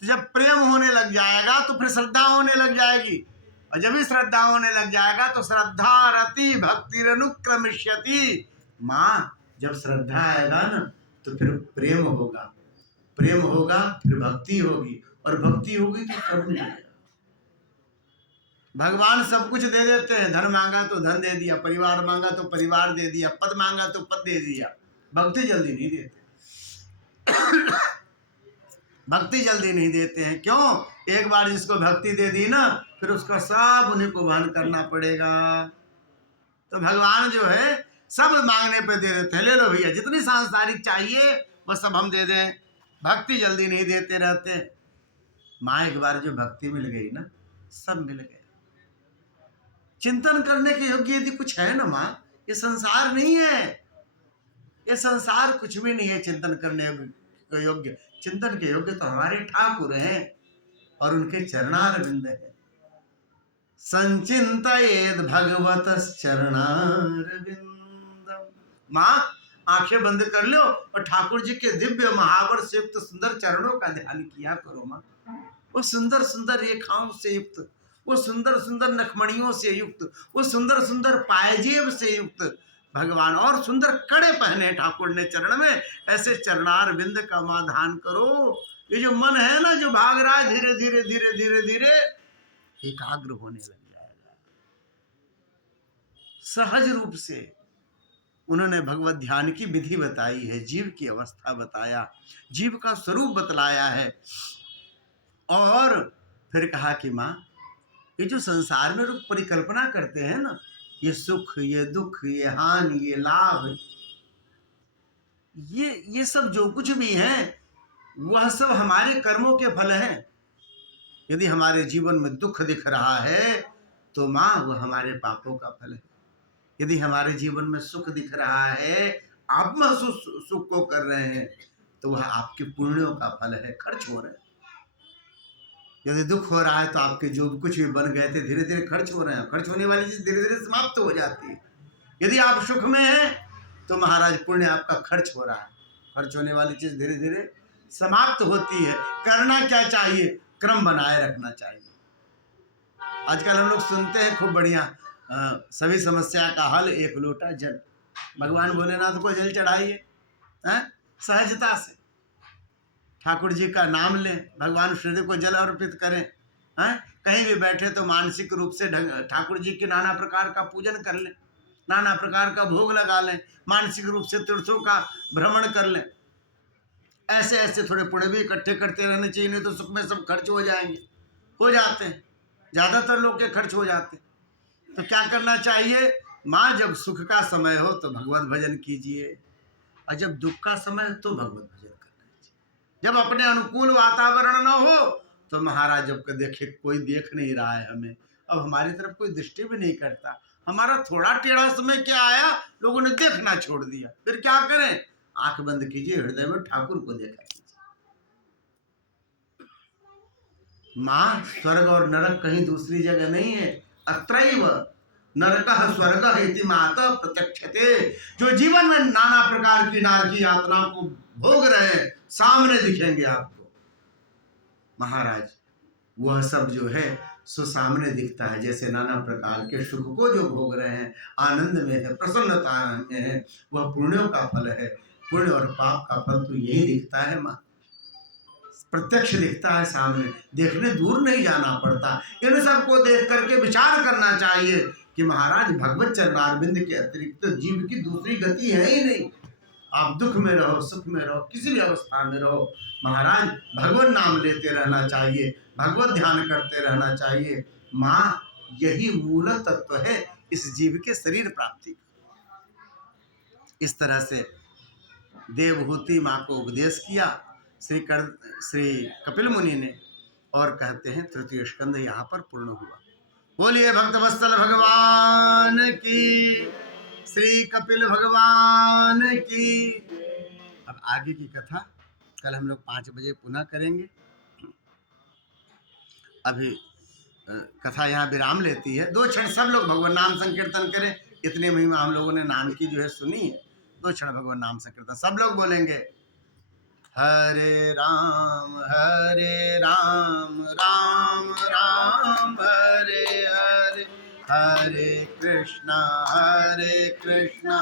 तो जब प्रेम होने लग जाएगा तो फिर श्रद्धा होने लग जाएगी, और जब भी श्रद्धा होने लग जाएगा तो श्रद्धा रति भक्तिरनुक्रमिष्यति। माँ जब श्रद्धा आएगा ना तो फिर प्रेम होगा, प्रेम होगा फिर भक्ति होगी, और भक्ति होगी तो सब मिलेगा। भगवान सब कुछ दे देते हैं, धन मांगा तो धन दे दिया, परिवार मांगा तो परिवार दे दिया, पद मांगा तो पद दे दिया। भक्ति जल्दी नहीं देते भक्ति जल्दी नहीं देते हैं। क्यों? एक बार जिसको भक्ति दे दी ना फिर उसका सब उन्हीं को वहन करना पड़ेगा। तो भगवान जो है सब मांगने पे दे देते हैं, ले लो भैया जितनी सांसारिक चाहिए वो सब हम दे दें। भक्ति जल्दी नहीं देते रहते। माँ एक बार जो भक्ति मिल गई ना सब मिल गया। चिंतन करने के योग्य यदि कुछ है ना माँ, ये संसार नहीं है, ये संसार कुछ भी नहीं है चिंतन करने के योग्य। चिंतन के योग्य तो हमारे ठाकुर हैं और उनके चरणारविंद हैं। संचिंतयेद भगवतस् चरणारविंदम। माँ आंखें बंद कर लो और ठाकुर जी के दिव्य महावर से युक्त सुंदर चरणों का ध्यान किया करो माँ। वो सुंदर सुंदर रेखाओं से युक्त, वो सुंदर सुंदर नखमणियों से युक्त, वो सुंदर सुंदर पायजेब से युक्त, भगवान और सुंदर कड़े पहने ठाकुर ने चरण में, ऐसे चरणार बिंद का माधान करो। ये जो मन है ना, जो भाग रहा है, धीरे धीरे धीरे धीरे धीरे एकाग्र होने लग जाएगा। सहज रूप से उन्होंने भगवत ध्यान की विधि बताई है, जीव की अवस्था बताया, जीव का स्वरूप बतलाया है। और फिर कहा कि माँ, ये जो संसार में लोग परिकल्पना करते हैं ना, ये सुख, ये दुख, ये हानि, ये लाभ, ये सब जो कुछ भी है, वह सब हमारे कर्मों के फल हैं। यदि हमारे जीवन में दुख दिख रहा है तो माँ, वह हमारे पापों का फल है। यदि हमारे जीवन में सुख दिख रहा है, आप महसूस सुख को कर रहे हैं, तो वह आपके पुण्यों का फल है, खर्च हो रहे हैं। यदि दुख हो रहा है तो आपके जो कुछ भी बन गए थे धीरे धीरे खर्च हो रहे हैं, खर्च होने वाली चीज धीरे धीरे समाप्त हो जाती है। यदि आप सुख में हैं तो महाराज पुण्य आपका खर्च हो रहा है, खर्च होने वाली चीज धीरे धीरे समाप्त होती है। करना क्या चाहिए? क्रम बनाए रखना चाहिए। आजकल हम लोग सुनते हैं खूब बढ़िया, सभी समस्या का हल एक लोटा जल। भगवान भोलेनाथ को जल चढ़ाइए, सहजता से ठाकुर जी का नाम लें, भगवान सूर्य को जल अर्पित करें, कहीं भी बैठे तो मानसिक रूप से ठाकुर जी के नाना प्रकार का पूजन कर लें, नाना प्रकार का भोग लगा लें, मानसिक रूप से तीर्थों का भ्रमण कर लें। ऐसे ऐसे थोड़े पुण्य भी इकट्ठे करते रहने चाहिए, नहीं तो सुख में सब खर्च हो जाएंगे, हो जाते हैं, ज़्यादातर लोग के खर्च हो जाते हैं। तो क्या करना चाहिए? माँ, जब सुख का समय हो तो भगवत भजन कीजिए, और जब दुख का समय हो तो भगवत भजन करना चाहिए। जब अपने अनुकूल वातावरण न हो तो महाराज, जब देखे कोई देख नहीं रहा है हमें, अब हमारी तरफ कोई दृष्टि भी नहीं करता, हमारा थोड़ा टेढ़ा समय क्या आया, लोगों ने देखना छोड़ दिया, फिर क्या करें? आंख बंद कीजिए, हृदय में ठाकुर को देखा कीजिए। माँ, स्वर्ग और नरक कहीं दूसरी जगह नहीं है। अत्रैव नरकः स्वर्गः इति माता प्रत्यक्षते। जो जीवन में नाना प्रकार की नार की यातना को भोग रहे हैं, सामने दिखेंगे आपको महाराज। वह सब जो है सो सामने दिखता है, जैसे नाना प्रकार के सुख को जो भोग रहे हैं, आनंद में है, प्रसन्नता में है, वह पुण्यों का फल है। पुण्य और पाप का फल तो यही दिखता है माँ, प्रत्यक्ष दिखता है सामने, देखने दूर नहीं जाना पड़ता। इन सबको देख करके विचार करना चाहिए कि महाराज, भगवत चरणारविंद के अतिरिक्त तो जीव की दूसरी गति है ही नहीं। आप दुख में रहो, सुख में रहो, किसी भी अवस्था में रहो, महाराज भगवत नाम लेते रहना चाहिए, भगवत ध्यान करते रहना चाहिए। माँ, यही मूल तत्व है इस जीव के शरीर प्राप्ति। इस तरह से देवहूति माँ को उपदेश किया श्री कपिल मुनि ने, और कहते हैं तृतीय स्कंद यहाँ पर पूर्ण हुआ। बोलिए भक्तवत्सल भगवान की, श्री कपिल भगवान की। अब आगे की कथा कल हम लोग 5 बजे पुनः करेंगे। अभी कथा यहाँ विराम लेती है। 2 क्षण सब लोग भगवान नाम संकीर्तन करें। इतने महिमा हम लोगों ने नाम की जो है सुनी है। 2 क्षण भगवान नाम संकीर्तन सब लोग बोलेंगे। हरे राम राम राम हरे हरे, हरे कृष्णा कृष्णा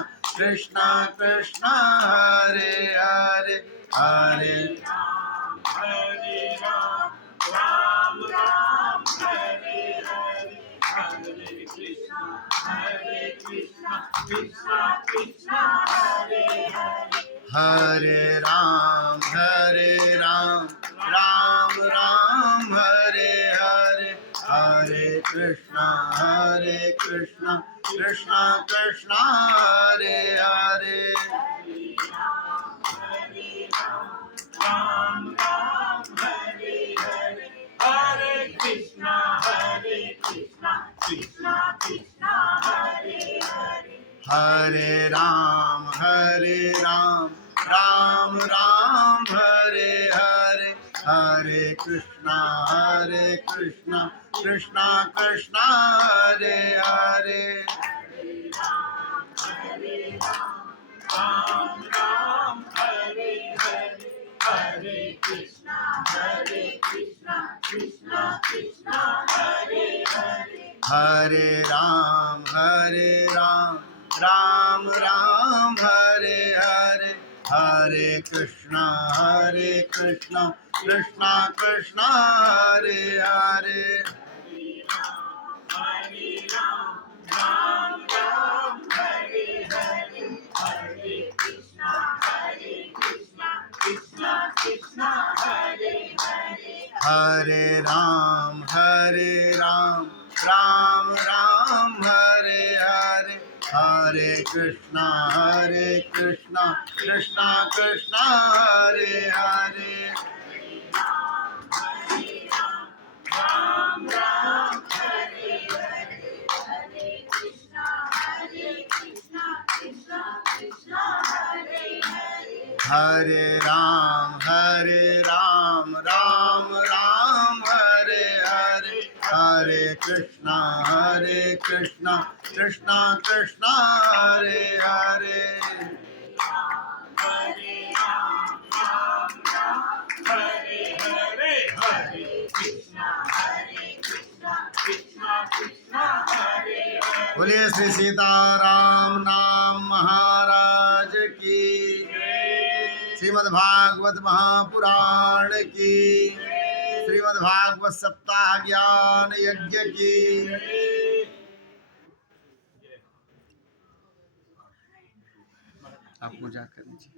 कृष्णा हरे हरे, हरे राम राम हरे हरे, हरे कृष्णा कृष्णा हरे हरे, हरे राम राम हरे हरे, हरे कृष्णा कृष्णा कृष्णा हरे हरे, राम हरे हरे, हरे कृष्णा कृष्णा कृष्णा हरे हरे, हरे राम राम हरे हरे, हरे कृष्णा कृष्णा कृष्णा हरे हरे, राम हरे हरे, हरे कृष्णा कृष्णा कृष्णा हरे हरे, हरे राम राम राम हरे हरे, हरे कृष्णा कृष्णा कृष्णा हरे हरे। हरे राम राम राम हरे हरे, हरे कृष्णा कृष्णा कृष्णा हरे हरे। हरे राम राम राम हरे हरे, हरे कृष्णा कृष्णा कृष्णा हरे हरे। बोलिए श्री सीताराम नाम महाराज की, श्रीमद् भागवत महापुराण की, श्रीमद् भागवत सप्ताह ज्ञान यज्ञ की। आप पूजा कर लीजिए।